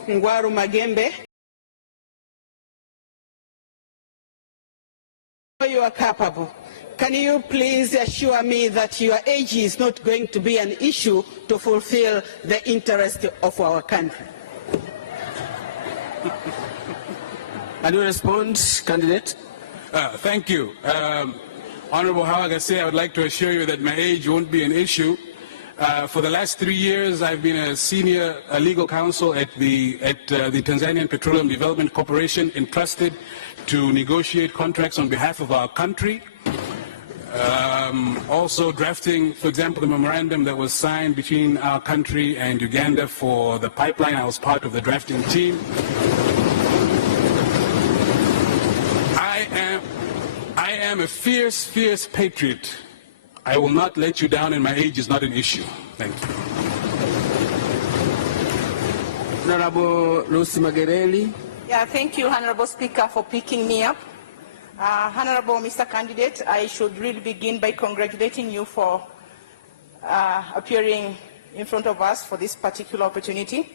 Ngwaru Magembe. You are capable. Can you please assure me that your age is not going to be an issue to fulfill the interest of our country? Can you respond, candidate? Thank you. Honorable Hawagase, I would like to assure you that my age won't be an issue. For the last 3 years, I've been a senior legal counsel at the Tanzanian Petroleum Development Corporation, entrusted to negotiate contracts on behalf of our country. Also drafting, for example, the memorandum that was signed between our country and Uganda for the pipeline. I was part of the drafting team. I am a fierce, fierce patriot. I will not let you down, and my age is not an issue. Thank you. Honorable Lucy Magereli. Yeah, thank you, Honorable Speaker, for picking me up. Honorable Mr. Candidate, I should really begin by congratulating you for appearing in front of us for this particular opportunity.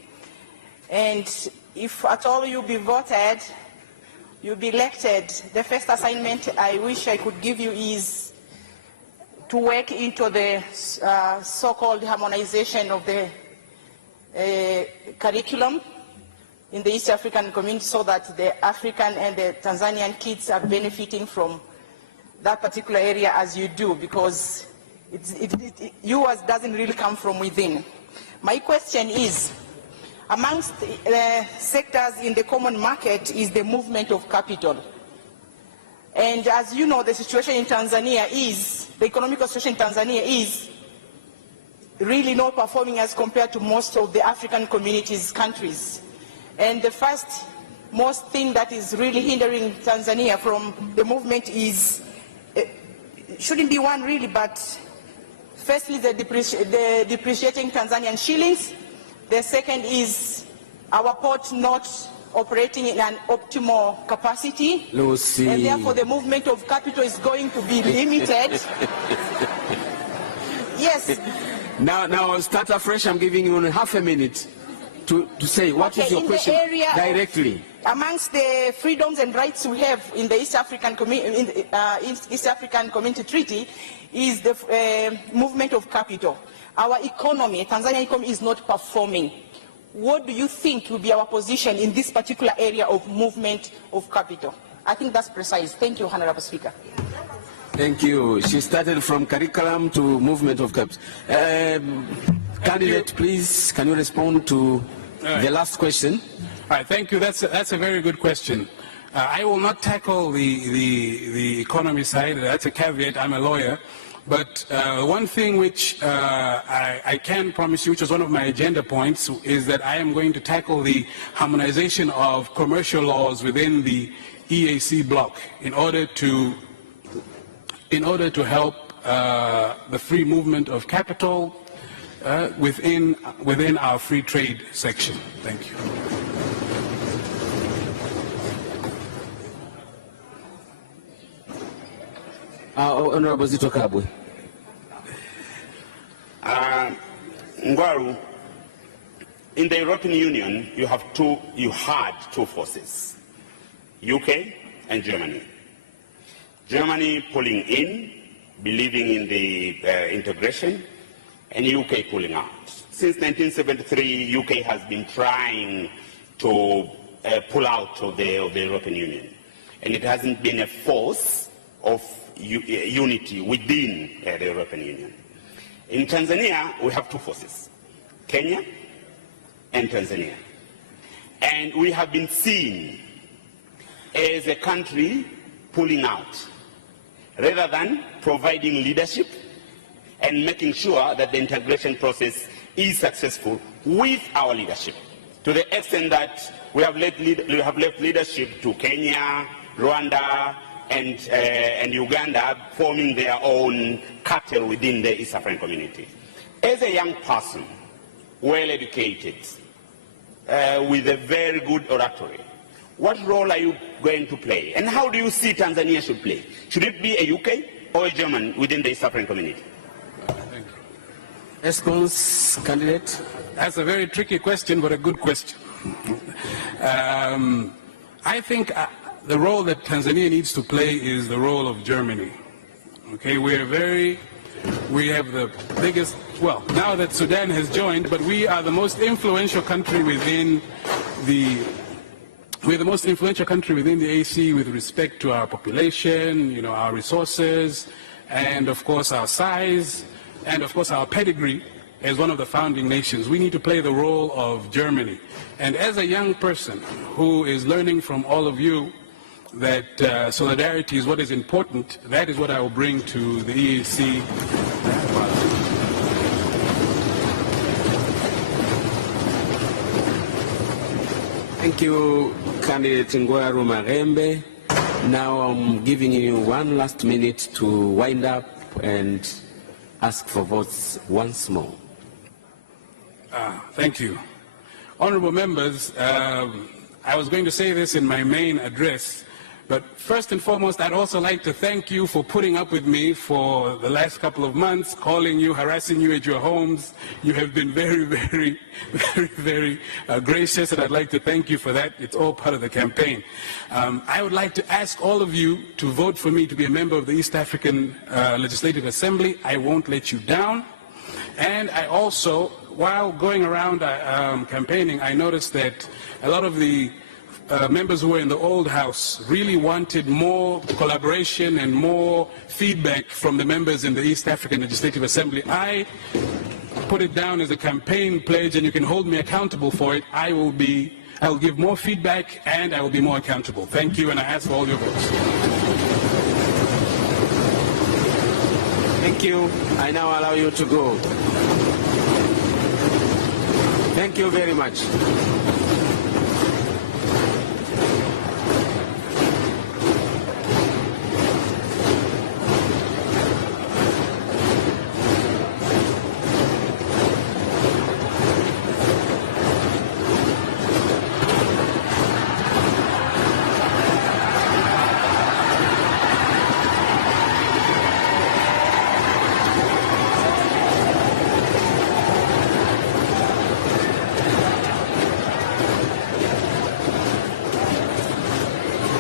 And if at all you be voted, you'll be elected, the first assignment I wish I could give you is to work into the so-called harmonization of the curriculum in the East African community, so that the African and the Tanzanian kids are benefiting from that particular area as you do, because yours doesn't really come from within. My question is, amongst sectors in the common market is the movement of capital. And as you know, the situation in Tanzania is, the economic situation in Tanzania is really not performing as compared to most of the African communities, countries. And the first most thing that is really hindering Tanzania from the movement is, shouldn't be one really, but firstly the depreciating Tanzanian shillings. The second is our port not operating in an optimal capacity. Lucy. And therefore the movement of capital is going to be limited. Yes. Now I'll start afresh. I'm giving you only half a minute to say what is your question directly. Amongst the freedoms and rights we have in the East African Community Treaty is the movement of capital. Our economy, Tanzanian economy, is not performing. What do you think will be our position in this particular area of movement of capital? I think that's precise. Thank you, Honorable Speaker. Thank you. She started from curriculum to movement of capital. Candidate, please, can you respond to the last question? All right, thank you. That's a very good question. I will not tackle the economy side. That's a caveat. I'm a lawyer. But one thing which I can promise you, which is one of my agenda points, is that I am going to tackle the harmonization of commercial laws within the EAC bloc in order to help the free movement of capital within our free trade section. Thank you. Honorable Zito Kabwe. Ngwaru, in the European Union, you had two forces, UK and Germany. Germany pulling in, believing in the integration, and UK pulling out. Since 1973, UK has been trying to pull out of the European Union, and it hasn't been a force of unity within the European Union. In Tanzania, we have two forces, Kenya and Tanzania. And we have been seen as a country pulling out, rather than providing leadership and making sure that the integration process is successful with our leadership, to the extent that we have left leadership to Kenya, Rwanda, and Uganda, forming their own cartel within the East African community. As a young person, well educated, with a very good oratory, what role are you going to play? And how do you see Tanzania should play? Should it be a UK or a German within the East African community? Thank you. Response, candidate? That's a very tricky question, but a good question. I think the role that Tanzania needs to play is the role of Germany. Okay, we have the biggest, well, now that Sudan has joined, but we are the most influential country within the We're the most influential country within the AC with respect to our population, our resources, and of course our size, and of course our pedigree as one of the founding nations. We need to play the role of Germany. And as a young person who is learning from all of you that solidarity is what is important, that is what I will bring to the EAC. Thank you, Candidate Ngwaru Marembe. Now I'm giving you 1 last minute to wind up and ask for votes once more. Thank you. Honorable members, I was going to say this in my main address, but first and foremost, I'd also like to thank you for putting up with me for the last couple of months, calling you, harassing you at your homes. You have been very, very, very, very gracious, and I'd like to thank you for that. It's all part of the campaign. I would like to ask all of you to vote for me to be a member of the East African Legislative Assembly. I won't let you down. And I also, while going around campaigning, I noticed that a lot of the members who were in the old house really wanted more collaboration and more feedback from the members in the East African Legislative Assembly. I put it down as a campaign pledge, and you can hold me accountable for it. I'll give more feedback, and I will be more accountable. Thank you, and I ask for all your votes. Thank you. I now allow you to go. Thank you very much.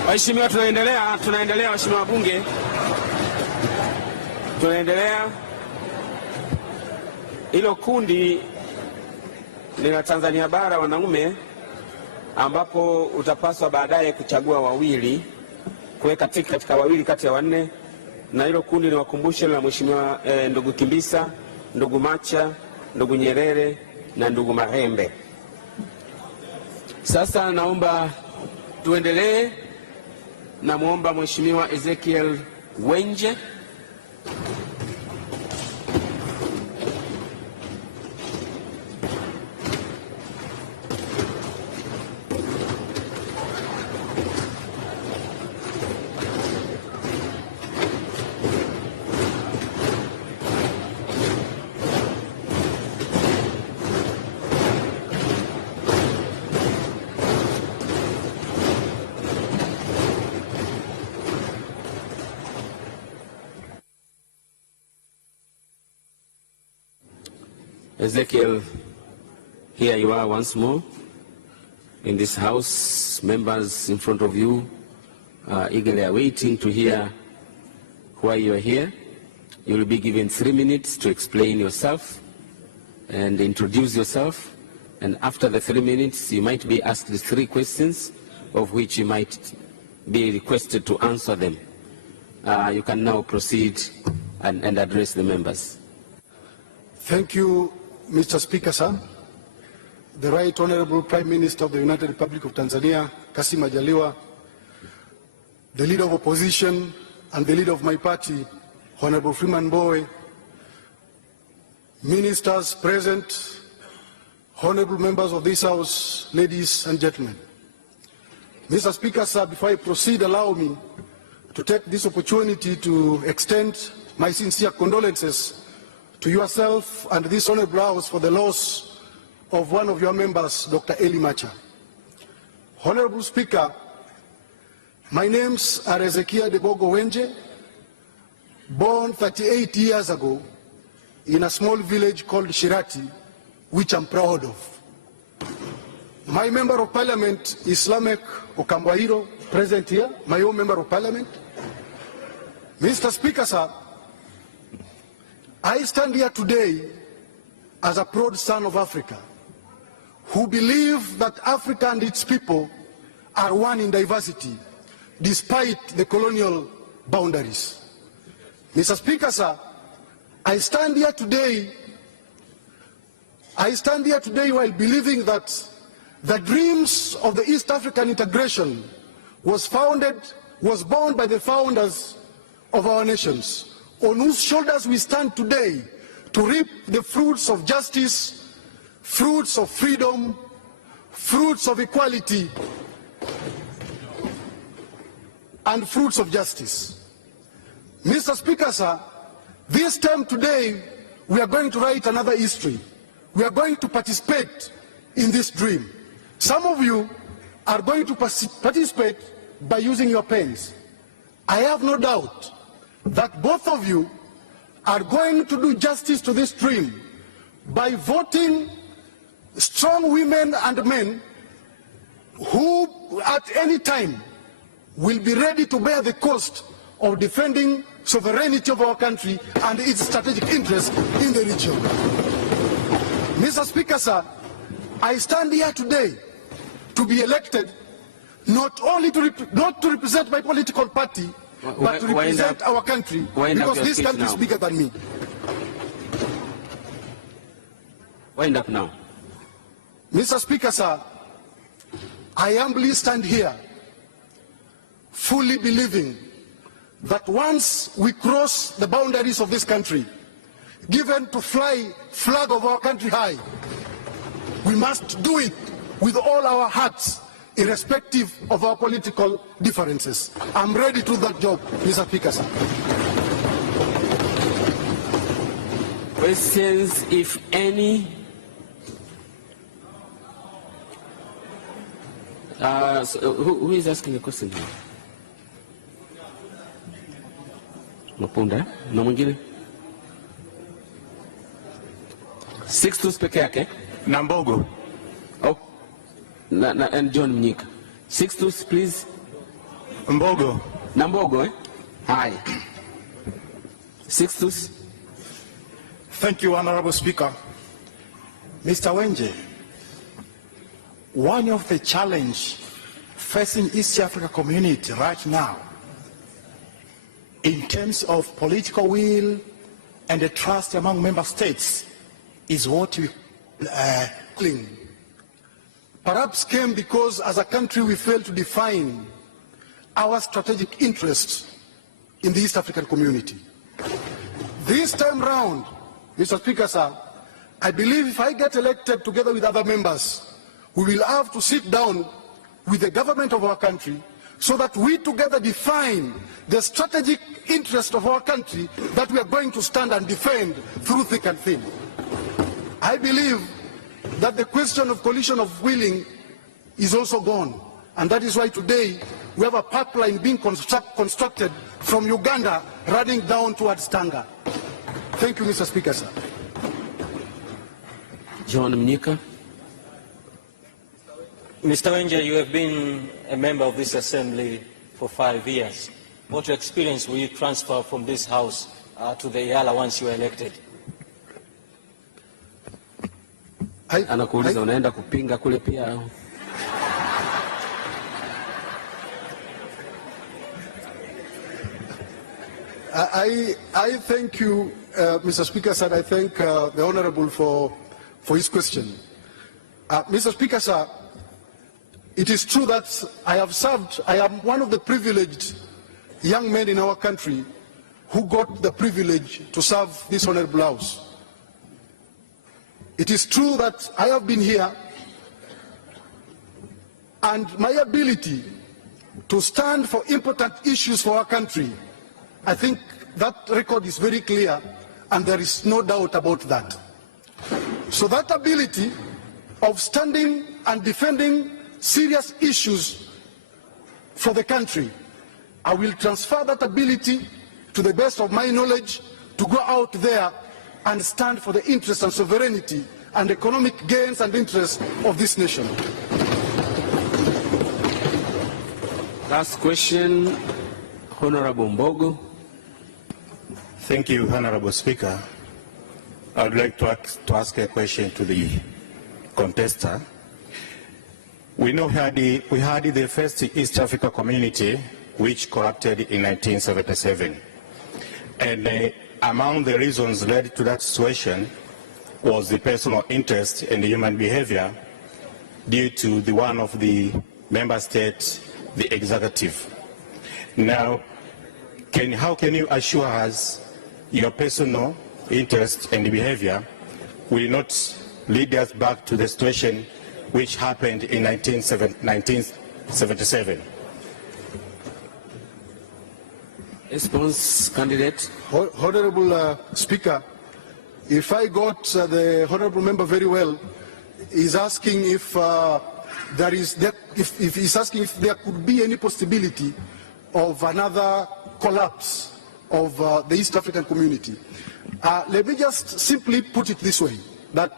Waheshimiwa, tunaendelea waheshimiwa wabunge. Tunaendelea. Hilo kundi ni la Tanzania bara wanaume, ambapo utapaswa baadaye kuchagua wawili, kuweka tiki katika wawili kati ya wanne, na hilo kundi ni wakumbushe la Mheshimiwa ndugu Kimbisa, ndugu Macha, ndugu Nyerere na ndugu Marembe. Sasa naomba tuendelee. Namuomba Mheshimiwa Ezekiel Wenje. Ezekiel, here you are once more in this house. Members in front of you are eagerly awaiting to hear why you are here. You will be given 3 minutes to explain yourself and introduce yourself. And after the 3 minutes, you might be asked 3 questions, of which you might be requested to answer them. You can now proceed and address the members. Thank you, Mr. Speaker, sir. The Right Honorable Prime Minister of the United Republic of Tanzania, Kassim Majaliwa, the leader of opposition and the leader of my party, Honorable Freeman Mbowe, ministers present, honorable members of this House, ladies and gentlemen. Mr. Speaker, sir, before I proceed, allow me to take this opportunity to extend my sincere condolences to yourself and this honorable House for the loss of one of your members, Dr. Eli Macha. Honorable Speaker, my names are Ezekiel Debogo Wenje, born 38 years ago in a small village called Shirati, which I'm proud of. My member of parliament is Lamek Okambwahiro, present here, my own member of parliament. Mr. Speaker, sir, I stand here today as a proud son of Africa, who believe that Africa and its people are one in diversity, despite the colonial boundaries. Mr. Speaker, sir, I stand here today while believing that the dreams of the East African integration was born by the founders of our nations, on whose shoulders we stand today to reap the fruits of justice, fruits of freedom, fruits of equality, and fruits of justice. Mr. Speaker, sir, this time today we are going to write another history. We are going to participate in this dream. Some of you are going to participate by using your pens. I have no doubt that both of you are going to do justice to this dream by voting strong women and men who at any time will be ready to bear the cost of defending sovereignty of our country and its strategic interests in the region. Mr. Speaker, sir, I stand here today to be elected not to represent my political party, but to represent our country, because this country is bigger than me. Wind up now. Mr. Speaker, sir, I humbly stand here fully believing that once we cross the boundaries of this country, given to fly flag of our country high, we must do it with all our hearts, irrespective of our political differences. I'm ready to do that job, Mr. Speaker, sir. Questions, if any? So who is asking the question here? Mapunda, na mwingine? 6 peke yake? Nambogo. Oh. And John Mnyika. 6 please. Mbogo. Nambogo, eh? Hi. 6. Thank you, Honorable Speaker. Mr. Wenje, one of the challenges facing East Africa community right now in terms of political will and the trust among member states is what we cling. Perhaps came because as a country we failed to define our strategic interests in the East African community. This time round, Mr. Speaker, sir, I believe if I get elected together with other members, we will have to sit down with the government of our country so that we together define the strategic interest of our country that we are going to stand and defend through thick and thin. I believe that the question of coalition of willing is also gone, and that is why today we have a pipeline being constructed from Uganda running down towards Tanga. Thank you, Mr. Speaker, sir. John Mnyika. Mr. Wenje, you have been a member of this assembly for 5 years. What experience will you transfer from this house to the IALA once you are elected? Anakuuliza unaenda kupinga kule pia. I thank you, Mr. Speaker, sir. I thank the Honorable for his question. Mr. Speaker, sir, it is true that I am one of the privileged young men in our country who got the privilege to serve this honorable house. It is true that I have been here, and my ability to stand for important issues for our country, I think that record is very clear, and there is no doubt about that. So that ability of standing and defending serious issues for the country, I will transfer that ability to the best of my knowledge to go out there and stand for the interests and sovereignty and economic gains and interests of this nation. Last question, Honorable Mbogo. Thank you, Honorable Speaker. I would like to ask a question to the contestant. We know we had the first East Africa community which collapsed in 1977. And among the reasons led to that situation was the personal interest in the human behavior due to the one of the member states, the executive. Now, how can you assure us your personal interest and behavior will not lead us back to the situation which happened in 1977? Response, candidate. Honorable Speaker, if I got the honorable member very well, he's asking if he's asking if there could be any possibility of another collapse of the East African community. Let me just simply put it this way, that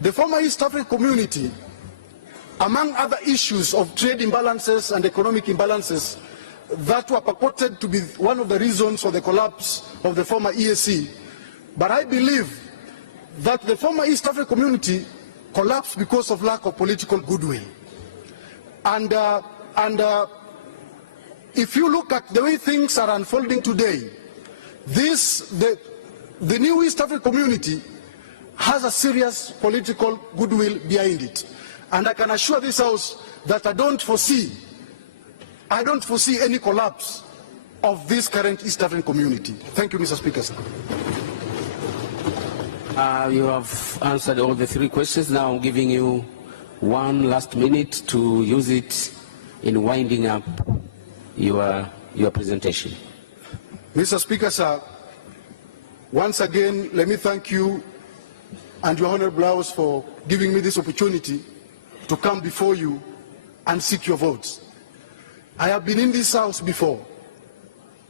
the former East African community, among other issues of trade imbalances and economic imbalances that were purported to be one of the reasons for the collapse of the former EAC, but I believe that the former East African community collapsed because of lack of political goodwill. And if you look at the way things are unfolding today, the new East African community has a serious political goodwill behind it. And I can assure this House that I don't foresee any collapse of this current East African community. Thank you, Mr. Speaker. You have answered all the three questions. Now I'm giving you 1 last minute to use it in winding up your presentation. Mr. Speaker, sir, once again, let me thank you and your Honorable House for giving me this opportunity to come before you and seek your votes. I have been in this House before.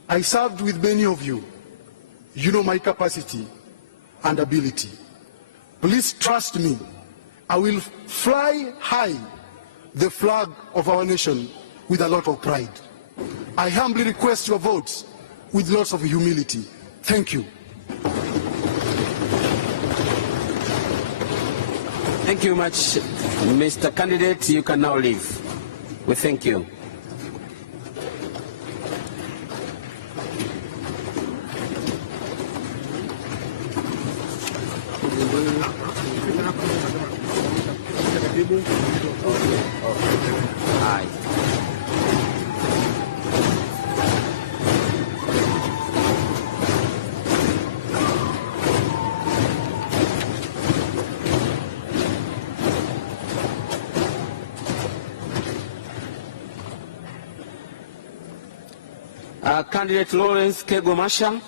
I served with many of you. You know my capacity and ability. Please trust me. I will fly high the flag of our nation with a lot of pride. I humbly request your votes with lots of humility. Thank you. Thank you much, Mr. Candidate. You can now leave. We thank you. Aye. Candidate Lawrence Kego Masha.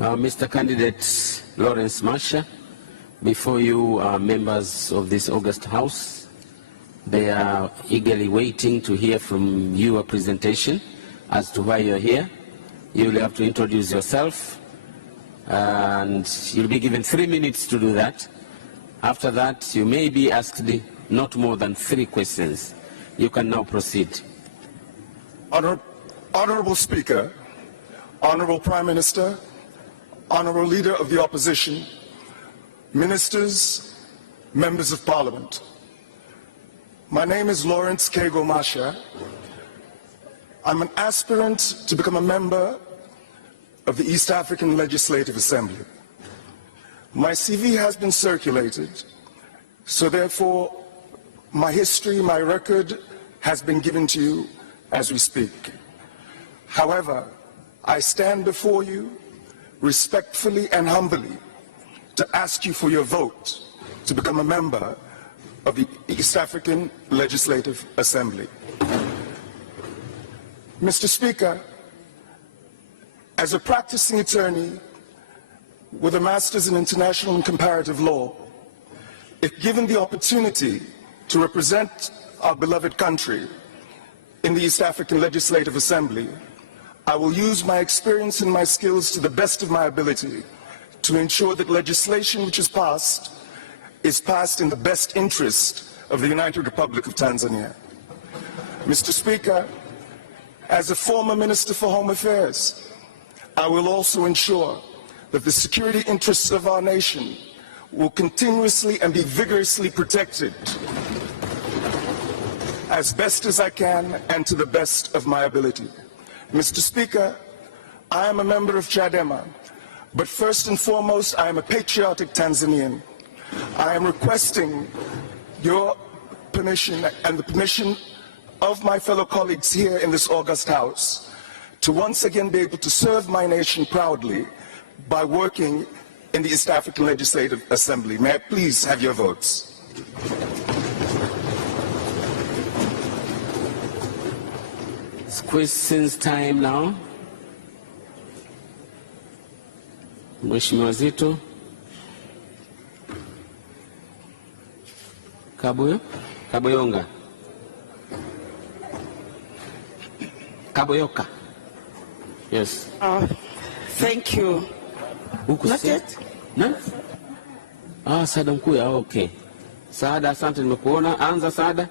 Mr. Candidate Lawrence Masha, before you are members of this August House. They are eagerly waiting to hear from you a presentation as to why you're here. You will have to introduce yourself, and you'll be given 3 minutes to do that. After that, you may be asked not more than 3 questions. You can now proceed. Honorable Speaker, Honorable Prime Minister, Honorable Leader of the Opposition, Ministers, Members of Parliament. My name is Lawrence Kego Masha. I'm an aspirant to become a member of the East African Legislative Assembly. My CV has been circulated, so therefore my history, my record has been given to you as we speak. However, I stand before you respectfully and humbly to ask you for your vote to become a member of the East African Legislative Assembly. Mr. Speaker, as a practicing attorney with a master's in international and comparative law, if given the opportunity to represent our beloved country in the East African Legislative Assembly, I will use my experience and my skills to the best of my ability to ensure that legislation which is passed in the best interest of the United Republic of Tanzania. Mr. Speaker, as a former Minister for Home Affairs, I will also ensure that the security interests of our nation will continuously and be vigorously protected as best as I can and to the best of my ability. Mr. Speaker, I am a member of Chadema, but first and foremost, I am a patriotic Tanzanian. I am requesting your permission and the permission of my fellow colleagues here in this august House to once again be able to serve my nation proudly by working in the East African Legislative Assembly. May I please have your votes? It's questions time now. Mheshimiwa Zito. Kaboyonga. Kaboyoka. Yes. Thank you. Not yet? No? Saada Mkuya, okay. Saada, asante nimekuona. Anza Saada.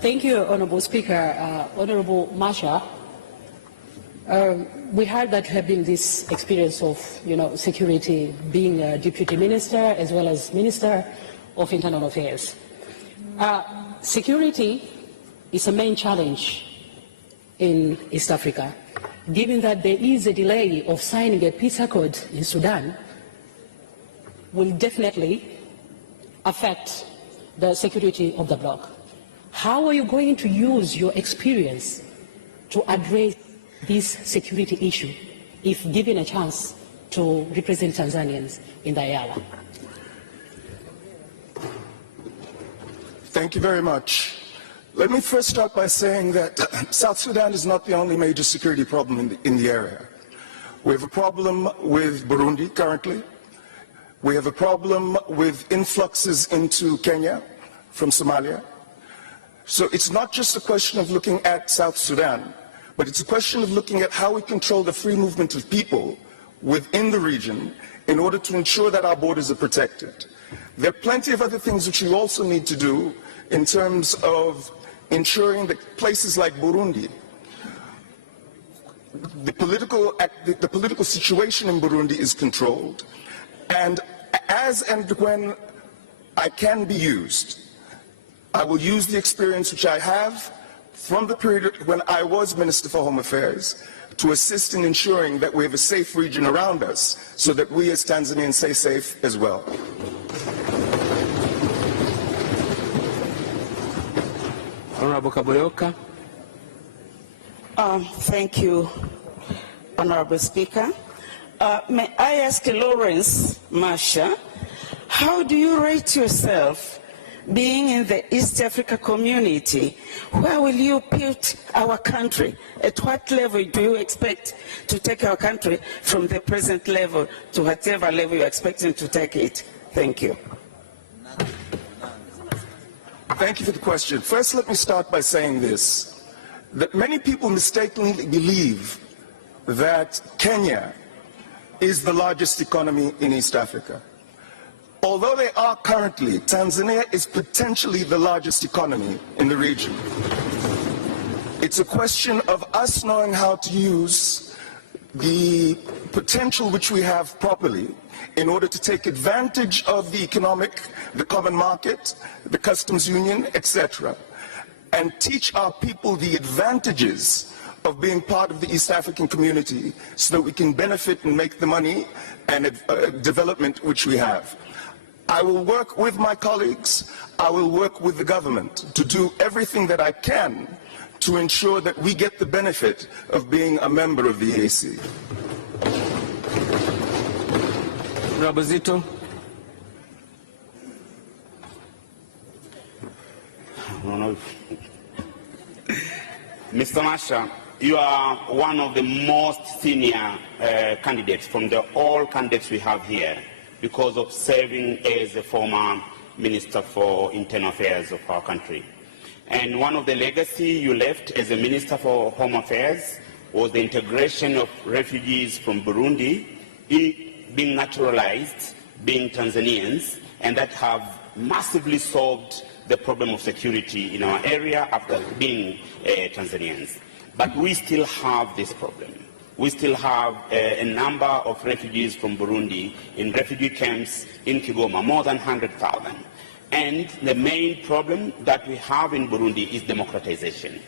Thank you, Honorable Speaker. Honorable Masha, we heard that you have been this experience of, security, being a deputy minister as well as Minister of Internal Affairs. Security is a main challenge in East Africa, given that there is a delay of signing a peace accord in Sudan, will definitely affect the security of the bloc. How are you going to use your experience to address this security issue if given a chance to represent Tanzanians in the IALA? Thank you very much. Let me first start by saying that South Sudan is not the only major security problem in the area. We have a problem with Burundi currently. We have a problem with influxes into Kenya from Somalia. So it's not just a question of looking at South Sudan, but it's a question of looking at how we control the free movement of people within the region in order to ensure that our borders are protected. There are plenty of other things which we also need to do in terms of ensuring that places like Burundi, the political situation in Burundi is controlled, and as and when I can be used, I will use the experience which I have from the period when I was Minister for Home Affairs to assist in ensuring that we have a safe region around us so that we as Tanzanians stay safe as well. Honorable Kaboyoka. Thank you, Honorable Speaker. May I ask Lawrence Masha, how do you rate yourself being in the East Africa community? Where will you put our country? At what level do you expect to take our country from the present level to whatever level you're expecting to take it? Thank you. Thank you for the question. First, let me start by saying this, that many people mistakenly believe that Kenya is the largest economy in East Africa. Although they are currently, Tanzania is potentially the largest economy in the region. It's a question of us knowing how to use the potential which we have properly in order to take advantage of the common market, the customs union, etc., and teach our people the advantages of being part of the East African community so that we can benefit and make the money and development which we have. I will work with my colleagues, I will work with the government to do everything that I can to ensure that we get the benefit of being a member of the EAC. Rabazito. Mr. Masha, you are one of the most senior candidates from all candidates we have here because of serving as a former Minister for Internal Affairs of our country. And one of the legacy you left as a Minister for Home Affairs was the integration of refugees from Burundi being naturalized, being Tanzanians, and that have massively solved the problem of security in our area after being Tanzanians. But we still have this problem. We still have a number of refugees from Burundi in refugee camps in Kigoma, more than 100,000. And the main problem that we have in Burundi is democratization.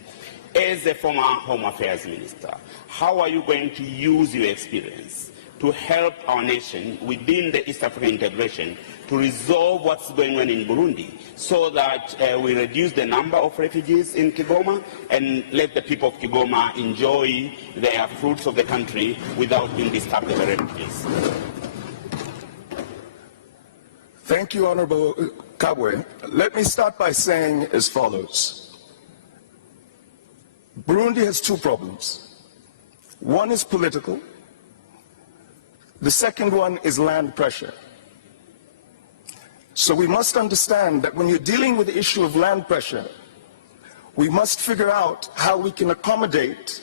As a former Home Affairs Minister, how are you going to use your experience to help our nation within the East African integration to resolve what's going on in Burundi so that we reduce the number of refugees in Kigoma and let the people of Kigoma enjoy their fruits of the country without being disturbed by refugees? Thank you, Honorable Kabwe. Let me start by saying as follows. Burundi has two problems. One is political. The second one is land pressure. So we must understand that when you're dealing with the issue of land pressure, we must figure out how we can accommodate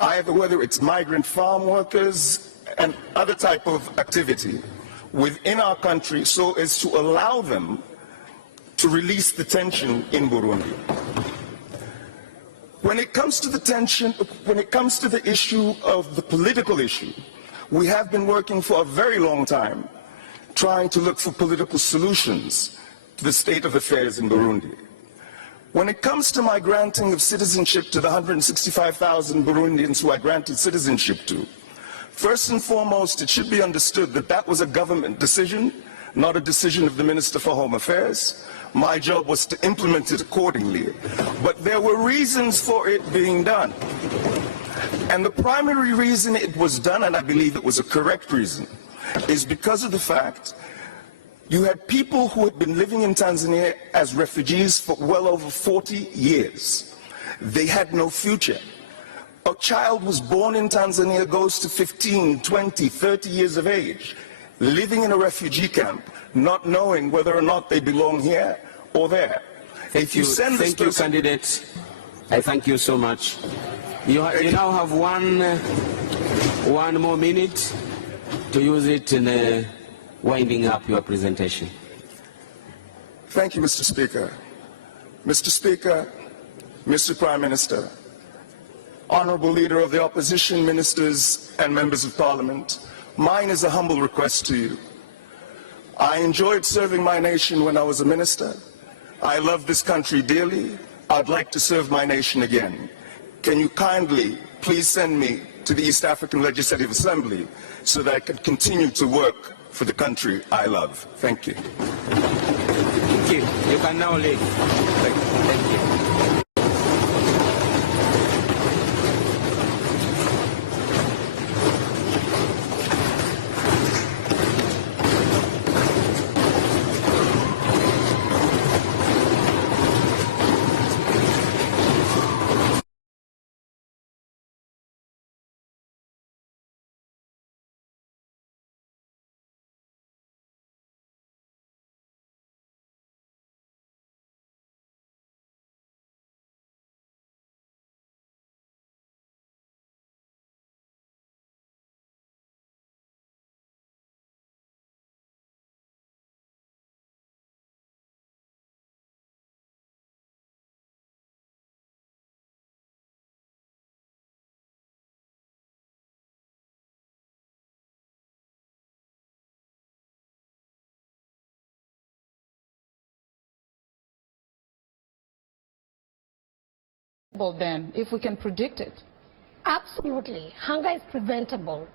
either whether it's migrant farm workers and other type of activity within our country so as to allow them to release the tension in Burundi. When it comes to the tension, when it comes to the issue of the political issue, we have been working for a very long time trying to look for political solutions to the state of affairs in Burundi. When it comes to my granting of citizenship to the 165,000 Burundians who I granted citizenship to, first and foremost, it should be understood that that was a government decision, not a decision of the Minister for Home Affairs. My job was to implement it accordingly. But there were reasons for it being done. And the primary reason it was done, and I believe it was a correct reason, is because of the fact you had people who had been living in Tanzania as refugees for well over 40 years. They had no future. A child was born in Tanzania, goes to 15, 20, 30 years of age, living in a refugee camp, not knowing whether or not they belong here or there. Thank you, candidate. I thank you so much. You now have one more minute to use it in winding up your presentation. Thank you, Mr. Speaker. Mr. Speaker, Mr. Prime Minister, Honorable Leader of the Opposition, Ministers and Members of Parliament, mine is a humble request to you. I enjoyed serving my nation when I was a minister. I love this country dearly. I'd like to serve my nation again. Can you kindly please send me to the East African Legislative Assembly so that I can continue to work for the country I love? Thank you. Thank you. You can now leave. Thank you. Thank you. Then, if we can predict it? Absolutely. Hunger is preventable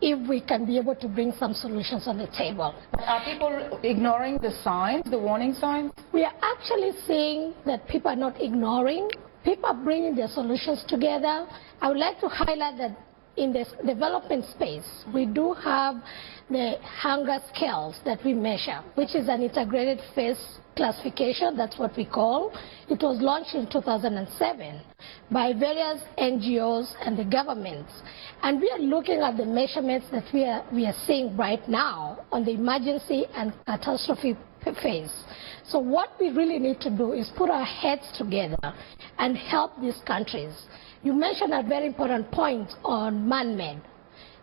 if we can be able to bring some solutions on the table. Are people ignoring the signs, the warning signs? We are actually seeing that people are not ignoring. People are bringing their solutions together. I would like to highlight that in the development space, we do have the hunger scales that we measure, which is an integrated phase classification. That's what we call. It was launched in 2007 by various NGOs and the governments. And we are looking at the measurements that we are seeing right now on the emergency and catastrophe phase. So what we really need to do is put our heads together and help these countries. You mentioned a very important point on man-made.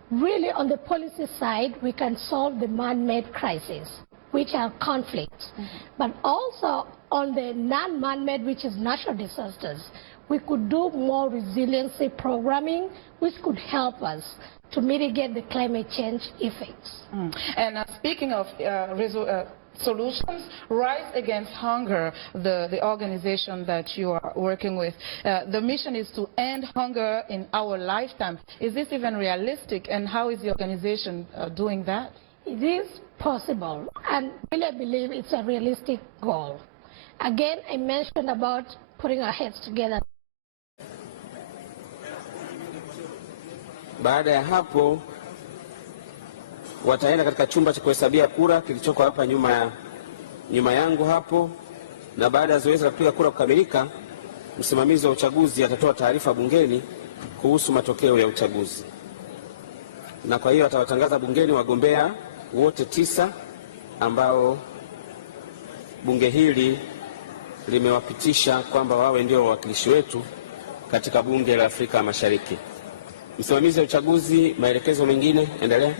Really, on the policy side, we can solve the man-made crises, which are conflicts. But also on the non-man-made, which is natural disasters, we could do more resiliency programming, which could help us to mitigate the climate change effects. And speaking of solutions, Rise Against Hunger, the organization that you are working with, the mission is to end hunger in our lifetime. Is this even realistic, and how is the organization doing that? It is possible, and really I believe it's a realistic goal. Again, I mentioned about putting our heads together. Baada ya hapo wataenda katika chumba cha kuhesabia kura kilichoko hapa nyuma yangu hapo, na baada ya zoezi la kupiga kura kukamilika, msimamizi wa uchaguzi atatoa taarifa bungeni kuhusu matokeo ya uchaguzi. Na kwa hiyo atawatangaza bungeni wagombea wote 9 ambao bunge hili limewapitisha kwamba wawe ndio wawakilishi wetu katika bunge la Afrika Mashariki. Msimamizi wa uchaguzi, maelekezo mengine, endelea.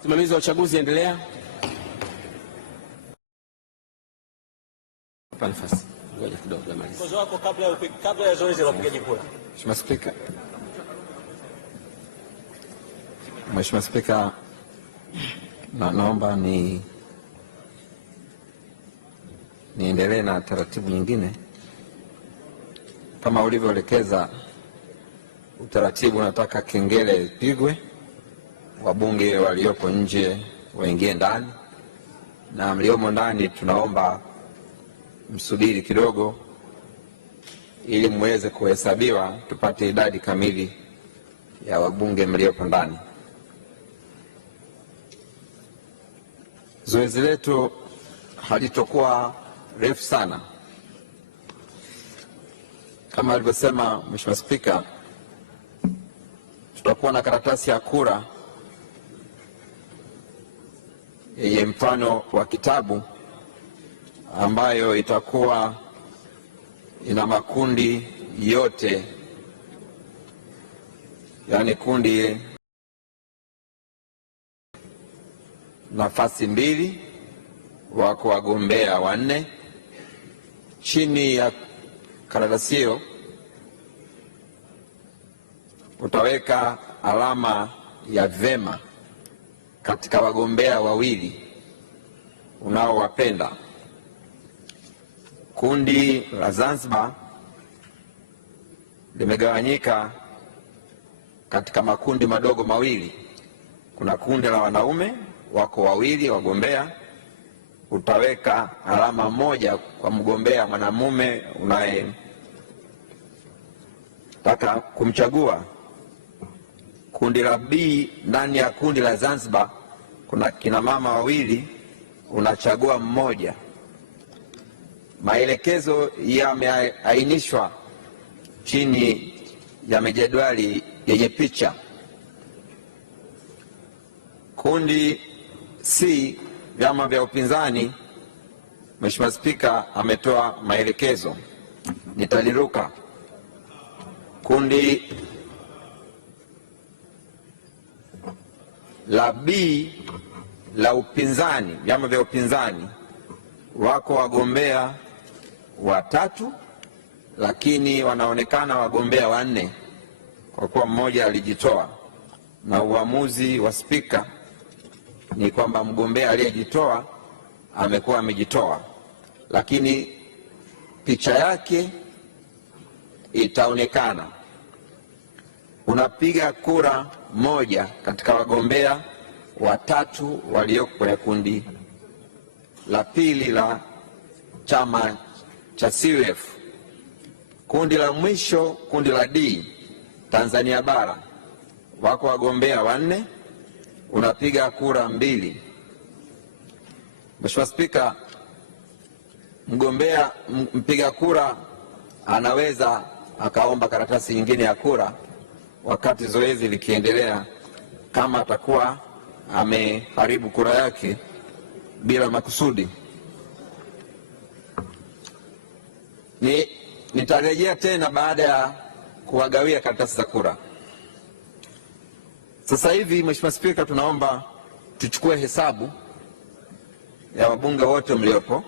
Msimamizi wa uchaguzi, endelea. Nafasi. Ngoja kidogo jamani. Mkozo wako kabla ya zoezi la upigaji kura. Mheshimiwa Spika. Mheshimiwa Spika, naomba niendelee na taratibu nyingine. Kama ulivyoelekeza utaratibu, nataka kengele ipigwe, wabunge waliopo nje waingie ndani, na mliomo ndani tunaomba msubiri kidogo ili muweze kuhesabiwa, tupate idadi kamili ya wabunge mliopo ndani. Zoezi letu halitokuwa refu sana. Kama alivyosema Mheshimiwa Spika, tutakuwa na karatasi ya kura yenye mfano wa kitabu ambayo itakuwa ina makundi yote, yani kundi nafasi 2, wako wagombea 4. Chini ya karatasi hiyo utaweka alama ya vema katika wagombea 2 unaowapenda. Kundi la Zanzibar limegawanyika katika makundi madogo 2. Kuna kundi la wanaume, wako 2 wagombea, utaweka alama 1 kwa mgombea mwanamume unayetaka kumchagua. Kundi la B, ndani ya kundi la Zanzibar kuna kina mama 2, unachagua mmoja. Maelekezo yameainishwa chini ya mijadwali yenye picha. Kundi C, vyama vya upinzani, Mheshimiwa Spika ametoa maelekezo, nitaliruka. Kundi la B la upinzani, vyama vya upinzani, wako wagombea 3, lakini wanaonekana wagombea 4 kwa kuwa mmoja alijitoa, na uamuzi wa Spika ni kwamba mgombea aliyejitoa amekuwa amejitoa, lakini picha yake itaonekana. Unapiga kura 1 katika wagombea 3 walioko kwenye kundi la pili la chama cha CUF. Kundi la mwisho, kundi la D, Tanzania Bara, wako wagombea 4, unapiga kura 2. Mheshimiwa Spika, mpiga kura anaweza akaomba karatasi nyingine ya kura wakati zoezi likiendelea, kama atakuwa ameharibu kura yake bila makusudi. Nitarejea tena baada ya kuwagawia karatasi za kura. Sasa hivi, Mheshimiwa Spika, tunaomba tuchukue hesabu ya wabunge wote mliopo.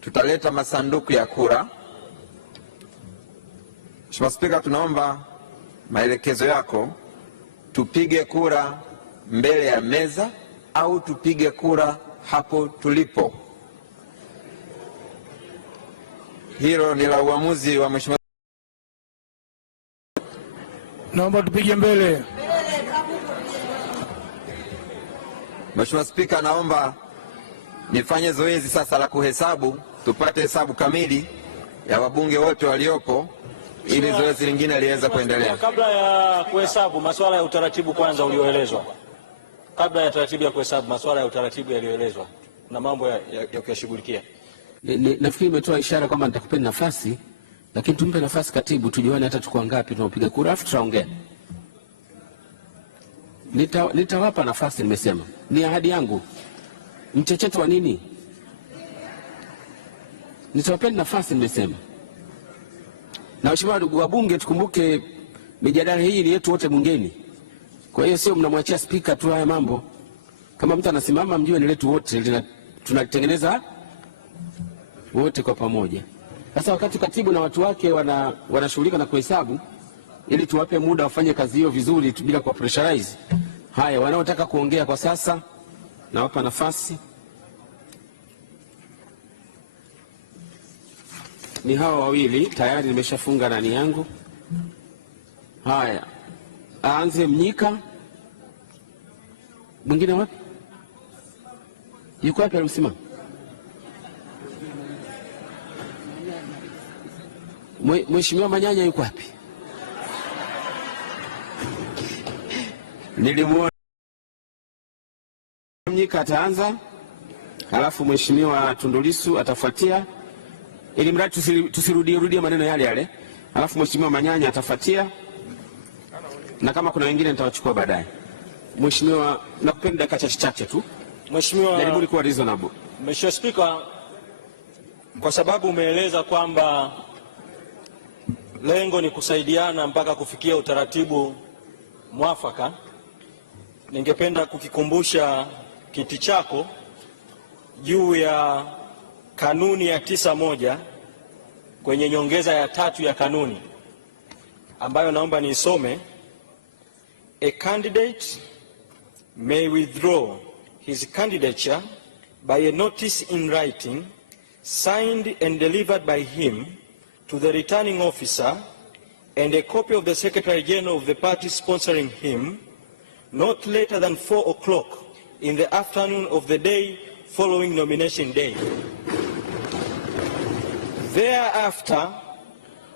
Tutaleta masanduku ya kura. Mheshimiwa Spika, tunaomba maelekezo yako, tupige kura mbele ya meza au tupige kura hapo tulipo. Hilo ni la uamuzi wa Mheshimiwa. Naomba tupige mbele. Mheshimiwa Spika, naomba nifanye zoezi sasa la kuhesabu, tupate hesabu kamili ya wabunge wote waliopo ili zoezi lingine liweze kuendelea. Kabla ya kuhesabu, masuala ya utaratibu kwanza ulioelezwa. Kabla ya taratibu ya kuhesabu, masuala ya utaratibu yaliyoelezwa na mambo ya kuyashughulikia. Nafikiri nimetoa ishara kwamba nitakupeni nafasi, lakini tumpe nafasi katibu tujione hata tukua ngapi tunapiga kura afu tutaongea. Nitawapa nafasi, nimesema. Ni ahadi yangu. Mchecheto wa nini? Nitawapeni nafasi, nimesema. Na waheshimiwa wabunge, tukumbuke mijadala hii ni yetu wote bungeni. Kwa hiyo sio mnamwachia spika tu haya mambo. Kama mtu anasimama, mjue ni letu wote, tunatengeneza wote kwa pamoja. Sasa wakati katibu na watu wake wanashughulika na kuhesabu, ili tuwape muda wafanye kazi hiyo vizuri bila kwa pressurize. Haya, wanaotaka kuongea kwa sasa nawapa nafasi. Ni hawa wawili, tayari nimeshafunga nani yangu. Haya, aanze Mnyika. Mwingine wapi? Yuko wapi alisimama? Mheshimiwa Manyanya yuko wapi? Nilimuona. Mnyika ataanza, halafu Mheshimiwa Tundu Lissu atafuatia, ili mradi tusirudie maneno yale yale. Halafu Mheshimiwa Manyanya atafuatia, na kama kuna wengine nitawachukua baadaye. Mheshimiwa, nakupenda dakika chache tu. Mheshimiwa, jaribu kuwa reasonable. Mheshimiwa Spika, kwa sababu umeeleza kwamba lengo ni kusaidiana mpaka kufikia utaratibu mwafaka, ningependa kukikumbusha kiti chako juu ya kanuni ya 9(1) kwenye nyongeza ya 3 ya kanuni, ambayo naomba niisome. A candidate may withdraw his candidature by a notice in writing signed and delivered by him to the returning officer and a copy of the Secretary General of the party sponsoring him not later than 4 o'clock in the afternoon of the day following nomination day. Thereafter,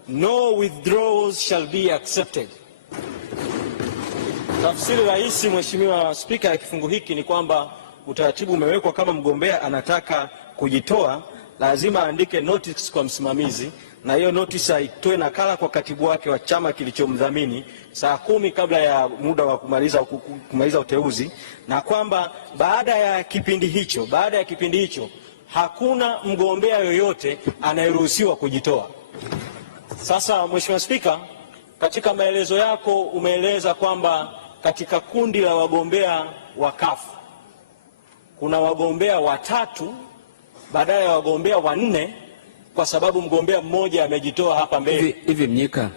no withdrawals shall be accepted. Tafsiri rahisi, Mheshimiwa Spika, ya kifungu hiki ni kwamba utaratibu umewekwa kama mgombea anataka kujitoa, lazima aandike notice kwa msimamizi, na hiyo notice aitoe nakala kwa katibu wake wa chama kilichomdhamini saa 10 kabla ya muda wa kumaliza uteuzi, na kwamba baada ya kipindi hicho hakuna mgombea yoyote anayeruhusiwa kujitoa. Sasa Mheshimiwa Spika, katika maelezo yako umeeleza kwamba katika kundi la wagombea wa CUF kuna wagombea 3 badala ya wagombea 4 kwa sababu mgombea mmoja amejitoa hapa mbele. Hivi Mnyika,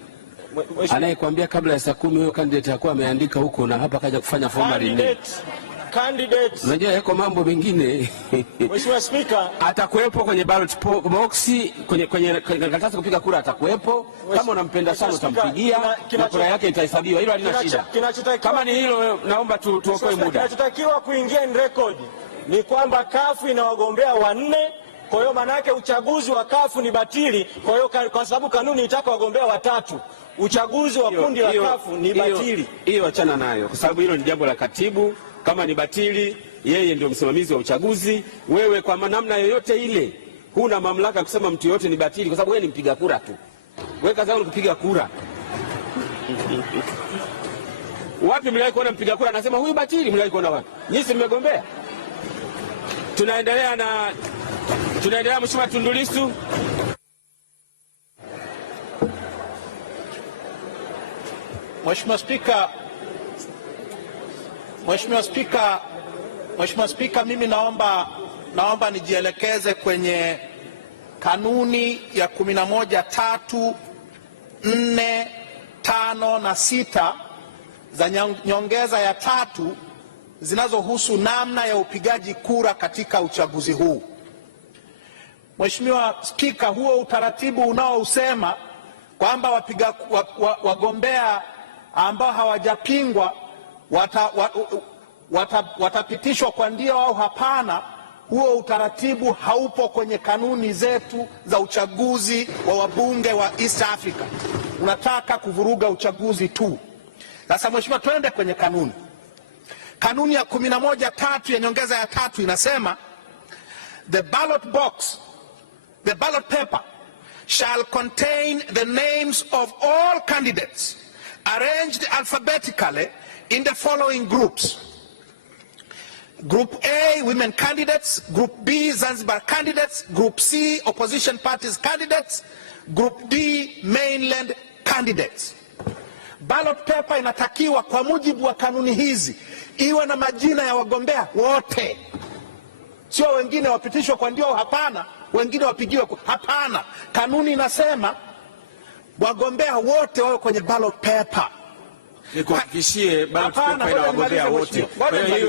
anayekwambia kabla ya saa 10 huyo candidate hakuwa ameandika huko na hapa kaja kufanya formally nini? candidates. Unajua yako mambo mengine. Mheshimiwa Spika, atakuwepo kwenye ballot box, kwenye karatasi kupiga kura atakuwepo. Kama unampenda sana utampigia na kura yake itahesabiwa. Hilo halina shida. Kama ni hilo, naomba tuokoe muda. Kinachotakiwa kuingia in record ni kwamba kafu ina wagombea 4. Kwa hiyo maana yake uchaguzi wa kafu ni batili. Kwa hiyo kwa sababu kanuni itaka wagombea 3, uchaguzi wa kundi la kafu ni batili. Hiyo achana nayo, kwa sababu hilo ni jambo la katibu. Kama ni batili, yeye ndio msimamizi wa uchaguzi. Wewe kwa namna yoyote ile huna mamlaka kusema mtu yote ni batili, kwa sababu wewe ni mpiga kura tu. Wewe kazi yako ni kupiga kura. Wapi mliwahi kuona mpiga kura anasema huyu batili? Mliwahi kuona wapi? Nyinyi mmegombea. Tunaendelea Mheshimiwa Tundu Lissu. Mheshimiwa Spika, mimi naomba nijielekeze kwenye kanuni ya 11(3), 4, 5 na 6 za nyongeza ya 3 zinazohusu namna ya upigaji kura katika uchaguzi huu. Mheshimiwa Spika, huo utaratibu unaousema kwamba wagombea ambao hawajapingwa watapitishwa kwa ndio au hapana, huo utaratibu haupo kwenye kanuni zetu za uchaguzi wa wabunge wa East Africa. Unataka kuvuruga uchaguzi tu. Sasa Mheshimiwa, twende kwenye kanuni. Kanuni ya 11(3) ya nyongeza ya 3 inasema the ballot paper shall contain the names of all candidates arranged alphabetically in the following groups. Group A, women candidates. Group B, Zanzibar candidates. Group C, opposition parties candidates. Group D, mainland candidates. Ballot paper inatakiwa kwa mujibu wa kanuni hizi iwe na majina ya wagombea wote, sio wengine wapitishwe kwa ndio hapana, wengine wapigiwe hapana. Kanuni inasema wagombea wote wawe kwenye ballot paper. Nikuhakikishie ballot paper ina wagombea wote.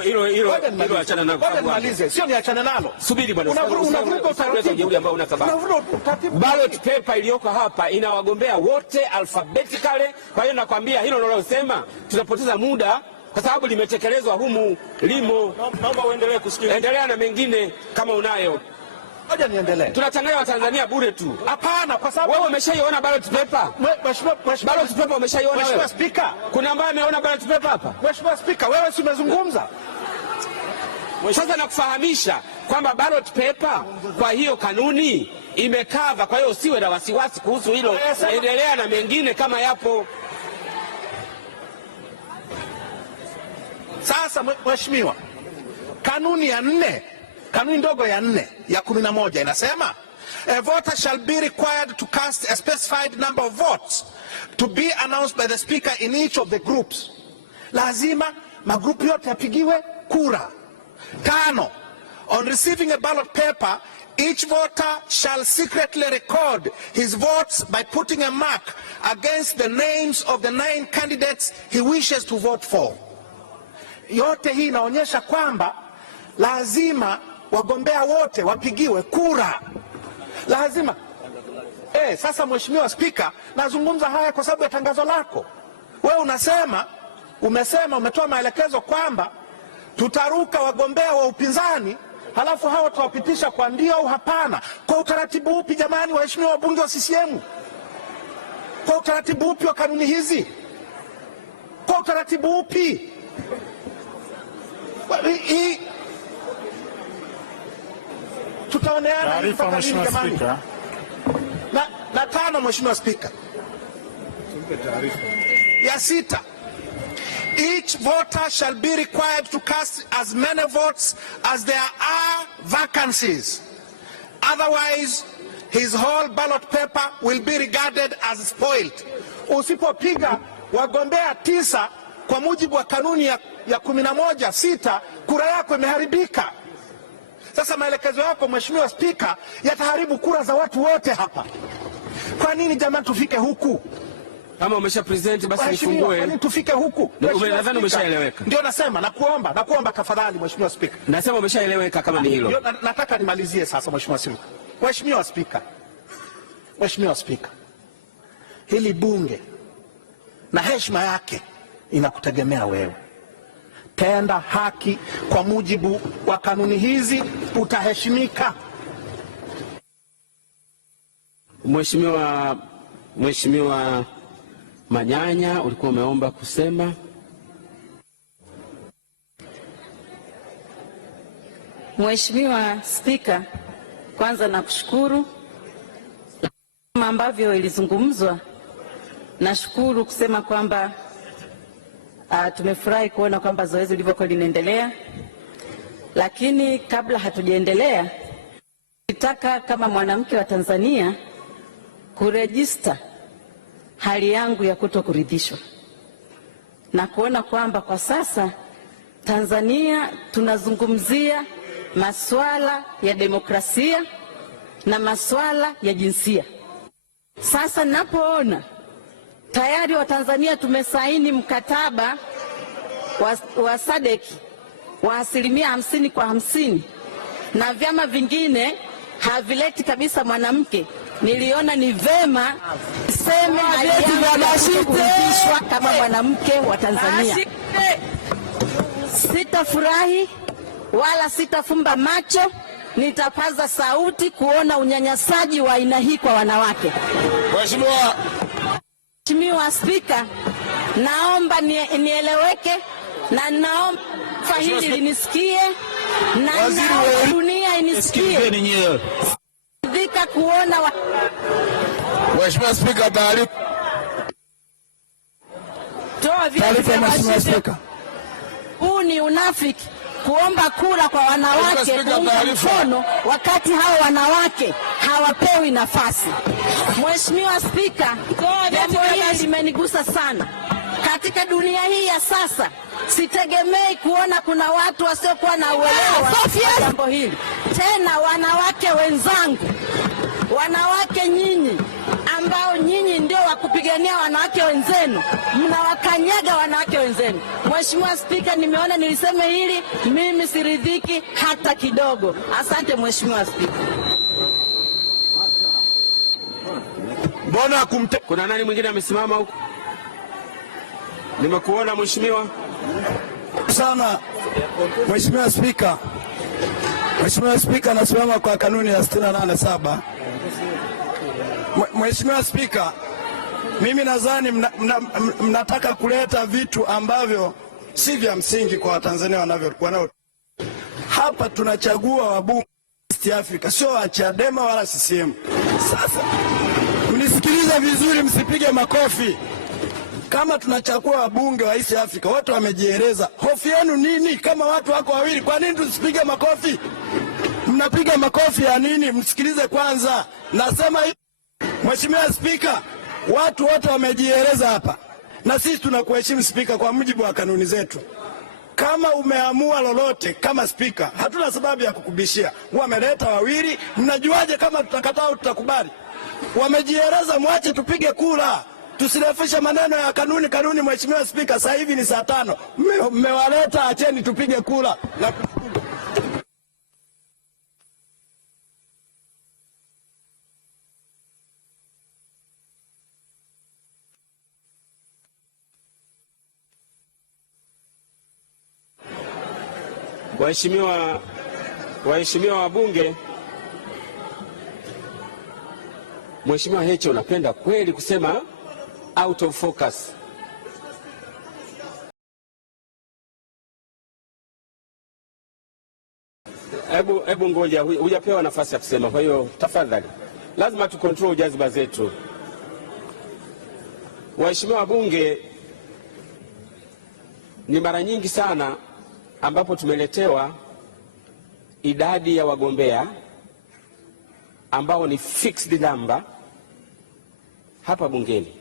Hilo achana nalo. Sio niachane nalo. Subiri bwana. Unavuruga utaratibu ambao una sababu. Ballot paper iliyoko hapa ina wagombea wote alphabetically. Kwa hiyo nakwambia hilo unalosema tunapoteza muda kwa sababu limetekelezwa humu limo. Naomba uendelee kusikiliza. Endelea na mengine kama unayo. Ngoja niendelee. Tunachanganya Watanzania bure tu. Hapana, kwa sababu wewe umeshaiona ballot paper? Ballot paper umeshaiona wewe? Mheshimiwa Spika, kuna ambaye ameona ballot paper hapa? Mheshimiwa Spika, wewe si umezungumza? Sasa nakufahamisha kwamba ballot paper kwa hiyo kanuni imekava, kwa hiyo usiwe na wasiwasi kuhusu hilo. Endelea na mengine kama yapo. Sasa Mheshimiwa, kanuni ya 4, kanuni ndogo ya 4 ya 11 inasema a voter shall be required to cast a specified number of votes to be announced by the speaker in each of the groups. Lazima magrupu yote yapigiwe kura. 5, on receiving a ballot paper, each voter shall secretly record his votes by putting a mark against the names of the 9 candidates he wishes to vote for. Yote hii inaonyesha kwamba lazima wagombea wote wapigiwe kura. Lazima. Sasa Mheshimiwa Spika, nazungumza haya kwa sababu ya tangazo lako. Wewe umetoa maelekezo kwamba tutaruka wagombea wa upinzani, halafu hao tutawapitisha kwa ndio au hapana. Kwa utaratibu upi jamani, waheshimiwa wabunge wa CCM? Kwa utaratibu upi wa kanuni hizi? Kwa utaratibu upi? Tutaoneana. Taarifa Mheshimiwa Spika. Na 5 Mheshimiwa Spika. Ya 6, each voter shall be required to cast as many votes as there are vacancies. Otherwise, his whole ballot paper will be regarded as spoiled. Usipopiga wagombea 9 kwa mujibu wa kanuni ya 11(6), kura yako imeharibika. Sasa maelekezo yako Mheshimiwa Spika yataharibu kura za watu wote hapa. Kwa nini jamani tufike huku? Kama umesha present basi nifungue. Tufike huku. Nadhani umeshaeleweka. Ndio nasema, nakuomba tafadhali Mheshimiwa Spika. Nasema umeshaeleweka kama ni hilo. Nataka nimalizie sasa Mheshimiwa Spika. Mheshimiwa Spika. Hili bunge na heshima yake inakutegemea wewe. Tenda haki kwa mujibu wa kanuni hizi, utaheshimika. Mheshimiwa Manyanya, ulikuwa umeomba kusema. Mheshimiwa Spika, kwanza nakushukuru kama ambavyo ilizungumzwa. Nashukuru kusema kwamba tumefurahi kuona kwamba zoezi lilivyokuwa linaendelea, lakini kabla hatujaendelea, nitaka kama mwanamke wa Tanzania kurejista hali yangu ya kutokuridhishwa na kuona kwamba kwa sasa Tanzania tunazungumzia masuala ya demokrasia na masuala ya jinsia. Sasa ninapoona tayari wa Tanzania tumesaini mkataba wa SADC wa 50% kwa 50 na vyama vingine havileti kabisa mwanamke, niliona ni vema sema kurudishwa kama mwanamke wa Tanzania. Sitafurahi wala sitafumba macho, nitapaza sauti kuona unyanyasaji wa aina hii kwa wanawake. Mheshimiwa Spika, naomba nieleweke na naomba hili linisikie na naomba dunia inisikie. Sidhika kuona Mheshimiwa Spika, taarifa. Toa Mheshimiwa Spika. Huu ni unafiki kuomba kura kwa wanawake kuunga mkono wakati hao wanawake hawapewi nafasi. Mheshimiwa Spika, jambo hili limenigusa sana. Katika dunia hii ya sasa, sitegemei kuona kuna watu wasiokuwa na uelewa jambo hili. Tena wanawake wenzangu, wanawake nyinyi ambao nyinyi ndio wakupigania wanawake wenzenu, mnawakanyaga wanawake wenzenu. Mheshimiwa Spika, nimeona niliseme hili, mimi siridhiki hata kidogo. Asante Mheshimiwa Spika. Kuna nani mwingine amesimama huko? Nimekuona mheshimiwa. Sana Mheshimiwa Spika. Mheshimiwa Spika, nasimama kwa kanuni ya 68(7). Mheshimiwa Spika, mimi nadhani mnataka kuleta vitu ambavyo si vya msingi kwa Watanzania wanao. Hapa tunachagua wabunge East Africa, sio wa Chadema wala CCM. Sasa mnisikilize vizuri, msipige makofi. Kama tunachagua wabunge wa East Africa, wote wamejieleza. Hofu yenu nini? Kama watu wako wawili, kwa nini tusipige makofi? Mnapiga makofi ya nini? Msikilize kwanza. Nasema hivi, Mheshimiwa Spika, watu wote wamejieleza hapa, na sisi tunakuheshimu Spika kwa mujibu wa kanuni zetu. Kama umeamua lolote kama Spika, hatuna sababu ya kukubishia. Wameleta wawili, mnajuaje kama tutakataa au tutakubali? Wamejieleza, mwache tupige kura. Tusirefushe maneno ya kanuni. Mheshimiwa Spika, sasa hivi ni saa 5. Mmewaleta, acheni tupige kura. Waheshimiwa wabunge, Mheshimiwa Heche, unapenda kweli kusema out of focus. Hebu ngoja, hujapewa nafasi ya kusema, kwa hiyo tafadhali, lazima tu control jaziba zetu. Waheshimiwa wabunge, ni mara nyingi sana ambapo tumeletewa idadi ya wagombea ambao ni fixed number hapa bungeni.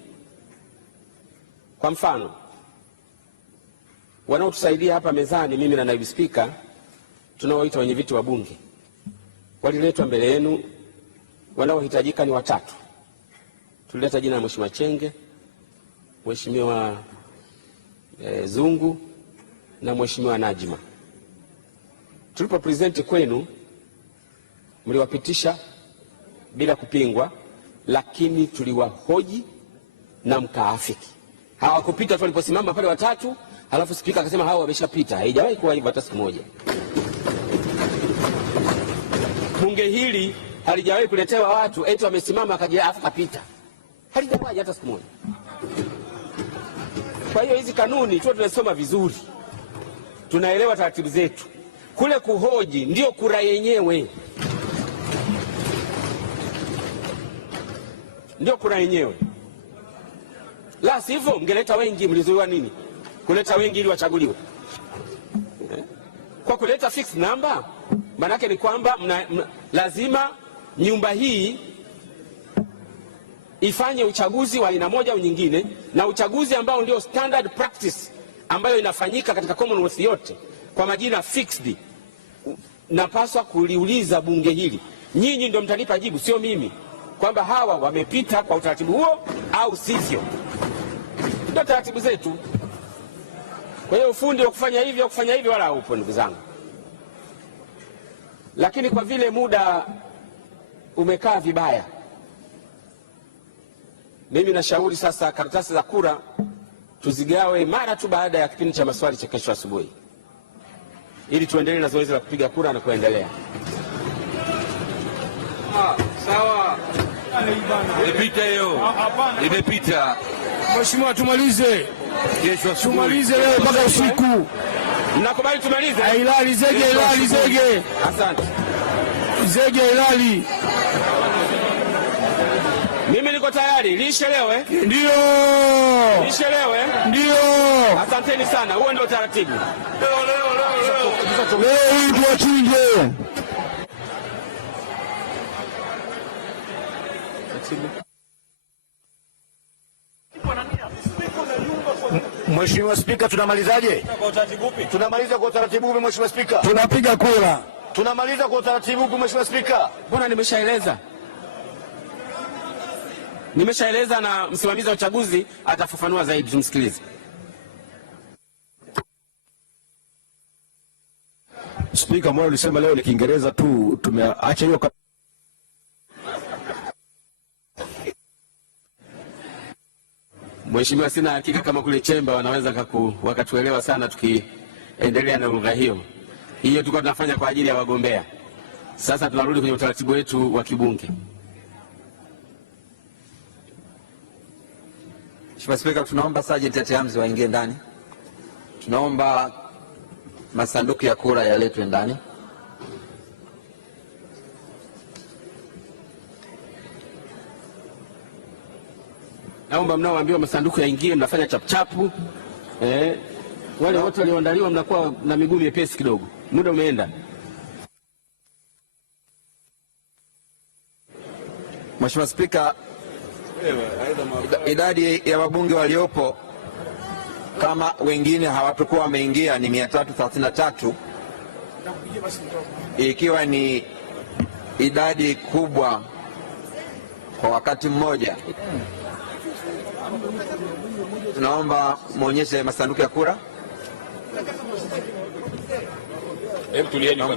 Kwa mfano, wanaotusaidia hapa mezani, mimi na naibu spika, tunaoita wenye viti wa bunge, waliletwa mbele yenu. Wanaohitajika ni 3. Tulileta jina la Mheshimiwa Chenge, Mheshimiwa Zungu na Mheshimiwa Najma. Tulipo present kwenu mliwapitisha bila kupingwa, lakini tuliwahoji na mkaafiki. Hawakupita tu waliposimama pale watatu, halafu spika akasema hao wameshapita. Haijawahi kuwa hivyo hata siku moja. Bunge hili halijawahi kuletewa watu eti wamesimama akaja afu kapita. Halijawahi hata siku moja. Kwa hiyo hizi kanuni tu tunasoma vizuri. Tunaelewa taratibu zetu. Kule kuhoji ndio kura yenyewe. Ndio kura yenyewe. La sivyo mngeleta wengi, mlizuiwa nini? Kuleta wengi ili wachaguliwe. Kwa kuleta fixed number, maana yake ni kwamba lazima nyumba hii ifanye uchaguzi wa aina moja au nyingine, na uchaguzi ambao ndio standard practice ambayo inafanyika katika Commonwealth yote kwa majina fixed. Napaswa kuliuliza bunge hili. Nyinyi ndio mtanipa jibu, sio mimi, kwamba hawa wamepita kwa utaratibu huo au sivyo. Ndio taratibu zetu. Kwa hiyo ufundi wa kufanya hivyo wala haupo, ndugu zangu. Lakini kwa vile muda umekaa vibaya, mimi nashauri sasa karatasi za kura tuzigawe mara tu baada ya kipindi cha maswali cha kesho asubuhi, ili tuendelee na zoezi la kupiga kura na kuendelea. Sawa. Imepita hiyo. Imepita. Mheshimiwa, tumalize. Kesho asubuhi. Tumalize leo mpaka usiku. Mnakubali tumalize? Ilali zege, Ilali zege. Asante. Zege Ilali. Mimi niko tayari. Liishelewe? Ndio. Liishelewe? Ndio. Asanteni sana. Huo ndio taratibu. Leo hii tuwachinje. Mheshimiwa Spika, tunamalizaje? Tunamaliza kwa utaratibu upi Mheshimiwa Spika? Tunapiga kura. Tunamaliza kwa utaratibu upi Mheshimiwa Spika? Bwana, nimeshaeleza na msimamizi wa uchaguzi atafafanua zaidi, tumsikilize. Spika, mbona ulisema leo ni Kiingereza tu, tumeacha hiyo. Mheshimiwa, sina hakika kama kule chemba wanaweza wakatuelewa sana tukiendelea na lugha hiyo. Hiyo tulikuwa tunafanya kwa ajili ya wagombea. Sasa tunarudi kwenye utaratibu wetu wa kibunge. Mheshimiwa Spika, tunaomba Sergeant Atiamzi waingie ndani. Tunaomba masanduku ya kura yaletwe ndani. Naomba mnaoambiwa masanduku yaingie mnafanya chapchapu. Wale wote walioandaliwa mnakuwa na miguu mepesi kidogo. Muda umeenda. Mheshimiwa Spika, idadi ya wabunge waliopo kama wengine hawatakuwa wameingia ni 333, ikiwa ni idadi kubwa kwa wakati mmoja. Tunaomba muonyeshe masanduku ya kura.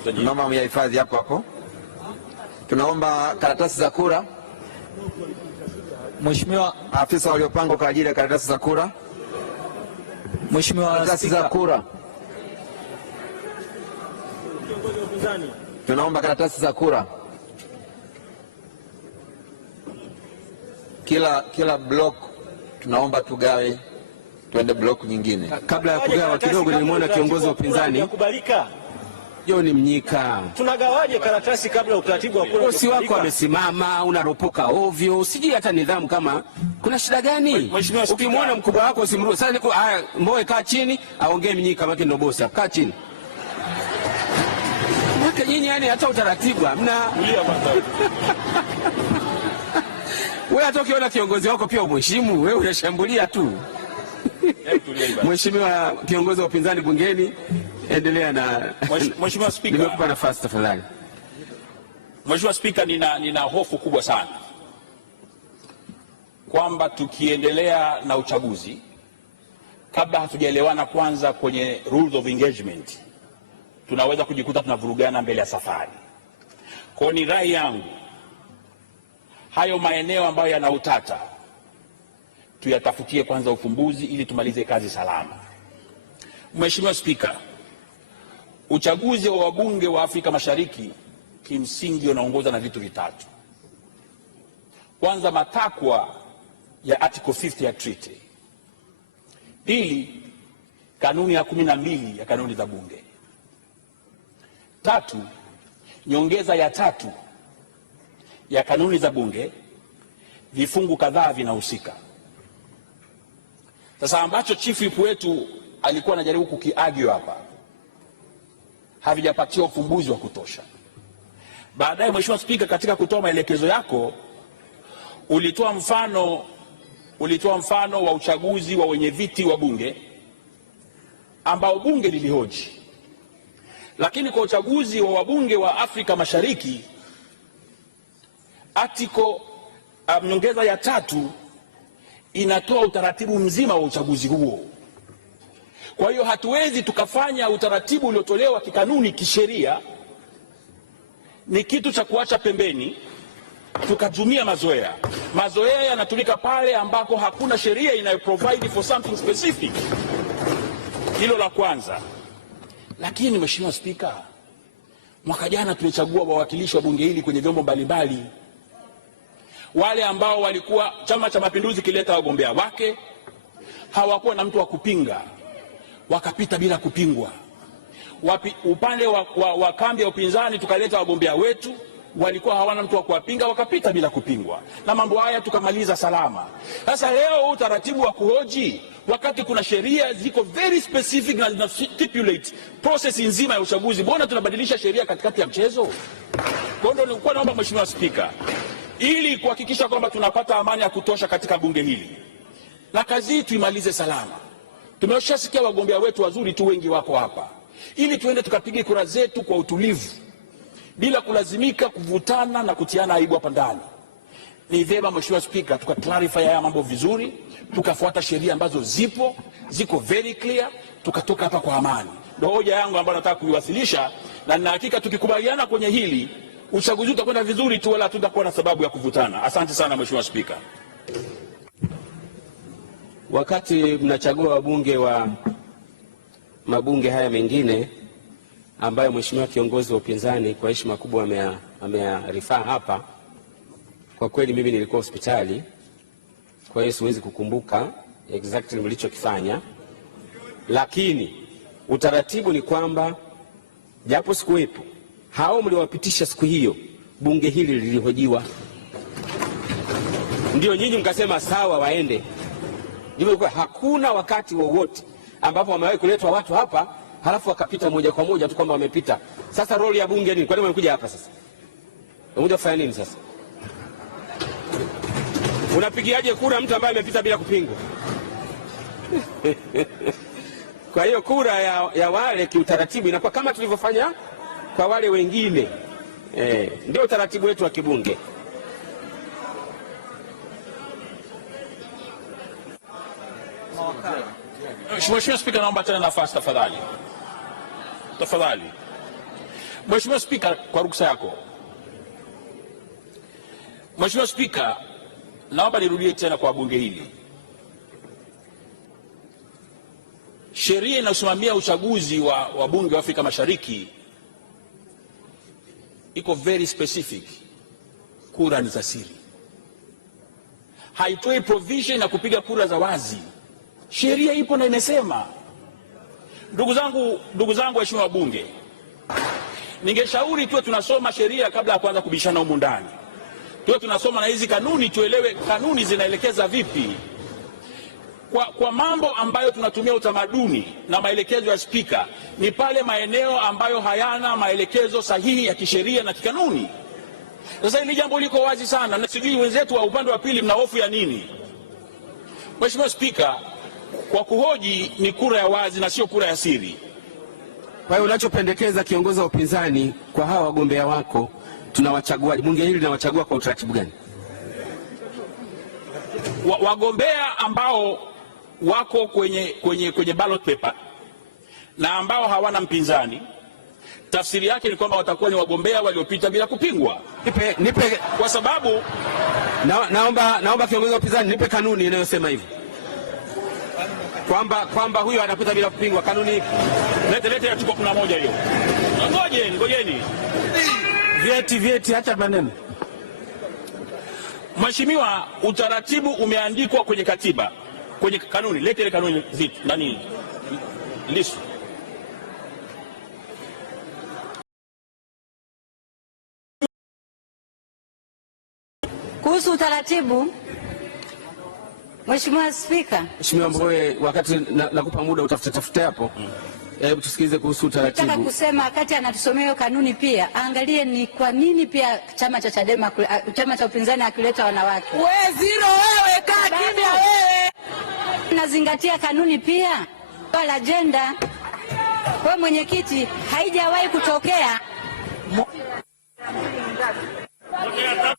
Tunaomba myahifadhi hapo hapo. Tunaomba karatasi za kura. Mheshimiwa afisa waliopangwa kwa ajili ya karatasi za kura. Mheshimiwa karatasi za kura. Tunaomba karatasi za kura. Kila block tunaomba tugawe tuende block nyingine. Kabla ya kugawa kidogo, nilimwona kiongozi wa upinzani John Mnyika. Tunagawaje karatasi kabla utaratibu wa kura? Bosi wako amesimama, unaropoka ovyo. Sijui hata nidhamu kama kuna shida gani? Ukimwona mkubwa wako usimruhusu. Sasa niko Mbowe, kaa chini, aongee Mnyika maki ndo bosi. Kaa chini. Mwaka nyinyi yani hata utaratibu hamna. Wewe hata ukiona kiongozi wako pia umheshimu, wewe unashambulia tu. Mheshimiwa kiongozi wa upinzani bungeni, endelea na Mheshimiwa Spika. Nimekupa nafasi tafadhali. Mheshimiwa Spika, nina hofu kubwa sana. kwamba tukiendelea na uchaguzi kabla hatujaelewana kwanza kwenye rules of engagement, tunaweza kujikuta tunavurugana mbele ya safari. Kwa ni rai yangu, hayo maeneo ambayo yana utata tuyatafutie kwanza ufumbuzi ili tumalize kazi salama. Mheshimiwa Spika, uchaguzi wa wabunge wa Afrika Mashariki kimsingi unaongozwa na vitu vitatu. Kwanza, matakwa ya Article 50 ya treaty. Pili, kanuni ya 12 ya kanuni za bunge. Tatu, nyongeza ya 3 ya kanuni za bunge, vifungu kadhaa vinahusika. Sasa ambacho chief whip wetu alikuwa anajaribu kukiargue hapa havijapatiwa ufumbuzi wa kutosha. Baadaye Mheshimiwa Spika, katika kutoa maelekezo yako ulitoa mfano wa uchaguzi wa wenye viti wa bunge ambao bunge lilihoji, lakini kwa uchaguzi wa wabunge wa Afrika Mashariki article nyongeza ya 3 inatoa utaratibu mzima wa uchaguzi huo. Kwa hiyo hatuwezi tukafanya utaratibu uliotolewa kikanuni kisheria ni kitu cha kuacha pembeni tukatumia mazoea. Mazoea yanatumika pale ambako hakuna sheria inayoprovide for something specific. Hilo la kwanza. Lakini Mheshimiwa Spika, mwaka jana tulichagua wawakilishi wa bunge hili kwenye vyombo mbalimbali. Wale ambao walikuwa Chama cha Mapinduzi kileta wagombea wake, hawakuwa na mtu wa kupinga, wakapita bila kupingwa. Upande wa kambi ya upinzani tukaleta wagombea wetu, walikuwa hawana mtu wa kuwapinga, wakapita bila kupingwa, na mambo haya tukamaliza salama. Sasa leo utaratibu wa kuhoji wakati kuna sheria ziko very specific na stipulate process nzima ya uchaguzi, mbona tunabadilisha sheria katikati ya mchezo? Kwa hiyo nilikuwa naomba Mheshimiwa Spika, ili kuhakikisha kwamba tunapata amani ya kutosha katika bunge hili na kazi hii tuimalize salama. Tumeshasikia wagombea wetu wazuri tu, wengi wako hapa, ili tuende tukapige kura zetu kwa utulivu bila kulazimika kuvutana na kutiana aibu hapa ndani. Ni vyema Mheshimiwa Spika, tukaclarify haya mambo vizuri, tukafuata sheria ambazo ziko very clear, tukatoka hapa kwa amani. Ndio hoja yangu ambayo nataka kuiwasilisha, na nina hakika tukikubaliana kwenye hili uchaguzi utakwenda vizuri tu, wala tutakuwa na sababu ya kuvutana. Asante sana Mheshimiwa Spika. Wakati mnachagua wabunge wa mabunge haya mengine ambayo Mheshimiwa kiongozi wa upinzani kwa heshima kubwa amearifaa hapa, kwa kweli mimi nilikuwa hospitali, kwa hiyo siwezi kukumbuka exactly mlichokifanya, lakini utaratibu ni kwamba japo sikuwepo, hao mliowapitisha siku hiyo bunge hili lilihojiwa, ndio nyinyi mkasema sawa waende. Ndivyo, hakuna wakati wowote ambapo wamewahi kuletwa watu hapa halafu wakapita moja kwa moja tu kwamba wamepita. Sasa roli ya bunge nini? Kwa nini wamekuja hapa sasa? Wamekuja kufanya nini sasa? Unapigiaje kura mtu ambaye amepita bila kupingwa? Kwa hiyo kura ya wale kiutaratibu inakuwa kama tulivyofanya kwa wale wengine. Ndio utaratibu wetu wa kibunge. Mheshimiwa Spika, naomba tena nafasi tafadhali. Tafadhali. Mheshimiwa Spika, kwa ruksa yako. Mheshimiwa Spika, naomba nirudie tena kwa bunge hili. Sheria inayosimamia uchaguzi wa bunge wa Afrika Mashariki iko very specific. Kura ni za siri. Haitoi provision na kupiga kura za wazi. Sheria ipo na imesema. Ndugu zangu waheshimiwa wabunge, ningeshauri tuwe tunasoma sheria kabla ya kuanza kubishana humu ndani. Tuwe tunasoma na hizi kanuni, tuelewe kanuni zinaelekeza vipi. Kwa mambo ambayo tunatumia utamaduni na maelekezo ya spika, ni pale maeneo ambayo hayana maelekezo sahihi ya kisheria na kikanuni. Sasa hili jambo liko wazi sana, na sijui wenzetu wa upande wa pili mna hofu ya nini. Mheshimiwa Spika, kwa kuhoji ni kura ya wazi na sio kura ya siri. Kwa hiyo unachopendekeza kiongozi wa upinzani, kwa hawa wagombea wako tunawachagua, bunge hili linawachagua kwa utaratibu gani? wagombea ambao wako kwenye ballot paper na ambao hawana mpinzani, tafsiri yake ni kwamba watakuwa ni wagombea waliopita bila kupingwa. Nipe kwa sababu naomba kiongozi wa upinzani nipe kanuni inayosema hivyo kwamba huyo anapita bila kupingwa. Kanuni lete ya tuko 11 hiyo. Ngojeni. Vyeti acha maneno. Mheshimiwa, utaratibu umeandikwa kwenye katiba, kwenye kanuni. Lete ile kanuni ndani Lissu. Kuhusu utaratibu, Mheshimiwa Spika. Mheshimiwa Mbowe, wakati nakupa muda utafute hapo. Hebu tusikilize kuhusu utaratibu. Nataka kusema wakati anatusomea kanuni pia angalie ni kwa nini pia chama cha Chadema, chama cha upinzani akileta wanawake. Wewe kaa kimya wewe. Nazingatia kanuni pia. Wala agenda. Wewe mwenyekiti, haijawahi kutokea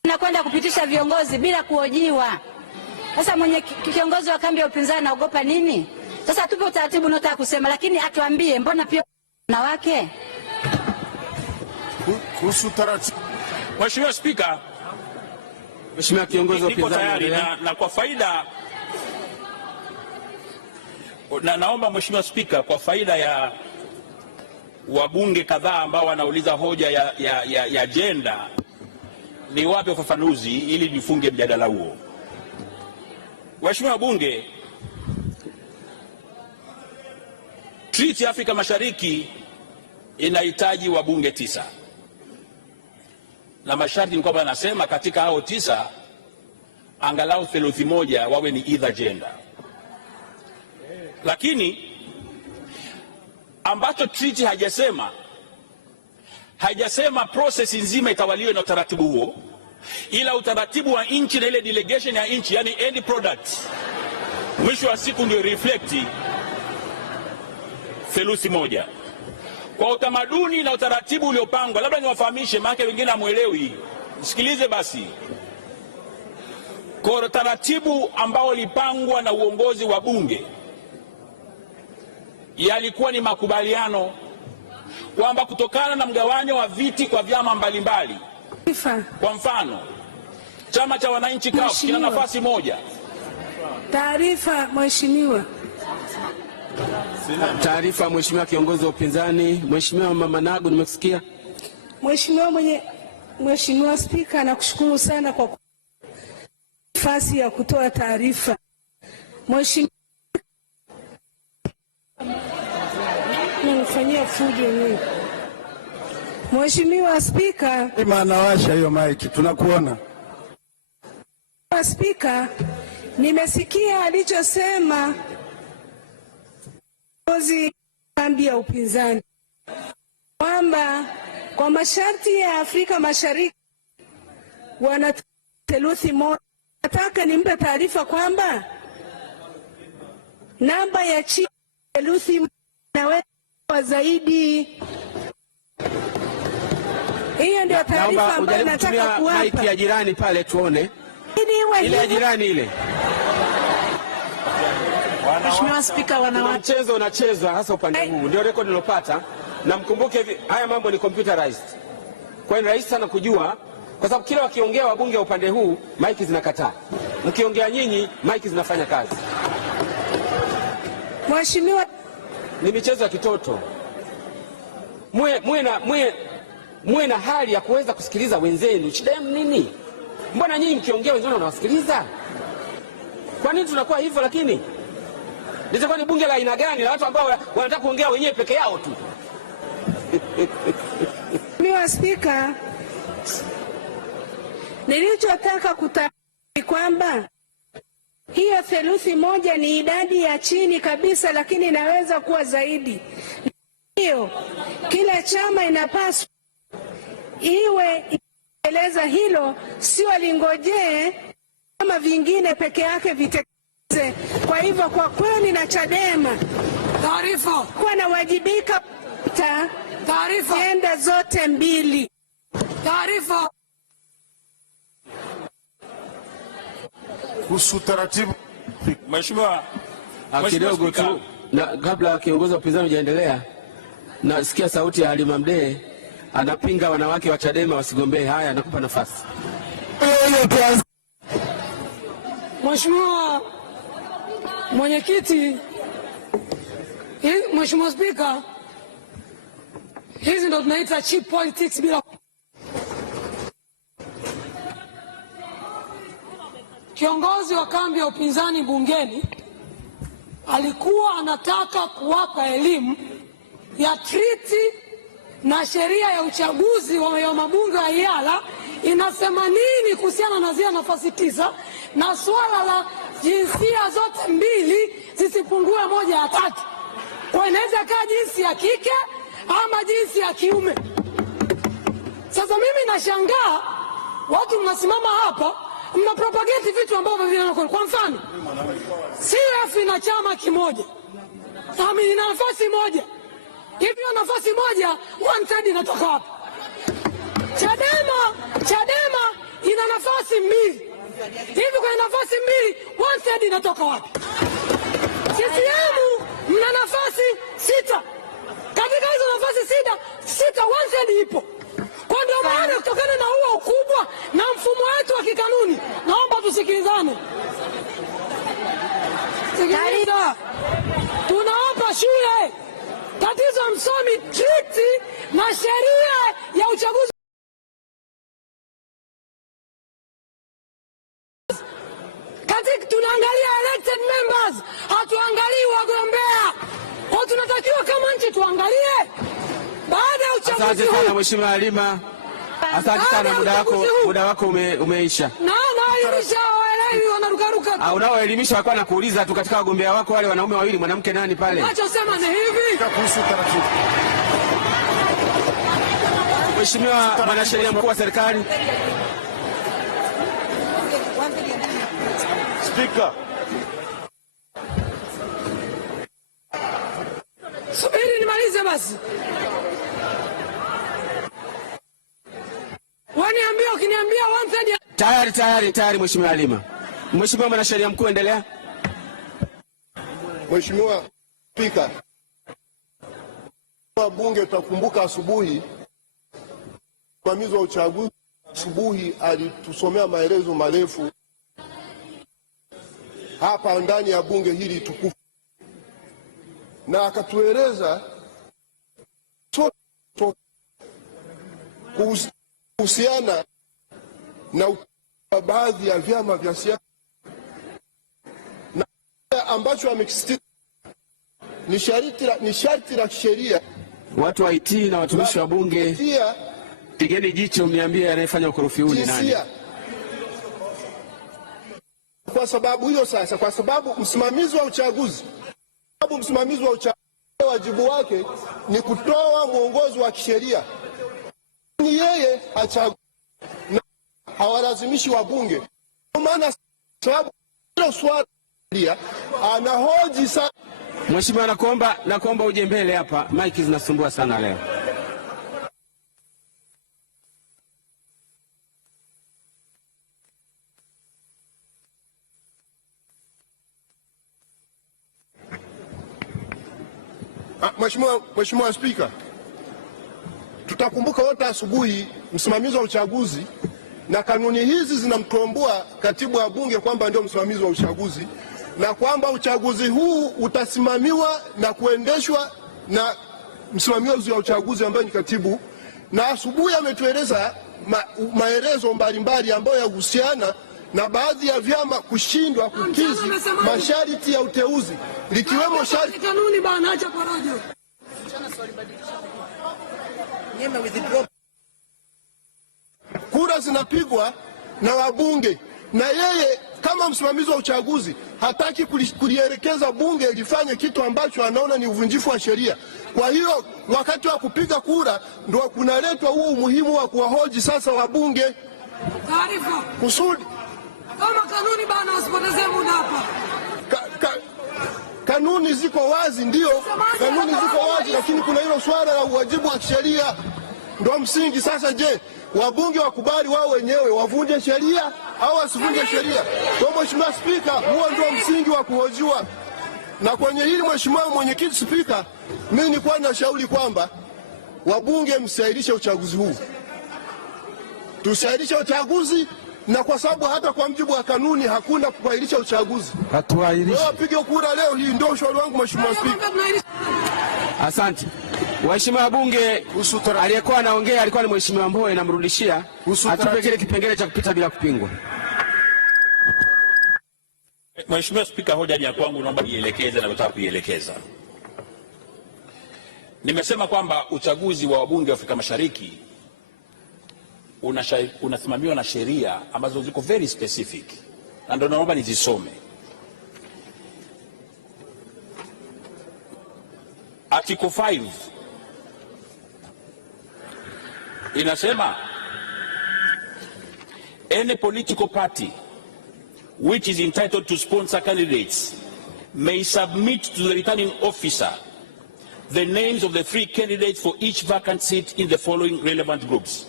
nakwenda kupitisha viongozi bila kuhojiwa. Sasa kiongozi wa kambi ya upinzani anaogopa nini? Sasa tupe utaratibu unaotaka kusema, lakini atuambie mbona pia wanawake? Kuhusu taratibu. Mheshimiwa Spika, Mheshimiwa kiongozi wa upinzani na kwa faida naomba Mheshimiwa Spika, kwa faida ya wabunge kadhaa ambao wanauliza hoja ya agenda, ni wape ufafanuzi ili nifunge mjadala huo. Waheshimiwa wabunge, Treaty ya Afrika Mashariki inahitaji wabunge 9. Na masharti ni kwamba anasema katika hao 9 angalau theluthi moja wawe ni either gender. Lakini ambacho treaty hajasema process nzima itawaliwe na utaratibu huo, ila utaratibu wa nchi na ile delegation ya nchi, yani end product, mwisho wa siku ndio reflect theluthi moja. Kwa utamaduni na utaratibu uliopangwa, labda niwafahamishe maana wengine hamuelewi, sikilize basi. Kwa utaratibu ambao ulipangwa na uongozi wa bunge, yalikuwa ni makubaliano kwamba kutokana na mgawanyo wa viti kwa vyama mbalimbali, kwa mfano chama cha wananchi CUF kina nafasi moja. Taarifa Mheshimiwa. Taarifa Mheshimiwa kiongozi wa upinzani. Mheshimiwa Mama Nagu, nimekusikia. Mheshimiwa Spika, nakushukuru sana kwa nafasi ya kutoa taarifa. Mheshimiwa nifanyia fujo nini? Mheshimiwa Spika, anawasha hiyo maiki, tunakuona. Spika, nimesikia alichosema kiongozi kambi ya upinzani kwamba kwa masharti ya Afrika Mashariki wana theluthi moja. Nataka nimpe taarifa kwamba namba ya chini theluthi inaweza zaidi. Hiyo ndio taarifa ambayo nataka kuwapa. Maiki ya jirani pale tuone. Ile ya jirani ile. Mheshimiwa Spika, mchezo unachezwa hasa upande huu. Ndio rekodi nilopata, na mkumbuke haya mambo ni computerized. Kwa hiyo rahisi sana kujua, kwa sababu kila wakiongea wabunge wa upande huu maiki zinakataa. Mkiongea nyinyi maiki zinafanya kazi. Mheshimiwa, ni michezo ya kitoto. Muwe na hali ya kuweza kusikiliza wenzenu. Shida nini? Mbona nyinyi mkiongea wenzenu wanawasikiliza? Kwa nini tunakuwa hivyo? Lakini litakuwa ni bunge la aina gani la watu ambao wanataka kuongea wenyewe peke yao tu? Mheshimiwa Spika, nilichotaka kutafsiri kwamba hiyo theluthi moja ni idadi ya chini kabisa, lakini inaweza kuwa zaidi. Hiyo kila chama inapaswa iwe eleza hilo, sio lingojee kama vingine peke yake vitekeleze. Kwa hivyo kwa kweli na Chadema taarifa kuwa na wajibika taarifa enda zote mbili. Taarifa kuhusu taratibu. Mheshimiwa kidogo tu kabla kiongozi wa upinzani hujaendelea, nasikia sauti ya Halima Mdee anapinga wanawake wa Chadema wasigombee. Haya, nakupa nafasi. Mheshimiwa Mwenyekiti, Mheshimiwa Spika, hizi ndo tunaita cheap politics bila. Kiongozi wa kambi ya upinzani bungeni alikuwa anataka kuwapa elimu ya triti na sheria ya uchaguzi wa mabunge ya Iyala inasema nini kuhusiana na zile nafasi 9 na swala la jinsia zote mbili zisipungue 1 ya 3. Kwa inaweza kaa jinsi ya kike ama jinsi ya kiume. Sasa mimi nashangaa watu mnasimama hapa mna propagate vitu ambavyo vinakwenda. Kwa mfano, CUF ina chama kimoja, ina nafasi moja. Hivyo nafasi moja 1/3 inatoka wapi? Chadema ina nafasi 2. Hivi kwa nafasi 2 1/3 inatoka wapi? CCM mna nafasi 6. Katika hizo nafasi 6 1/3 ipo. Kwa ndio maana kutokana na huo ukubwa na mfumo wetu wa kikanuni, naomba tusikilizane. Sikiliza. Tunawapa shule. Tatizo msomi triti na sheria ya uchaguzi. Katika tunaangalia elected members, hatuangalii wagombea. Kwa tunatakiwa kama nchi tuangalie baada ya uchaguzi. Asante sana Mheshimiwa Halima. Asante sana, muda wako umeisha. Naelimisha waelewi wanarukaruka. Unaoelimisha wako na kuuliza tu katika wagombea wako wale wanaume wawili, mwanamke nani pale? Nachosema ni hivi. Kuhusu taratibu. Mheshimiwa Mwanasheria Mkuu wa Serikali. Spika. Subiri nimalize basi. Waniambia ukiniambia 1/3. Tayari Mheshimiwa Halima. Mheshimiwa Mwanasheria Mkuu, endelea. Mheshimiwa Spika, Bunge tutakumbuka asubuhi msimamizi wa uchaguzi asubuhi alitusomea maelezo marefu hapa ndani ya bunge hili tukufu, na akatueleza kuhusiana na baadhi ya vyama vya siasa, na ambacho amekisisitiza ni sharti la kisheria. Watu wa IT na watumishi wa bunge, pigeni jicho mniambie anayefanya ukorofi huu ni nani? Kwa sababu hiyo sasa, kwa sababu msimamizi wa uchaguzi wajibu wake ni kutoa mwongozo wa kisheria, ni yeye achague na hawalazimishi wabunge. Kwa maana sababu hilo swali anahoji sana. Mheshimiwa, nakuomba uje mbele hapa, maiki zinasumbua sana leo. Mheshimiwa Spika, tutakumbuka wote asubuhi msimamizi wa uchaguzi, na kanuni hizi zinamtambua katibu wa bunge kwamba ndio msimamizi wa uchaguzi, na kwamba uchaguzi huu utasimamiwa na kuendeshwa na msimamizi wa uchaguzi ambaye ni katibu. Na asubuhi ametueleza maelezo mbalimbali ambayo yahusiana na baadhi ya vyama kushindwa kukizi masharti ya uteuzi, likiwemo sharti kanuni bana, acha porojo. Kura zinapigwa na wabunge, na yeye kama msimamizi wa uchaguzi hataki kulielekeza bunge lifanye kitu ambacho anaona ni uvunjifu wa sheria. Kwa hiyo wakati wa kupiga kura ndio kunaletwa huo umuhimu wa kuwahoji sasa wabunge. Taarifa kusudi kama kanuni bana, usipoteze muda hapa. Kanuni ziko wazi, ndio kanuni ziko wazi, lakini kuna hilo swala la uwajibu wa kisheria. Ndio msingi. Sasa je, wabunge wakubali wao wenyewe wavunje sheria au wasivunje sheria? Kwa Mheshimiwa Spika, huo ndio msingi wa kuhojiwa. Na kwenye hili Mheshimiwa Mwenyekiti Spika, mimi nilikuwa nashauri kwamba wabunge msiahirishe uchaguzi huu. Tusiahirishe uchaguzi, na kwa sababu hata kwa mjibu wa kanuni hakuna kuahirisha uchaguzi. Hatuahirishe. Wapige kura leo hii, ndio ushauri wangu Mheshimiwa Spika. Asante. Waheshimiwa wabunge, aliyekuwa anaongea alikuwa ni Mheshimiwa Mbowe, namrudishia atupe kile kipengele cha kupita bila kupingwa. Mheshimiwa Spika, hoja ya kwangu naomba nielekeze na nataka kuielekeza. Nimesema kwamba uchaguzi wa wabunge wa Afrika Mashariki unasimamiwa na sheria ambazo ziko very specific, na ndio naomba nizisome. Article 5 inasema any political party which is entitled to sponsor candidates may submit to the returning officer the names of the 3 candidates for each vacant seat in the following relevant groups.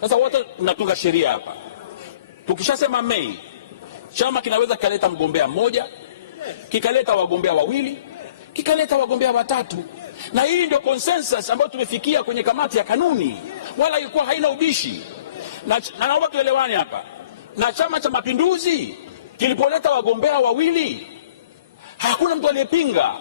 Sasa wote tunatunga sheria hapa. Tukishasema may, chama kinaweza kaleta mgombea mmoja, kikaleta wagombea wawili, kikaleta wagombea watatu. Na hii ndio consensus ambayo tumefikia kwenye kamati ya kanuni, wala ilikuwa haina ubishi. Na naomba tuelewane hapa. Na Chama cha Mapinduzi kilipoleta wagombea wawili, hakuna mtu aliyepinga.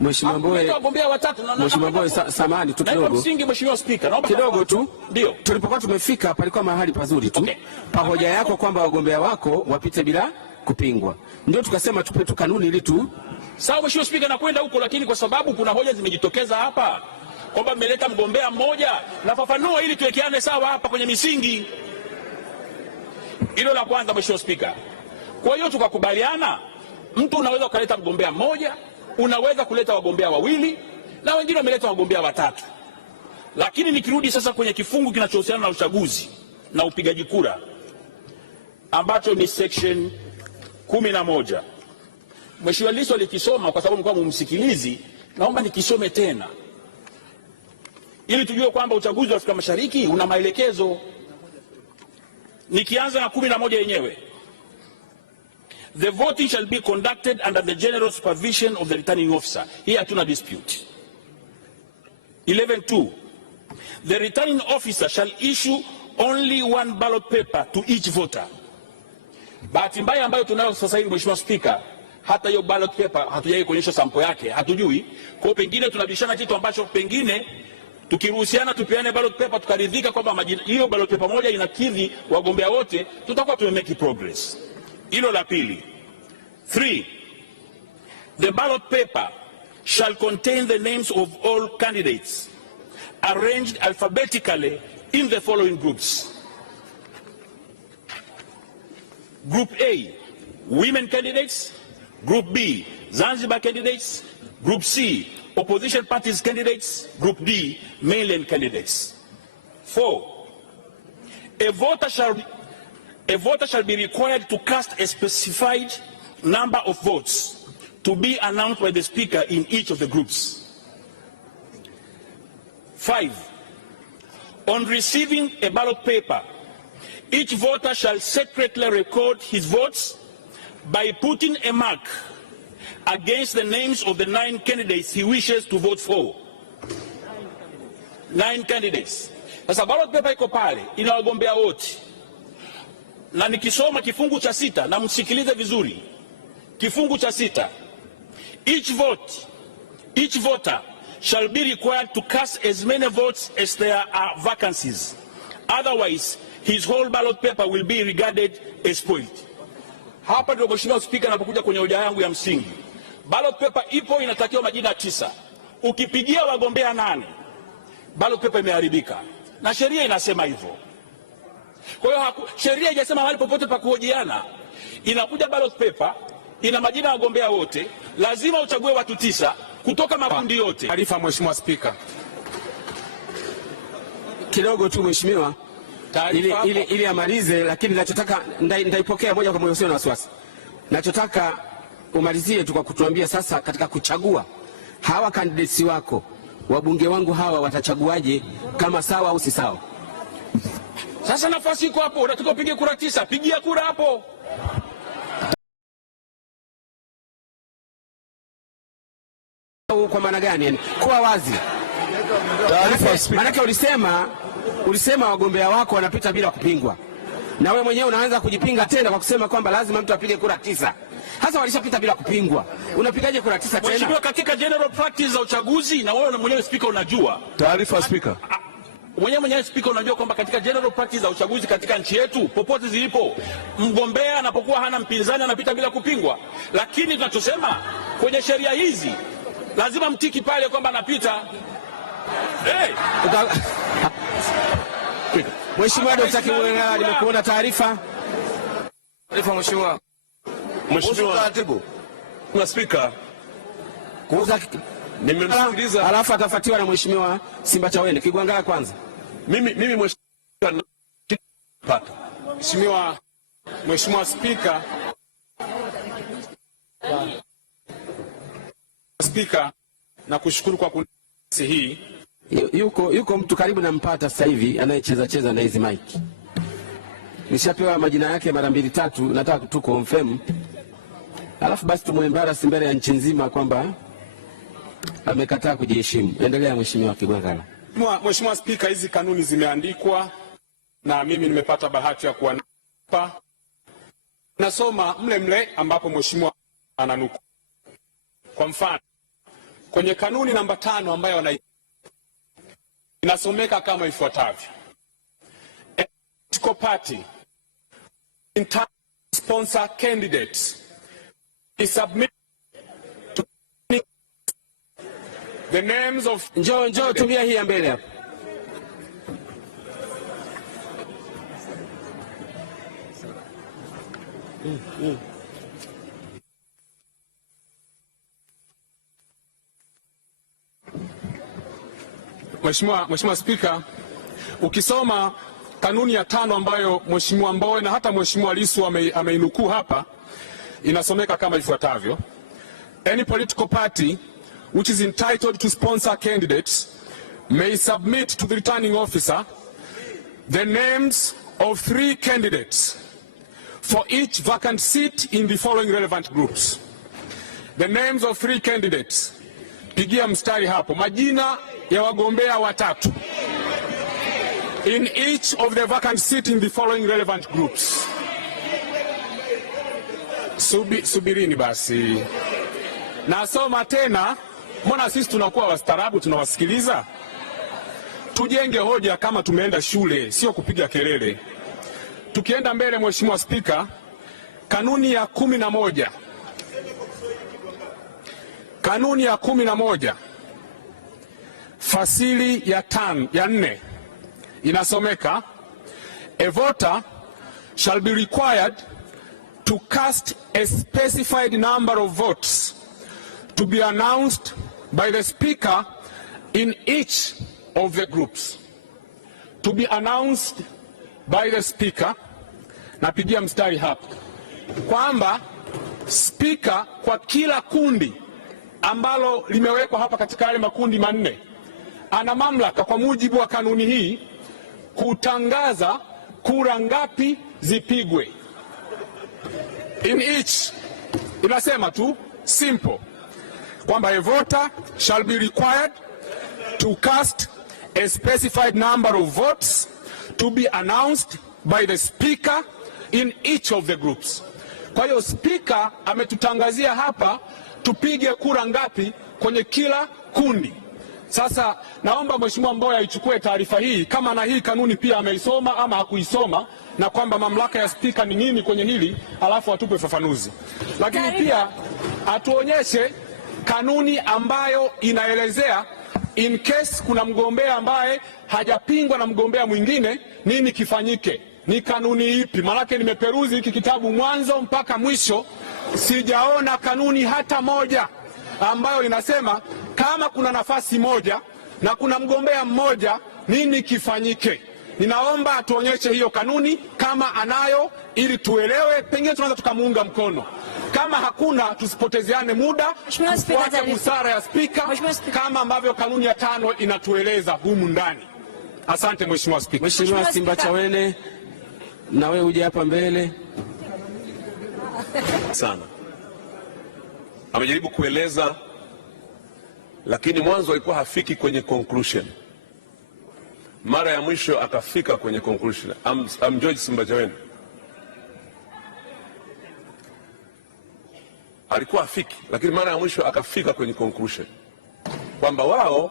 Mheshimiwa Mbowe, wagombea watatu. Mheshimiwa Mbowe, samahani tu kidogo. Msingi Mheshimiwa Spika, naomba kidogo tu. Ndio. Tulipokuwa tumefika palikuwa mahali pazuri tu. Okay. Pahoja yako kwamba wagombea wako wapite bila kupingwa. Ndio tukasema tupe tu kanuni ili tu. Sawa Mheshimiwa Spika, nakwenda huko, lakini kwa sababu kuna hoja zimejitokeza hapa kwamba mmeleta mgombea mmoja, nafafanua ili tuwekeane sawa hapa kwenye misingi. Hilo la kwanza Mheshimiwa Spika. Kwa hiyo tukakubaliana, mtu unaweza ukaleta mgombea mmoja, unaweza kuleta wagombea wawili, na wengine wameleta wagombea watatu. Lakini nikirudi sasa kwenye kifungu kinachohusiana na uchaguzi na upigaji kura ambacho ni section 11. Mheshimiwa Lissu alikisoma kwa sababu mlikuwa mumsikilizi, naomba nikisome tena ili tujue kwamba uchaguzi wa Afrika Mashariki una maelekezo. Nikianza na 11 yenyewe. The voting shall be conducted under the general supervision of the returning officer. Here hatuna dispute. 11.2. The returning officer shall issue only one ballot paper to each voter. Bahati mbaya ambayo tunayo sasa hivi Mheshimiwa Spika, hata hiyo ballot paper hatujai kuonyesha sample yake, hatujui. Kwa pengine tunabishana kitu ambacho pengine tukiruhusiana tupeane ballot paper tukaridhika kwamba hiyo ballot paper moja inakidhi wagombea wote, tutakuwa tumemake progress. Hilo la pili. 3. The ballot paper shall contain the names of all candidates arranged alphabetically in the following groups. Group A, women candidates. Group B, Zanzibar candidates. Group C, opposition parties candidates. Group D, mainland candidates. 4. A voter shall be required to cast a specified number of votes to be announced by the Speaker in each of the groups. 5. On receiving a ballot paper, each voter shall separately record his votes by putting a mark against the names of the 9 candidates he wishes to vote for. 9 candidates. Sasa ballot paper iko pale, ina wagombea wote. Na nikisoma kifungu cha 6, na msikilize vizuri. Kifungu cha 6. Each voter shall be required to cast as many votes as there are vacancies. Otherwise, his whole ballot paper will be regarded as spoiled. Hapa ndio Mheshimiwa Spika anapokuja kwenye hoja yangu ya msingi. Ballot paper ipo, inatakiwa majina 9. Ukipigia wagombea 8, ballot paper imeharibika. Na sheria inasema hivyo. Kwa hiyo sheria haijasema mahali popote pa kuhojiana. Inakuja ballot paper, ina majina ya wagombea wote, lazima uchague watu 9 kutoka makundi yote. Taarifa Mheshimiwa Spika. Kidogo tu Mheshimiwa, ili amalize, lakini ninachotaka ndaipokea moja kwa moja, usio na wasiwasi. Ninachotaka umalizie tu kwa kutuambia sasa, katika kuchagua hawa candidates wako wabunge wangu hawa watachaguaje, kama sawa au si sawa? Sasa nafasi iko hapo, unataka upige kura 9, pigia kura hapo. Kwa maana gani? Yani kuwa wazi. Maana ulisema wagombea wako wanapita bila kupingwa, na wewe mwenyewe unaanza kujipinga tena kwa kusema kwamba lazima mtu apige kura 9. Hasa walishapita bila kupingwa, unapigaje kura 9 tena? Mheshimiwa, katika general practice za uchaguzi, na wewe mwenyewe speaker unajua. Taarifa Speaker. Mwenyewe speaker unajua kwamba katika general practice za uchaguzi katika nchi yetu popote zilipo, mgombea anapokuwa hana mpinzani anapita bila kupingwa. Lakini tunachosema kwenye sheria hizi lazima mtiki pale kwamba anapita. Mheshimiwa Dr. Kiingereza, nimekuona taarifa. Mheshimiwa. Speaker. Nimemsikiliza. Alafu atafuatiwa na Mheshimiwa Simbachawene. Kigwangala kwanza. Mimi Mheshimiwa Mheshimiwa Spika. Spika, nakushukuru kwa kunisi hii. Yuko mtu karibu na mpata sasa hivi anayecheza na hizi mic. Nishapewa majina yake mara 2 3, nataka tu confirm. Alafu basi tumuembarasi mbele ya nchi nzima kwamba amekataa kujiheshimu. Endelea Mheshimiwa Kigwangala. Mheshimiwa Spika, hizi kanuni zimeandikwa na mimi nimepata bahati ya kuwa hapa. Nasoma mle ambapo Mheshimiwa ananukuu. Kwa mfano, kwenye kanuni namba 5 ambayo inasomeka kama ifuatavyo: A political party entitled to sponsor candidates is submitted to the names of... Njoo tumia hii mbele hapa. Mheshimiwa Spika, ukisoma kanuni ya 5 ambayo Mheshimiwa Mbowe na hata Mheshimiwa Lissu ameinukuu hapa, inasomeka kama ifuatavyo: Any political party which is entitled to sponsor candidates may submit to the returning officer the names of 3 candidates for each vacant seat in the following relevant groups. The names of 3 candidates. Pigia mstari hapo. Majina ya wagombea 3 in each of the vacant seat in the following relevant groups. Subirini basi. Nasoma tena. Mbona sisi tunakuwa wastaarabu tunawasikiliza? Tujenge hoja kama tumeenda shule, sio kupiga kelele. Tukienda mbele, Mheshimiwa Spika, kanuni ya 11. Kanuni ya 11 fasili ya 4 inasomeka: A voter shall be required to cast a specified number of votes to be announced by the speaker in each of the groups. To be announced by the speaker. Napigia mstari hapa kwamba speaker kwa kila kundi ambalo limewekwa hapa katika yale makundi 4 ana mamlaka kwa mujibu wa kanuni hii kutangaza kura ngapi zipigwe. In each inasema tu simple kwamba a voter shall be required to cast a specified number of votes to be announced by the speaker in each of the groups. Kwa hiyo speaker ametutangazia hapa tupige kura ngapi kwenye kila kundi. Sasa naomba Mheshimiwa Mbowe aichukue taarifa hii kama na hii kanuni pia ameisoma ama hakuisoma, na kwamba mamlaka ya speaker ni nini kwenye hili, alafu atupe ufafanuzi. Lakini pia atuonyeshe kanuni ambayo inaelezea in case kuna mgombea ambaye hajapingwa na mgombea mwingine, nini kifanyike. Ni kanuni ipi? Maanake nimeperuzi hiki kitabu mwanzo mpaka mwisho, sijaona kanuni hata moja ambayo inasema kama kuna nafasi moja na kuna mgombea mmoja nini kifanyike. ninaomba atuonyeshe hiyo kanuni kama anayo, ili tuelewe, pengine tunaweza tukamuunga mkono. Kama hakuna, tusipotezeane muda, tufuate busara ya Spika kama ambavyo kanuni ya 5 inatueleza humu ndani. Asante Mheshimiwa Spika. Mheshimiwa Simbachawene, na wewe uje hapa mbele. Sana. Amejaribu kueleza, lakini mwanzo alikuwa hafiki kwenye conclusion. Mara ya mwisho akafika kwenye conclusion. I'm George Simbachawene. Alikuwa hafiki, lakini mara ya mwisho akafika kwenye conclusion kwamba wao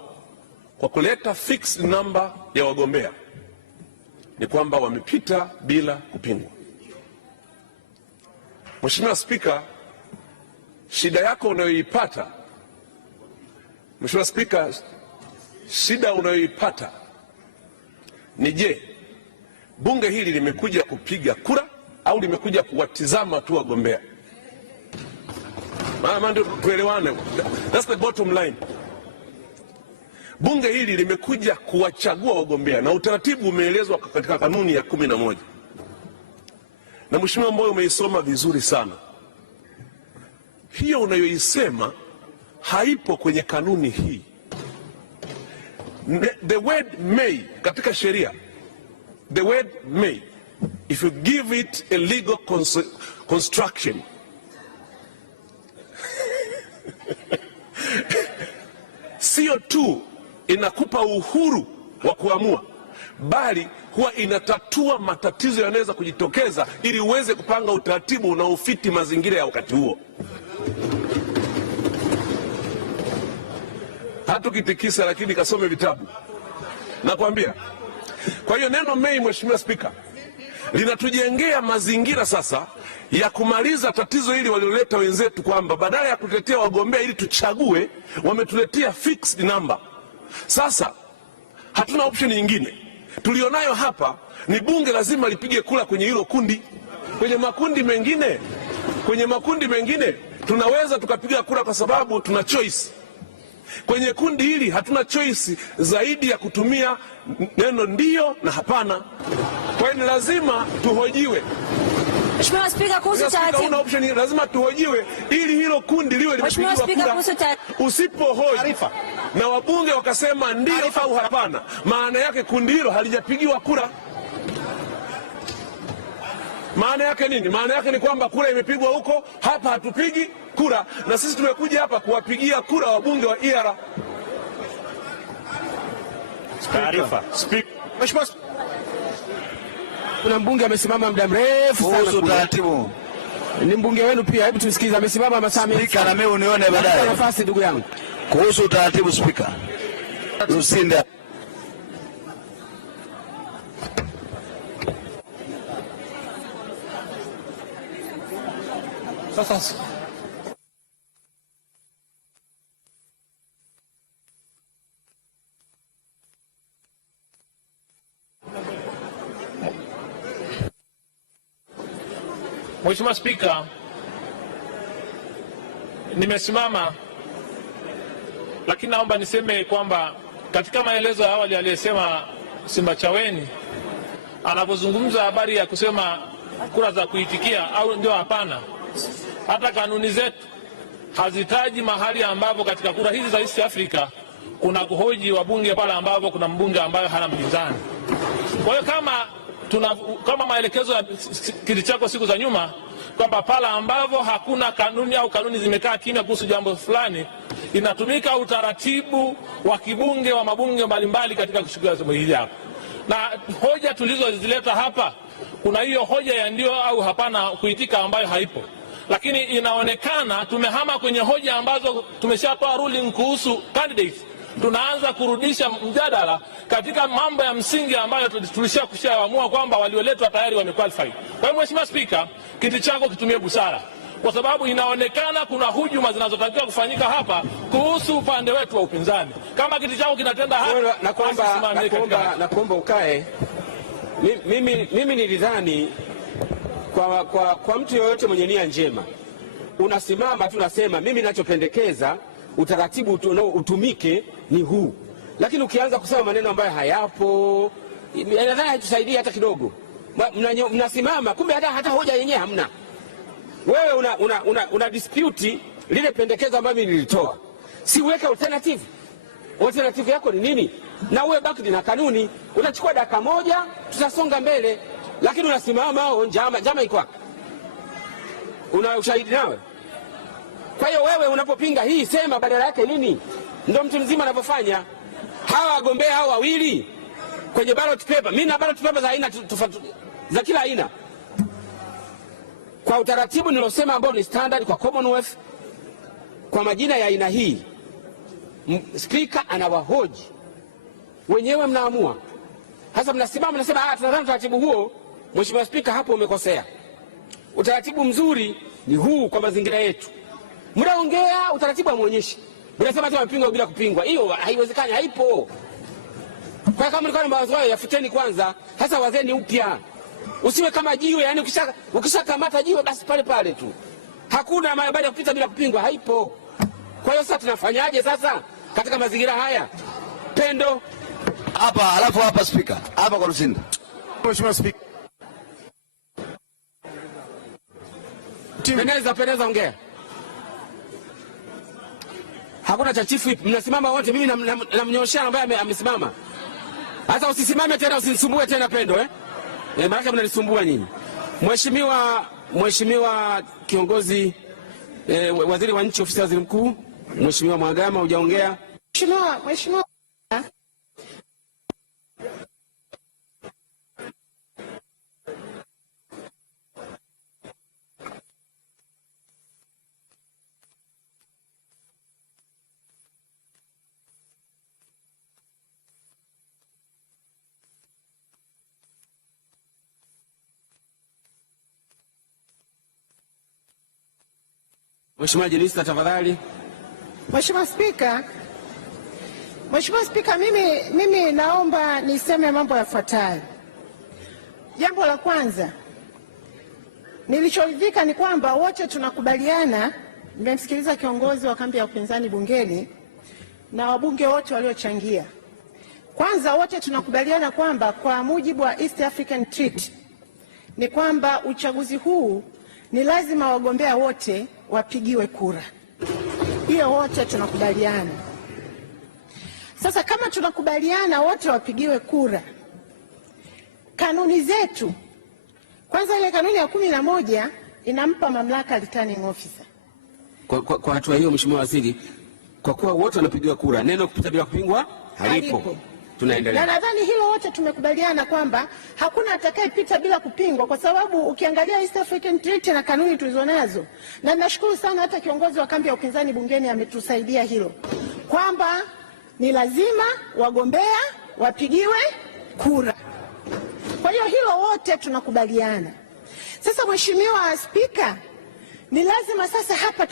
kwa kuleta fixed number ya wagombea ni kwamba wamepita bila kupingwa. Mheshimiwa Spika, shida yako unayoipata, Mheshimiwa Spika, shida unayoipata ni je, bunge hili limekuja kupiga kura au limekuja kuwatizama tu wagombea? Maana ndio tuelewane. That's the bottom line. Bunge hili limekuja kuwachagua wagombea na utaratibu umeelezwa katika kanuni ya 11. Na Mheshimiwa Mbowe, umeisoma vizuri sana. Hiyo unayoisema haipo kwenye kanuni hii. The word may katika sheria, the word may, if you give it a legal construction, sio tu inakupa uhuru wa kuamua, bali huwa inatatua matatizo yanaweza kujitokeza ili uweze kupanga utaratibu unaofiti mazingira ya wakati huo. Hatukitikisa, lakini kasome vitabu. Nakwambia. Kwa hiyo neno may, Mheshimiwa Spika, linatujengea mazingira sasa ya kumaliza tatizo hili walioleta wenzetu, kwamba badala ya kutetea wagombea ili tuchague, wametuletea fixed number. Sasa hatuna option nyingine. Tulionayo hapa ni bunge lazima lipige kura kwenye hilo kundi. Kwenye makundi mengine tunaweza tukapiga kura kwa sababu tuna choice. Kwenye kundi hili hatuna choice zaidi ya kutumia neno ndio na hapana. Kwa hiyo lazima tuhojiwe. Mheshimiwa Spika, kuhusu taratibu, una option, lazima tuhojiwe ili hilo kundi liwe limepigiwa kura. Usipohoji na wabunge wakasema ndio au hapana, maana yake kundi hilo halijapigiwa kura. Maana yake nini? Maana yake ni kwamba kura imepigwa huko, hapa hatupigi kura, na sisi tumekuja hapa kuwapigia kura wabunge wa IARA. Taarifa. Mheshimiwa, kuna mbunge amesimama muda mrefu sana. Kuhusu taratibu. Ni mbunge wenu pia, hebu tusikize. Amesimama masaa mengi. Spika, na mimi unione baadaye. Nafasi ndugu yangu. Kuhusu taratibu, Spika. Lusinda. Sasa Mheshimiwa Spika, nimesimama, lakini naomba niseme kwamba katika maelezo ya awali aliyesema Simbachawene anapozungumza habari ya kusema kura za kuitikia au ndio hapana, hata kanuni zetu hazitaji mahali ambapo katika kura hizi za East Africa kuna kuhoji wabunge pale ambapo kuna mbunge ambaye hana mpinzani. Kwa hiyo kama maelekezo ya kiti chako siku za nyuma kwamba pale ambapo hakuna kanuni au kanuni zimekaa kimya kuhusu jambo fulani, inatumika utaratibu wa kibunge wa mabunge mbalimbali katika kushughulikia jambo hili hapa. Na hoja tulizozileta hapa, kuna hiyo hoja ya ndio au hapana kuitika ambayo haipo. Lakini inaonekana tumehama kwenye hoja ambazo tumeshatoa ruling kuhusu candidates. Tunaanza kurudisha mjadala katika mambo ya msingi ambayo tulishaamua kwamba walioletwa tayari wamequalified. Kwa hiyo Mheshimiwa Spika, kiti chako kitumie busara, kwa sababu inaonekana kuna hujuma zinazotakiwa kufanyika hapa kuhusu upande wetu wa upinzani. Kama kiti chako kinatenda hapa, nakuomba ukae. Mimi nilidhani kwa mtu yoyote mwenye nia njema unasimama tu nasema mimi ninachopendekeza utaratibu utumike ni huu, lakini ukianza kusema maneno ambayo hayapo nadhani haitusaidii hata kidogo. Mnasimama kumbe hata hoja yenyewe hamna. Wewe una dispute lile pendekezo ambalo nilitoa. Si uweke alternative. Alternative yako ni nini? Na uwe baki na kanuni. Utachukua dakika moja, tutasonga mbele. Lakini unasimama njama iko wapi? Una ushahidi nawe? Kwa hiyo wewe unapopinga hii sema badala yake nini? Ndio mtu mzima anavyofanya. Hawa wagombea hao wawili kwenye ballot paper. Mimi na ballot paper za aina za kila aina. Kwa utaratibu nilosema ambao ni standard kwa Commonwealth, kwa majina ya aina hii, speaker anawahoji. Wenyewe mnaamua. Hasa mnasimama mnasema tunataka utaratibu huo. Mheshimiwa Speaker, hapo umekosea. Utaratibu mzuri ni huu kwa mazingira yetu. Mnaongea utaratibu amuonyeshi. Mnasema tu mpingwa bila kupingwa. Hiyo haiwezekani, haipo. Kwa kama mlikuwa na mawazo hayo yafuteni kwanza, sasa wazeni upya. Usiwe kama jiwe, yani ukishakamata jiwe basi pale tu. Hakuna baada ya kupita bila kupingwa, haipo. Kwa hiyo sasa tunafanyaje sasa katika mazingira haya? Pendo hapa, alafu hapa Speaker. Hapa kwa Lusinda. Mheshimiwa Speaker. Peneza ongea. Hakuna cha chief whip, mnasimama wote, mimi namnyoshia ambaye amesimama. Sasa usisimame tena, usinisumbue tena Pendo maana mnanisumbua nyinyi. Mheshimiwa kiongozi waziri wa nchi ofisi ya waziri mkuu, Mheshimiwa Mwagama, hujaongea. Mheshimiwa Mheshimiwa Jenista tafadhali. Mheshimiwa Spika, mimi naomba niseme mambo yafuatayo. Jambo la kwanza, nilichoridhika ni kwamba wote tunakubaliana, nimemsikiliza kiongozi wa kambi ya upinzani bungeni na wabunge wote waliochangia. Kwanza wote tunakubaliana kwamba kwa mujibu wa East African Treaty ni kwamba uchaguzi huu ni lazima wagombea wote wapigiwe kura. Hiyo wote tunakubaliana. Sasa kama tunakubaliana wote wapigiwe kura, kanuni zetu, kwanza ile kanuni ya 11 inampa mamlaka returning officer. Kwa hatua hiyo Mheshimiwa Waziri, kwa kuwa wote wanapigiwa kura, neno kupita bila kupingwa halipo. Tunaendelea. Na nadhani hilo wote tumekubaliana kwamba hakuna atakayepita bila kupingwa, kwa sababu ukiangalia East African Treaty na kanuni tulizonazo, na nashukuru sana hata kiongozi wa kambi ya upinzani bungeni ametusaidia hilo, kwamba ni lazima wagombea wapigiwe kura. Kwa hiyo hilo wote tunakubaliana. Sasa Mheshimiwa Spika, ni lazima sasa hapa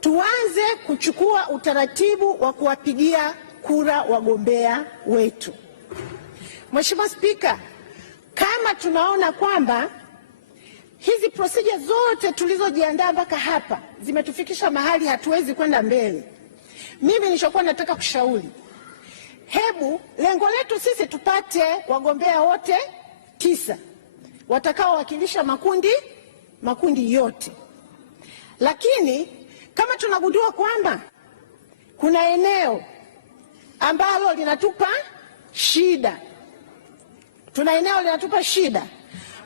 tuanze kuchukua utaratibu wa kuwapigia kura wagombea wetu. Mheshimiwa Spika, kama tunaona kwamba hizi procedure zote tulizojiandaa mpaka hapa zimetufikisha mahali hatuwezi kwenda mbele, mimi nilichokuwa nataka kushauri, hebu lengo letu sisi tupate wagombea wote 9 watakaowakilisha makundi yote. Lakini kama tunagundua kwamba kuna eneo ambalo linatupa shida,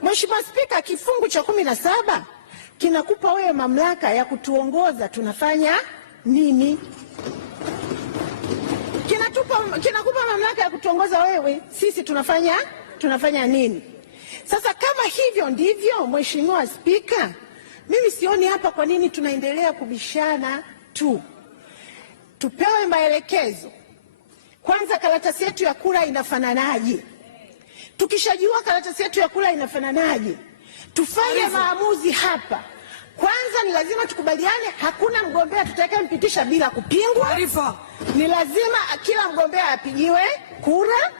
Mheshimiwa Spika, kifungu cha 17 kinakupa wewe mamlaka ya kutuongoza tunafanya nini. Kinakupa mamlaka ya kutuongoza wewe sisi tunafanya nini. Sasa kama hivyo ndivyo, Mheshimiwa Spika, mimi sioni hapa kwa nini tunaendelea kubishana tu. Tupewe maelekezo. Kwanza karatasi yetu ya kura inafananaje? Tukishajua karatasi yetu ya kura inafananaje, tufanye maamuzi hapa. Kwanza ni lazima tukubaliane hakuna mgombea tutakayempitisha bila kupingwa. Ni lazima kila mgombea apigiwe kura.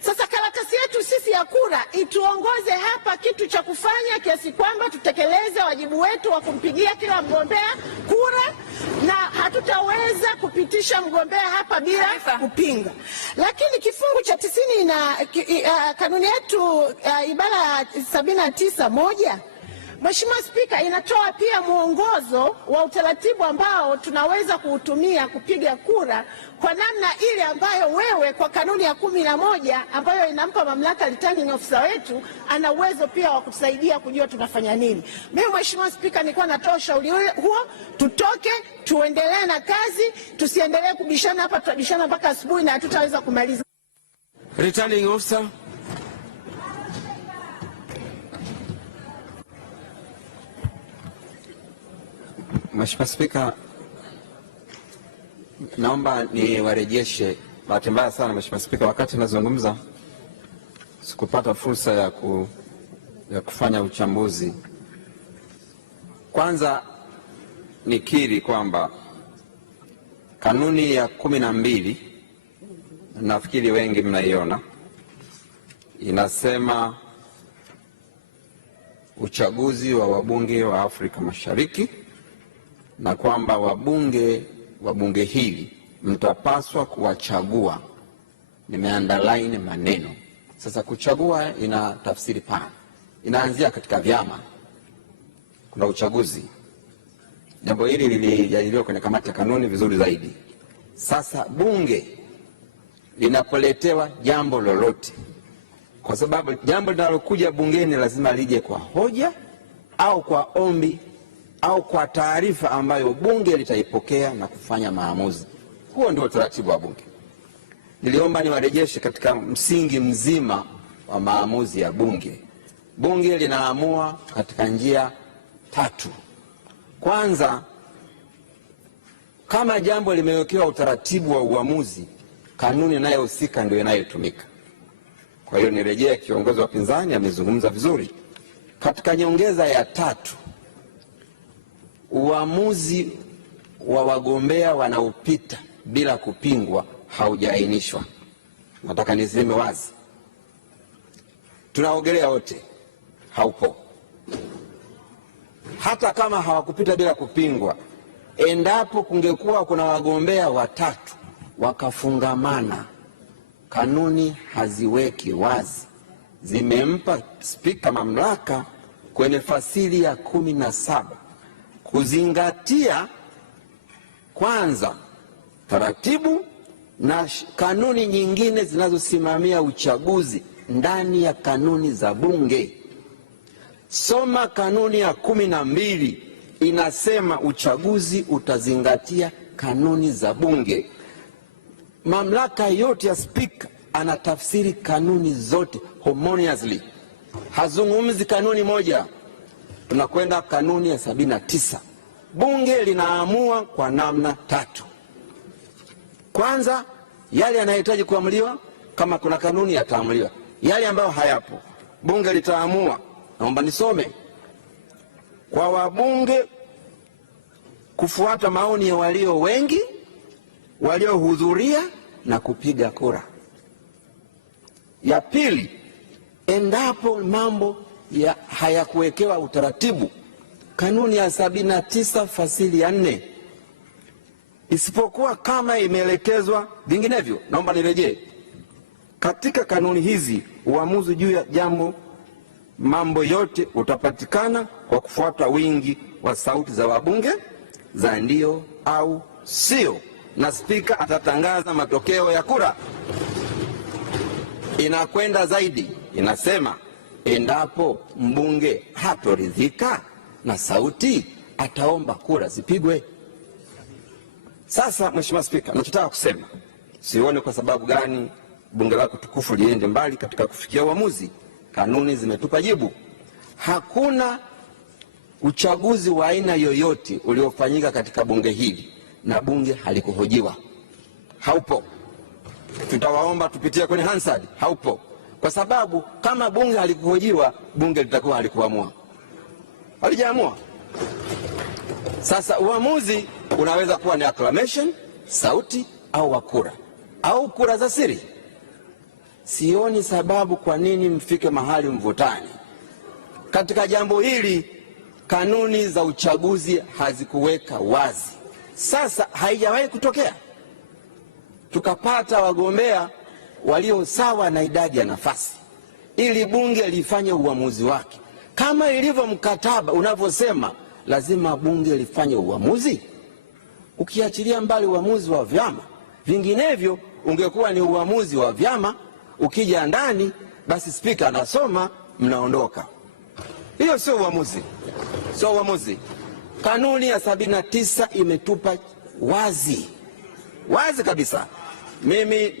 Sasa karatasi yetu sisi ya kura ituongoze hapa kitu cha kufanya kiasi kwamba tutekeleze wajibu wetu wa kumpigia kila mgombea kura. na hatutaweza kupitisha mgombea hapa bila kupinga. Lakini kifungu cha 90 na kanuni yetu ibara ya 79(1), Mheshimiwa Spika, inatoa pia mwongozo wa utaratibu ambao tunaweza kuutumia kupiga kura kwa namna ile ambayo wewe kwa kanuni ya 11 ambayo inampa mamlaka returning officer wetu ana uwezo pia wa kutusaidia kujua tunafanya nini. Mimi Mheshimiwa Spika, nilikuwa natoa ushauri huo, tutoke tuendelee na kazi, tusiendelee kubishana hapa, tutabishana mpaka asubuhi na hatutaweza kumaliza. Returning officer. Mheshimiwa Spika, naomba niwarejeshe. Bahati mbaya sana Mheshimiwa Spika, wakati nazungumza sikupata fursa ya kufanya uchambuzi. Kwanza nikiri kwamba kanuni ya 12, nafikiri wengi mnaiona, inasema uchaguzi wa wabunge wa Afrika Mashariki, na kwamba wabunge wa bunge hili mtapaswa kuwachagua. Nimeunderline maneno. Sasa kuchagua ina tafsiri pana. Inaanzia katika vyama. Kuna uchaguzi. Jambo hili lilijadiliwa kwenye kamati ya kanuni vizuri zaidi. Sasa bunge linapoletewa jambo lolote, kwa sababu jambo linalokuja bungeni lazima lije kwa hoja au kwa ombi au kwa taarifa ambayo bunge litaipokea na kufanya maamuzi. Huo ndio utaratibu wa bunge. Niliomba niwarejeshe katika msingi mzima wa maamuzi ya bunge. Bunge linaamua katika njia 3. Kwanza, kama jambo limewekewa utaratibu wa uamuzi, kanuni inayohusika ndio inayotumika. Kwa hiyo nirejea, kiongozi wa pinzani amezungumza vizuri. Katika nyongeza ya 3, uamuzi wa wagombea wanaopita bila kupingwa haujaainishwa. Nataka niseme wazi, tunaogelea wote, haupo. Hata kama hawakupita bila kupingwa, endapo kungekuwa kuna wagombea 3 wakafungamana, kanuni haziweki wazi. Zimempa Spika mamlaka kwenye fasili ya 17 kuzingatia kwanza taratibu na kanuni nyingine zinazosimamia uchaguzi ndani ya kanuni za bunge. Soma kanuni ya 12, inasema uchaguzi utazingatia kanuni za bunge. Mamlaka yote ya Spika anatafsiri kanuni zote harmoniously. Hazungumzi kanuni moja. Tunakwenda kanuni ya 79. Bunge linaamua kwa namna 3. Kwanza, yale yanahitaji kuamuliwa, kama kuna kanuni yataamuliwa. Yale ambayo hayapo, bunge litaamua. Naomba nisome. Kwa wabunge kufuata maoni ya walio wengi, waliohudhuria na kupiga kura. Ya pili, endapo mambo hayakuwekewa utaratibu, kanuni ya 79 fasili ya 4, isipokuwa kama imeelekezwa vinginevyo. Naomba nirejee. Katika kanuni hizi, uamuzi juu ya mambo yote utapatikana kwa kufuata wingi wa sauti za wabunge za ndio au sio, na Spika atatangaza matokeo ya kura. Inakwenda zaidi, inasema endapo mbunge hatoridhika na sauti, ataomba kura zipigwe. Sasa Mheshimiwa Spika, nachotaka kusema, sione kwa sababu gani bunge lako tukufu liende mbali katika kufikia uamuzi. Kanuni zimetupa jibu. Hakuna uchaguzi wa aina yoyote uliofanyika katika bunge hili na bunge halikuhojiwa. Haupo. Tutawaomba tupitie kwenye Hansard. Haupo. Kwa sababu kama bunge halikuhojiwa, bunge litakuwa halikuamua. Halijaamua. Sasa uamuzi unaweza kuwa ni acclamation, sauti, au kura, au kura za siri. Sioni sababu kwa nini mfike mahali mvutani. Katika jambo hili, kanuni za uchaguzi hazikuweka wazi. Sasa haijawahi kutokea tukapata wagombea walio sawa na idadi ya nafasi ili bunge lifanye uamuzi wake kama ilivyo mkataba unavyosema lazima bunge lifanye uamuzi, ukiachilia mbali uamuzi wa vyama. Vinginevyo ungekuwa ni uamuzi wa vyama, ukija ndani basi spika anasoma, mnaondoka. Hiyo sio uamuzi, sio uamuzi. Kanuni ya 79 imetupa wazi kabisa. Mimi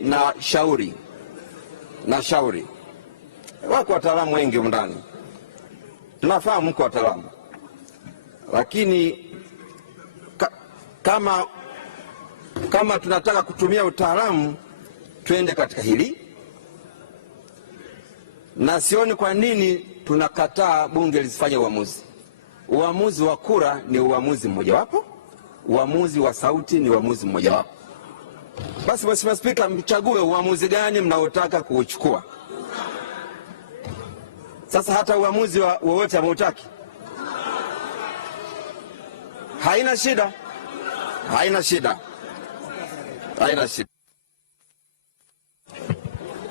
nashauri wako wataalamu wengi ndani, tunafahamu mko wataalamu, lakini kama tunataka kutumia utaalamu twende katika hili, na sioni kwa nini tunakataa bunge lisifanye uamuzi. Uamuzi wa kura ni uamuzi mmojawapo, uamuzi wa sauti ni uamuzi mmojawapo. Basi Mheshimiwa Spika, mchague uamuzi gani mnaotaka kuuchukua. Sasa hata uamuzi wowote hamuutaki, haina shida.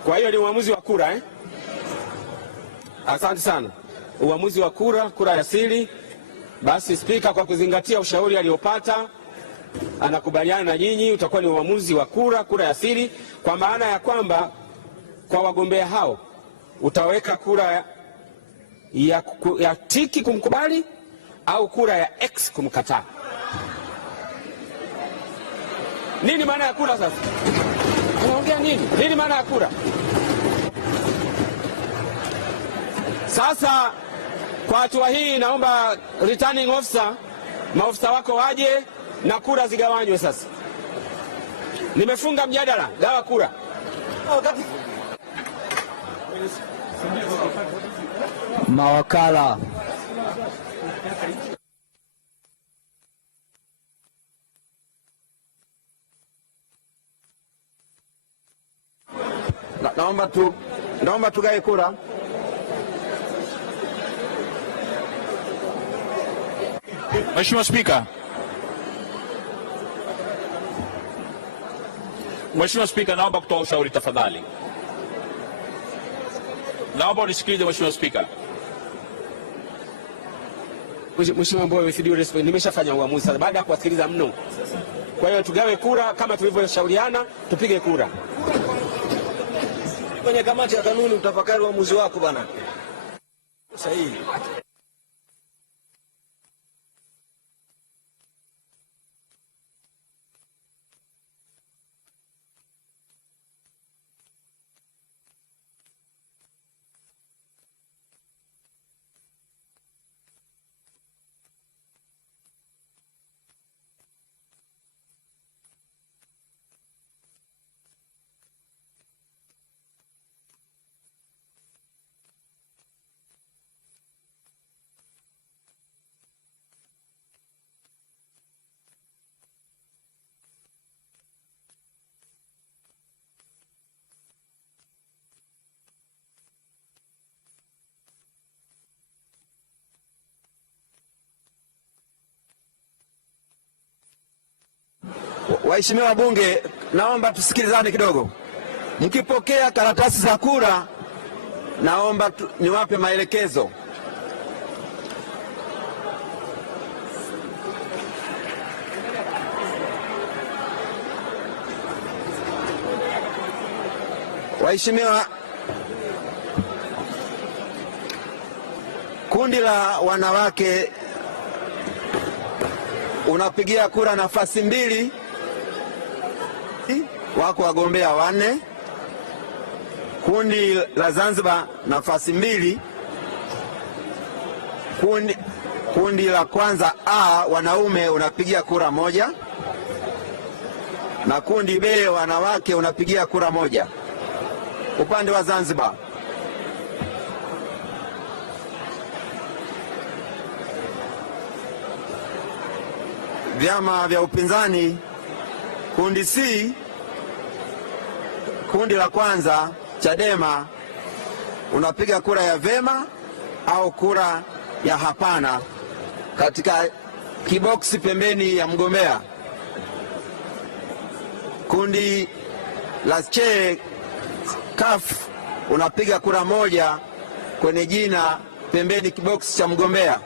Kwa hiyo ni uamuzi wa kura Asante sana. Uamuzi wa kura ya siri. Basi Spika, kwa kuzingatia ushauri aliopata, anakubaliana na nyinyi, utakuwa ni uamuzi wa kura ya siri, kwa maana ya kwamba kwa wagombea hao utaweka kura ya tiki kumkubali au kura ya X kumkataa. Nini maana ya kura sasa? Unaongea nini? Nini maana ya kura? Sasa kwa hatua hii naomba returning officer, maofisa wako waje na kura zigawanywe sasa. Nimefunga mjadala, gawa kura. Mawakala. Naomba tugawe kura. Mheshimiwa Spika. Mheshimiwa Spika, naomba kutoa ushauri tafadhali. Naomba unisikilize Mheshimiwa Spika. Mheshimiwa Mbowe, with due respect, nimeshafanya uamuzi sasa baada ya kuwasikiliza mno. Kwa hiyo tugawe kura kama tulivyoshauriana, tupige kura. Kwenye kamati ya kanuni utafakari uamuzi wako bwana. Sahihi. Waheshimiwa wabunge, naomba tusikilizane kidogo. Mkipokea karatasi za kura, naomba niwape maelekezo. Waheshimiwa, kundi la wanawake unapigia kura nafasi 2. Wako wagombea 4. Kundi la Zanzibar nafasi 2. Kundi la kwanza A wanaume unapigia kura 1, na kundi B wanawake unapigia kura 1. Upande wa Zanzibar, vyama vya upinzani, kundi C, kundi la kwanza Chadema unapiga kura ya vema au kura ya hapana katika kiboksi pembeni ya mgombea. Kundi la che CUF unapiga kura moja kwenye jina pembeni kibox cha mgombea.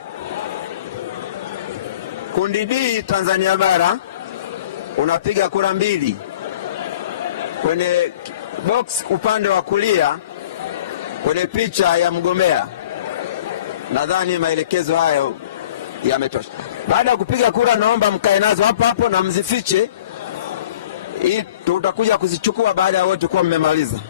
Kundi D Tanzania Bara unapiga kura mbili kwenye box upande wa kulia kwenye picha ya mgombea. Nadhani maelekezo hayo yametosha. Baada ya kupiga kura, naomba mkae nazo hapo hapo na mzifiche. Hii tutakuja kuzichukua baada ya wote kuwa mmemaliza.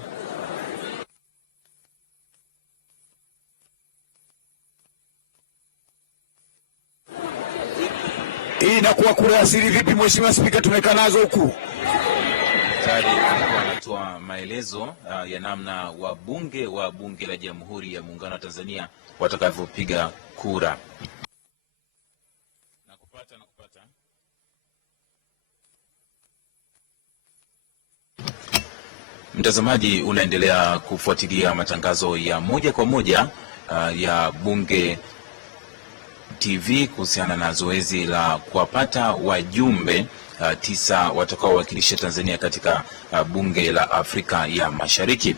Hii inakuwa kura ya siri vipi, Mheshimiwa Spika? Tumekaa nazo huku. Tayari anatoa maelezo ya namna wabunge wa Bunge la Jamhuri ya Muungano wa Tanzania watakavyopiga kura. Mtazamaji, unaendelea kufuatilia matangazo ya moja kwa moja ya Bunge TV kuhusiana na zoezi la kuwapata wajumbe 9 watakaowakilisha Tanzania katika Bunge la Afrika ya Mashariki.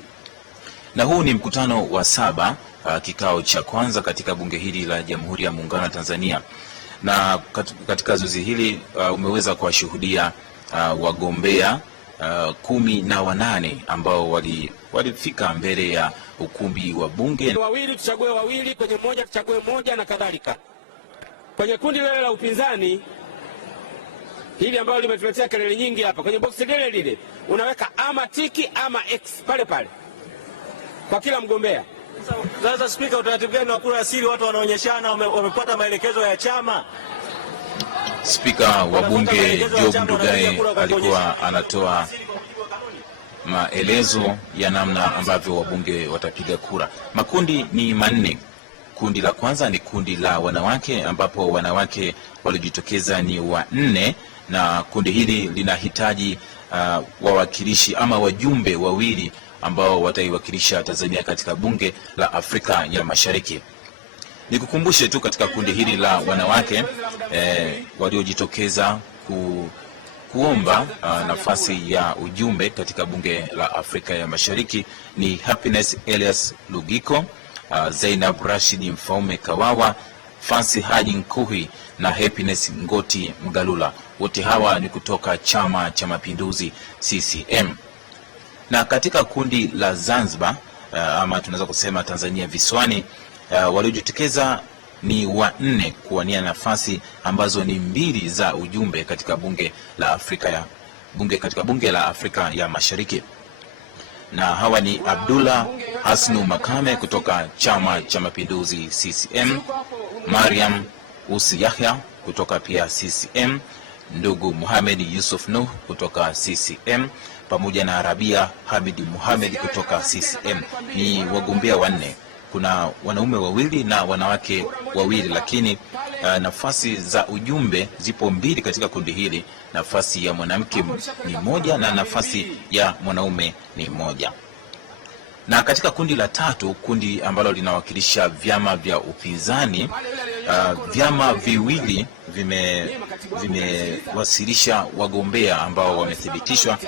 Na huu ni mkutano wa 7, kikao cha kwanza katika bunge hili la Jamhuri ya Muungano wa Tanzania. Na katika zoezi hili umeweza kuwashuhudia wagombea 18 ambao walifika mbele ya ukumbi wa bunge. Wawili tuchague wawili, kwenye moja tuchague moja na kadhalika. Kwenye kundi lile la upinzani hili ambalo limetuletea kelele nyingi hapa, kwenye box lile unaweka ama tiki ama X pale pale kwa kila mgombea. Sasa Spika, utaratibu gani wa kura asili? Watu wanaonyeshana wamepata maelekezo ya chama. Spika wa bunge Job Ndugai alikuwa anatoa maelezo ya namna ambavyo wabunge watapiga kura. Makundi ni 4. Kundi la kwanza ni kundi la wanawake, ambapo wanawake walijitokeza ni 4, na kundi hili linahitaji wawakilishi ama wajumbe wawili ambao wataiwakilisha Tanzania katika Bunge la Afrika ya Mashariki. Nikukumbushe tu katika kundi hili la wanawake waliojitokeza kuomba nafasi ya ujumbe katika Bunge la Afrika ya Mashariki ni Happiness Elias Lugiko, Zainab Rashid Mfaume Kawawa, Fancy Haji Nkuhi na Happiness Ngoti Mgalula. Wote hawa ni kutoka Chama cha Mapinduzi CCM. Na katika kundi la Zanzibar ama tunaweza kusema Tanzania Visiwani, waliojitokeza ni 4 kuwania nafasi ambazo ni 2 za ujumbe katika Bunge la Afrika ya Mashariki. Na hawa ni Abdullah Hasnu Makame kutoka Chama cha Mapinduzi CCM, Mariam Usi Yahya kutoka pia CCM, ndugu Muhammad Yusuf Nuh kutoka CCM, pamoja na Rabia Hamid Muhammad kutoka CCM. Ni wagombea 4. Kuna wanaume 2 na wanawake 2, lakini nafasi za ujumbe zipo 2 katika kundi hili. Nafasi ya mwanamke ni 1 na nafasi ya mwanaume ni 1. Na katika kundi la 3, kundi ambalo linawakilisha vyama vya upinzani, vyama 2 vimewasilisha wagombea ambao wamethibitishwa.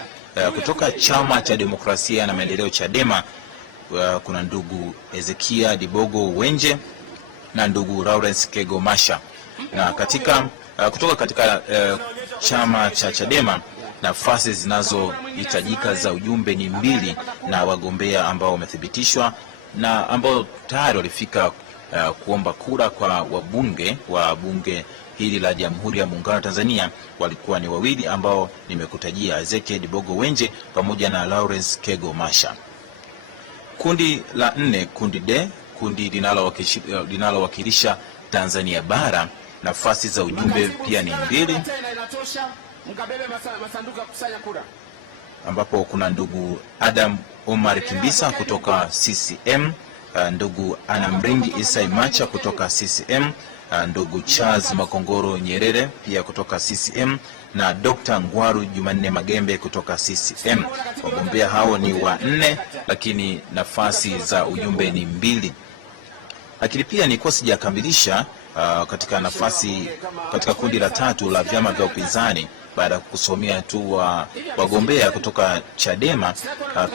Kutoka Chama cha Demokrasia na Maendeleo Chadema, kuna ndugu Ezekia Dibogo Wenje na ndugu Lawrence Kego Masha. Na kutoka katika chama cha Chadema, nafasi zinazohitajika za ujumbe ni 2 na wagombea ambao wamethibitishwa na ambao tayari walifika kuomba kura kwa wabunge wa bunge hili la Jamhuri ya Muungano wa Tanzania walikuwa ni 2 ambao nimekutajia, Ezekia Dibogo Wenje pamoja na Lawrence Kego Masha. Kundi la 4, kundi D, kundi linalowakilisha Tanzania Bara, nafasi za ujumbe pia ni 2, ambapo kuna ndugu Adam Omar Kimbisa kutoka CCM, ndugu Anamringi Isai Macha kutoka CCM, ndugu Charles Makongoro Nyerere pia kutoka CCM, na Dr. Ngwaru Jumanne Magembe kutoka CCM. Wagombea hao ni 4, lakini nafasi za ujumbe ni 2. Lakini pia nilikuwa sijakamilisha katika nafasi katika kundi la tatu la vyama vya upinzani baada ya kusomea tu wagombea kutoka Chadema.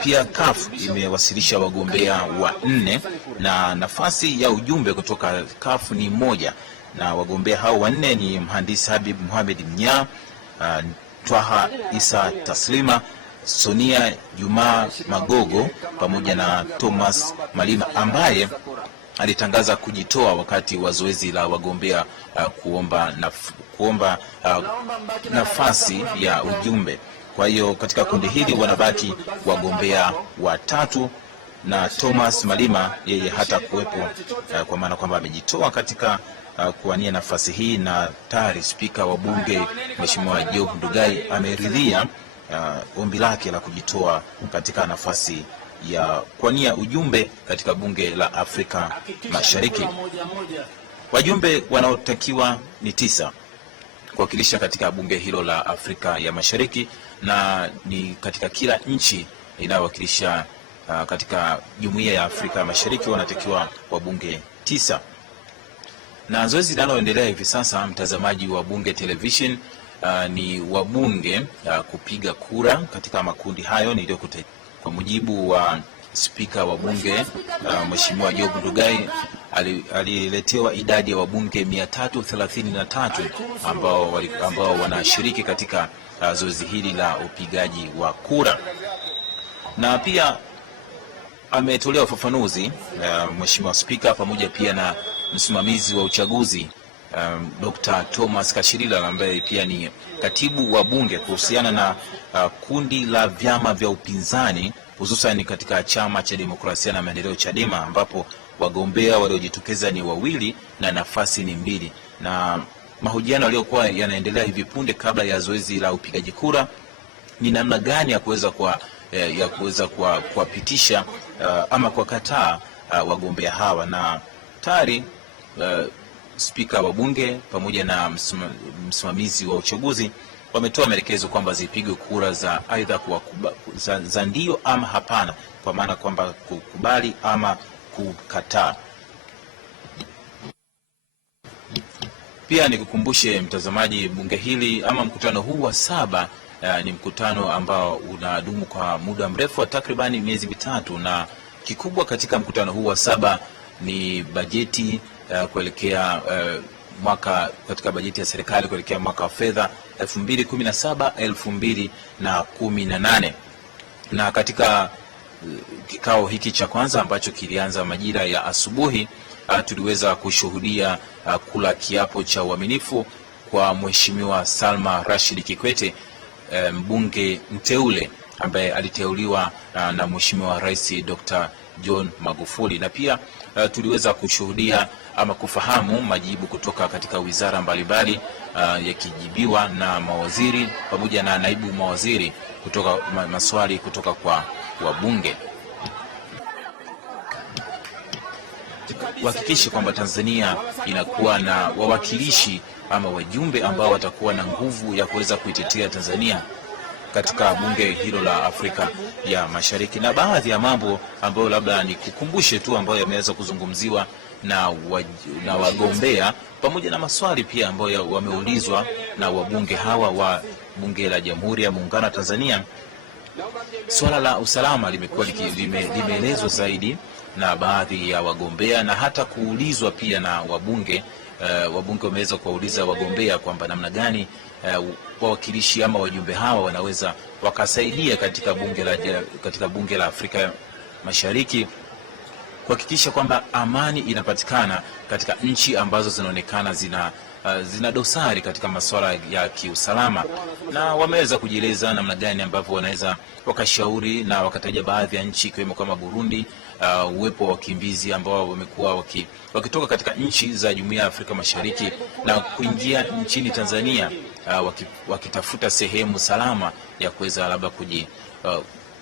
Pia CUF imewasilisha wagombea 4 na nafasi ya ujumbe kutoka CUF ni 1, na wagombea hao 4 ni Mhandisi Habib Mohamed Mnya, Twaha Isa Taslima, Sonia Juma Magogo pamoja na Thomas Malima ambaye alitangaza kujitoa wakati wa zoezi la wagombea kuomba nafasi ya ujumbe. Kwa hiyo katika kundi hili wanabaki wagombea 3 na Thomas Malima yeye hata kuwepo, kwa maana kwamba amejitoa katika kuwania nafasi hii, na tayari spika wa bunge Mheshimiwa Job Ndugai ameridhia ombi lake la kujitoa katika nafasi ya kuwania ujumbe katika bunge la Afrika Mashariki. Wajumbe wanaotakiwa ni 9 kuwakilisha katika bunge hilo la Afrika ya Mashariki, na ni katika kila nchi inayowakilisha katika Jumuiya ya Afrika Mashariki wanatakiwa wabunge 9. Na zoezi linaloendelea hivi sasa, mtazamaji wa Bunge Television, ni wabunge kupiga kura katika makundi hayo niliyokutajia. Kwa mujibu wa spika wa bunge Mheshimiwa Job Ndugai, aliletewa idadi ya wabunge 333 ambao wanashiriki katika zoezi hili la upigaji wa kura. Na pia ametolewa ufafanuzi Mheshimiwa spika pamoja pia na msimamizi wa uchaguzi Dr. Thomas Kashirila ambaye pia ni katibu wa bunge kuhusiana na kundi la vyama vya upinzani hususan katika chama cha demokrasia na maendeleo Chadema, ambapo wagombea waliojitokeza ni 2 na nafasi ni 2. Na mahojiano yaliyokuwa yanaendelea hivi punde kabla ya zoezi la upigaji kura ni namna gani ya kuweza kuwapitisha ama kuwakataa wagombea hawa, na tayari spika wa bunge pamoja na msimamizi wa uchaguzi wametoa maelekezo kwamba zipigwe kura za aidha za ndio ama hapana, kwa maana kwamba kukubali ama kukataa. Pia nikukumbushe mtazamaji, bunge hili ama mkutano huu wa 7 ni mkutano ambao unadumu kwa muda mrefu wa takribani miezi 3, na kikubwa katika mkutano huu wa 7 ni bajeti kuelekea katika bajeti ya serikali kuelekea mwaka wa fedha 2017-2018. Na katika kikao hiki cha kwanza ambacho kilianza majira ya asubuhi, tuliweza kushuhudia kula kiapo cha uaminifu kwa Mheshimiwa Salma Rashid Kikwete, mbunge mteule ambaye aliteuliwa na Mheshimiwa Rais Dr. John Magufuli. Na pia tuliweza kushuhudia ama kufahamu majibu kutoka katika wizara mbalimbali yakijibiwa na mawaziri pamoja na naibu mawaziri kutoka maswali kutoka kwa wabunge. Kuhakikisha kwamba Tanzania inakuwa na wawakilishi ama wajumbe ambao watakuwa na nguvu ya kuweza kuitetea Tanzania katika bunge hilo la Afrika ya Mashariki. Na baadhi ya mambo ambayo labda ni kukumbushe tu ambayo yameweza kuzungumziwa na wagombea pamoja na maswali pia ambayo wameulizwa na wabunge hawa wa bunge la Jamhuri ya Muungano wa Tanzania. Swala la usalama limekuwa limeelezwa zaidi na baadhi ya wagombea na hata kuulizwa pia na wabunge. Wabunge wameweza kuwauliza wagombea kwamba namna gani wawakilishi ama wajumbe hawa wanaweza wakasaidia katika bunge la Afrika Mashariki kuhakikisha kwamba amani inapatikana katika nchi ambazo zinaonekana zina dosari katika masuala ya kiusalama. Na wameweza kujieleza namna gani ambavyo wanaweza wakashauri na wakataja baadhi ya nchi ikiwemo kama Burundi, uwepo wa wakimbizi ambao wamekuwa wakitoka katika nchi za Jumuiya ya Afrika Mashariki na kuingia nchini Tanzania, wakitafuta sehemu salama ya kuweza labda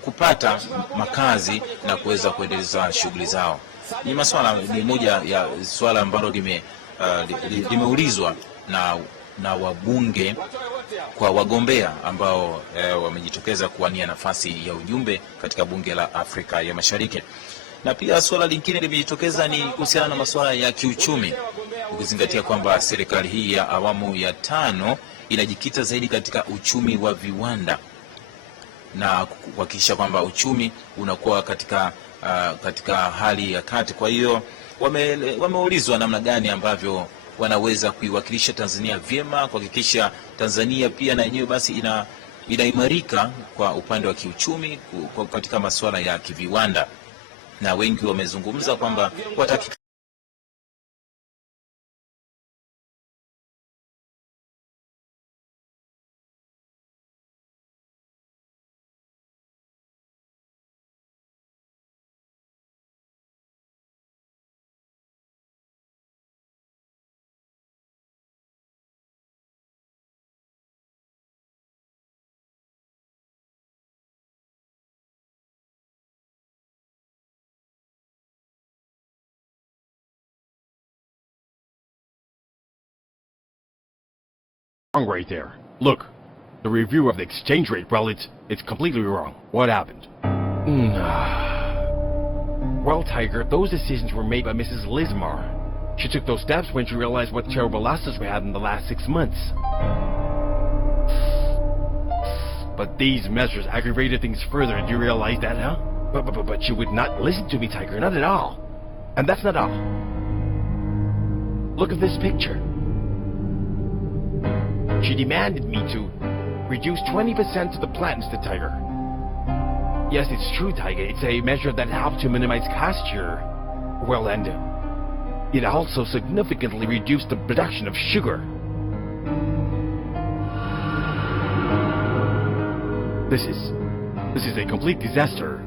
kupata makazi na kuweza kuendeleza shughuli zao. Ni moja ya swala ambalo limeulizwa na wabunge kwa wagombea ambao wamejitokeza kuwania nafasi ya ujumbe katika bunge la Afrika ya Mashariki. Na pia swala lingine limejitokeza ni kuhusiana na masuala ya kiuchumi. ukizingatia kwamba serikali hii ya awamu ya 5 inajikita zaidi katika uchumi wa viwanda na kuhakikisha kwamba uchumi unakuwa katika hali ya kati. Kwa hiyo wameulizwa namna gani ambavyo wanaweza kuiwakilisha Tanzania vyema, kuhakikisha Tanzania pia na yenyewe basi inaimarika kwa upande wa kiuchumi katika masuala ya kiviwanda, na wengi wamezungumza kwamba wrong right there. Look, the review of the exchange rate, well, it's completely wrong. What happened? Well, Tiger, those decisions were made by Mrs. Lismar. She took those steps when she realized what terrible losses we had in the last 6 months. But these measures aggravated things further. Do you realize that, huh? But you would not listen to me, Tiger, not at all. And that's not all. Look at this picture. She demanded me to reduce 20% of the plants to Tiger. Yes, it's true, Tiger. It's a measure that helped to minimize cost here. Well, and it also significantly reduced the production of sugar. This is a complete disaster.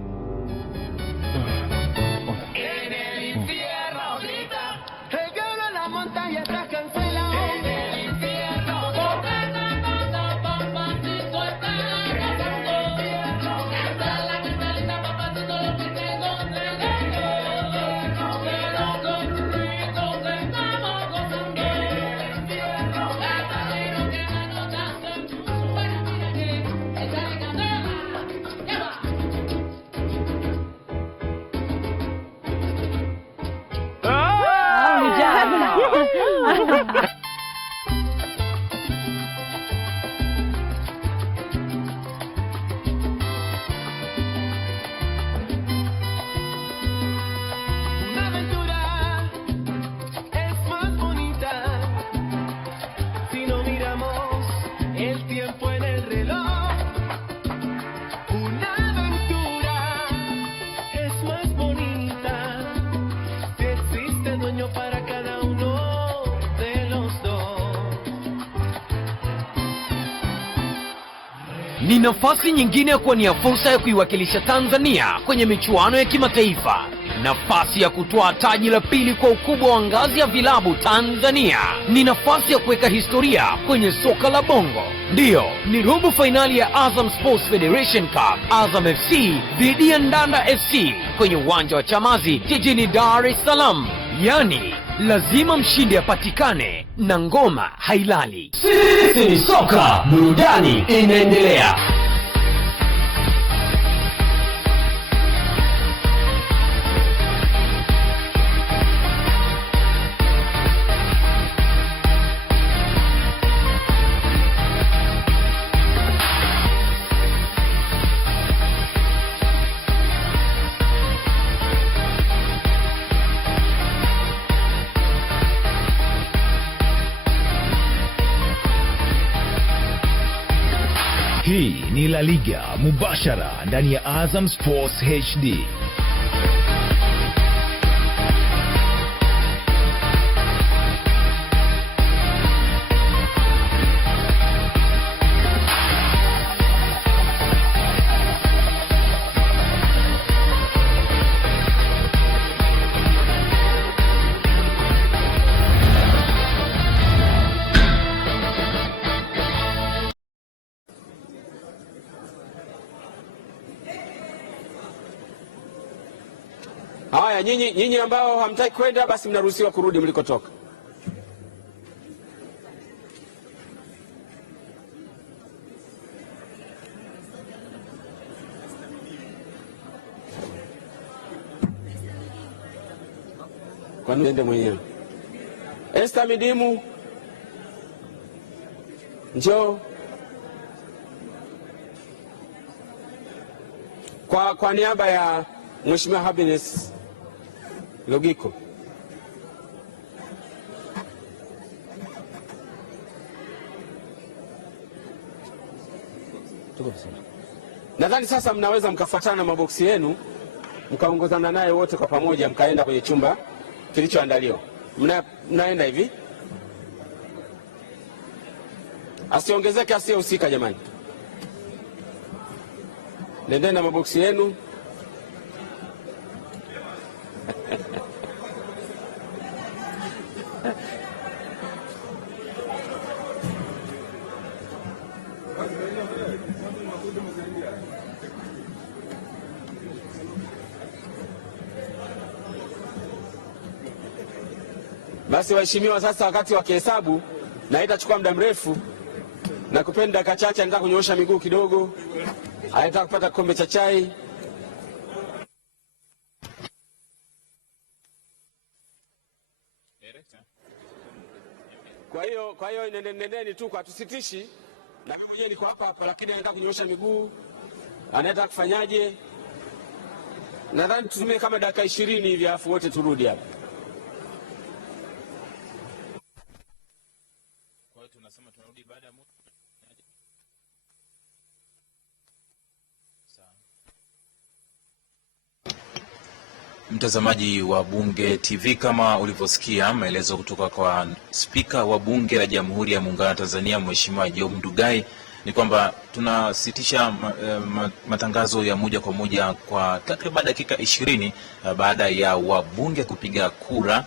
Ni nafasi nyingine ya kuwania fursa ya kuiwakilisha Tanzania kwenye michuano ya kimataifa. Nafasi ya kutoa taji la pili kwa ukubwa wa ngazi ya vilabu Tanzania. Ni nafasi ya kuweka historia kwenye soka la Bongo. Ndiyo, ni robo fainali ya Azam Sports Federation Cup, Azam FC dhidi ya Ndanda FC kwenye uwanja wa Chamazi jijini Dar es Salaam. Yani, lazima mshindi apatikane na ngoma hailali. Sisi ni soka, burudani inaendelea. Hii ni La Liga mubashara ndani ya Azam Sports HD. Haya, nyinyi ambao hamtaki kwenda basi mnaruhusiwa kurudi mlikotoka. Kwani ende mwenyewe? Esther Midimu, njoo. Kwa niaba ya Mheshimiwa Happiness Logiko. Nadhani sasa mnaweza mkafuatana na maboksi yenu, mkaongozana naye wote kwa pamoja, mkaenda kwenye chumba kilichoandaliwa. Mnaenda hivi, asiongezeke asiyehusika jamani. Nendeni na maboksi yenu. Basi waheshimiwa, sasa wakati wa kihesabu, na itachukua muda mrefu, na kupenda dakika chache, nataka kunyoosha miguu kidogo, anataka kupata kikombe cha chai. Kwa hiyo nendeni tu, kwa tusitishi, na mimi mwenyewe niko hapa, lakini anataka kunyoosha miguu, anataka kufanyaje? Nadhani tutumie kama dakika 20 hivi, afu wote turudi hapa. Tunasema tunarudi baada ya muda. Mtazamaji wa Bunge TV, kama ulivyosikia maelezo kutoka kwa Spika wa Bunge la Jamhuri ya Muungano wa Tanzania Mheshimiwa Job Ndugai, ni kwamba tunasitisha matangazo ya moja kwa moja kwa takriban dakika 20 baada ya wabunge kupiga kura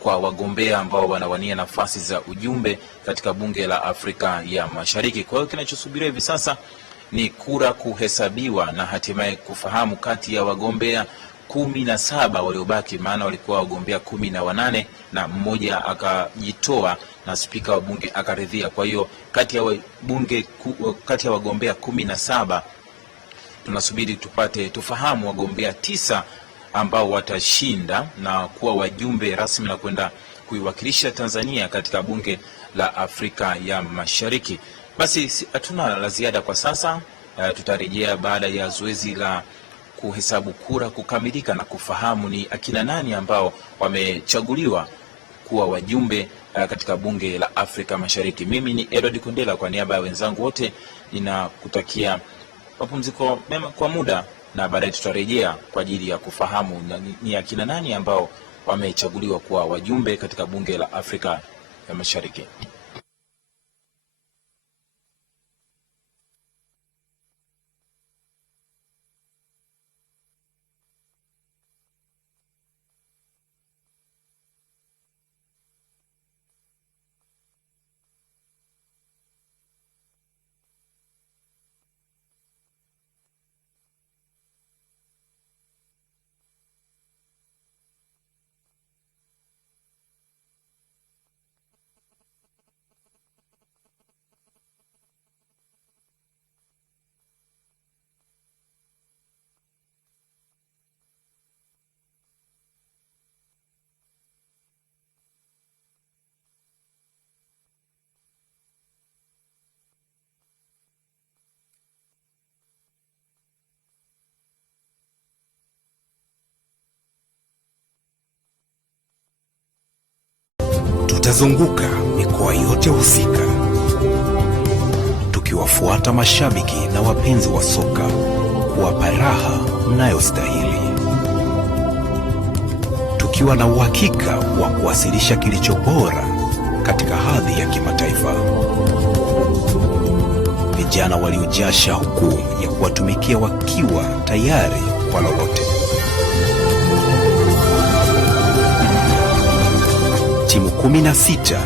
kwa wagombea ambao wanawania nafasi za ujumbe katika Bunge la Afrika ya Mashariki. Kwa hiyo kinachosubiriwa hivi sasa ni kura kuhesabiwa na hatimaye kufahamu kati ya wagombea 17 waliobaki, maana walikuwa wagombea 18 na mmoja akajitoa na Spika wa Bunge akaridhia. Kwa hiyo kati ya wagombea 17 tunasubiri tufahamu wagombea 9 ambao watashinda na kuwa wajumbe rasmi na kwenda kuiwakilisha Tanzania katika Bunge la Afrika ya Mashariki. Basi hatuna la ziada kwa sasa. Tutarejea baada ya zoezi la kuhesabu kura kukamilika na kufahamu ni akina nani ambao wamechaguliwa kuwa wajumbe katika Bunge la Afrika Mashariki. Mimi ni Edward Kondela, kwa niaba ya wenzangu wote ninakutakia mapumziko mema kwa muda, na baadaye tutarejea kwa ajili ya kufahamu ni akina nani ambao wamechaguliwa kuwa wajumbe katika Bunge la Afrika ya Mashariki. Tutazunguka mikoa yote husika, tukiwafuata mashabiki na wapenzi wa soka kuwapa raha mnayostahili, tukiwa na uhakika wa kuwasilisha kilicho bora katika hadhi ya kimataifa. Vijana waliojaa shauku ya kuwatumikia wakiwa tayari kwa lolote. Timu 16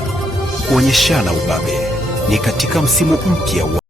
kuonyeshana ubabe ni katika msimu mpya wa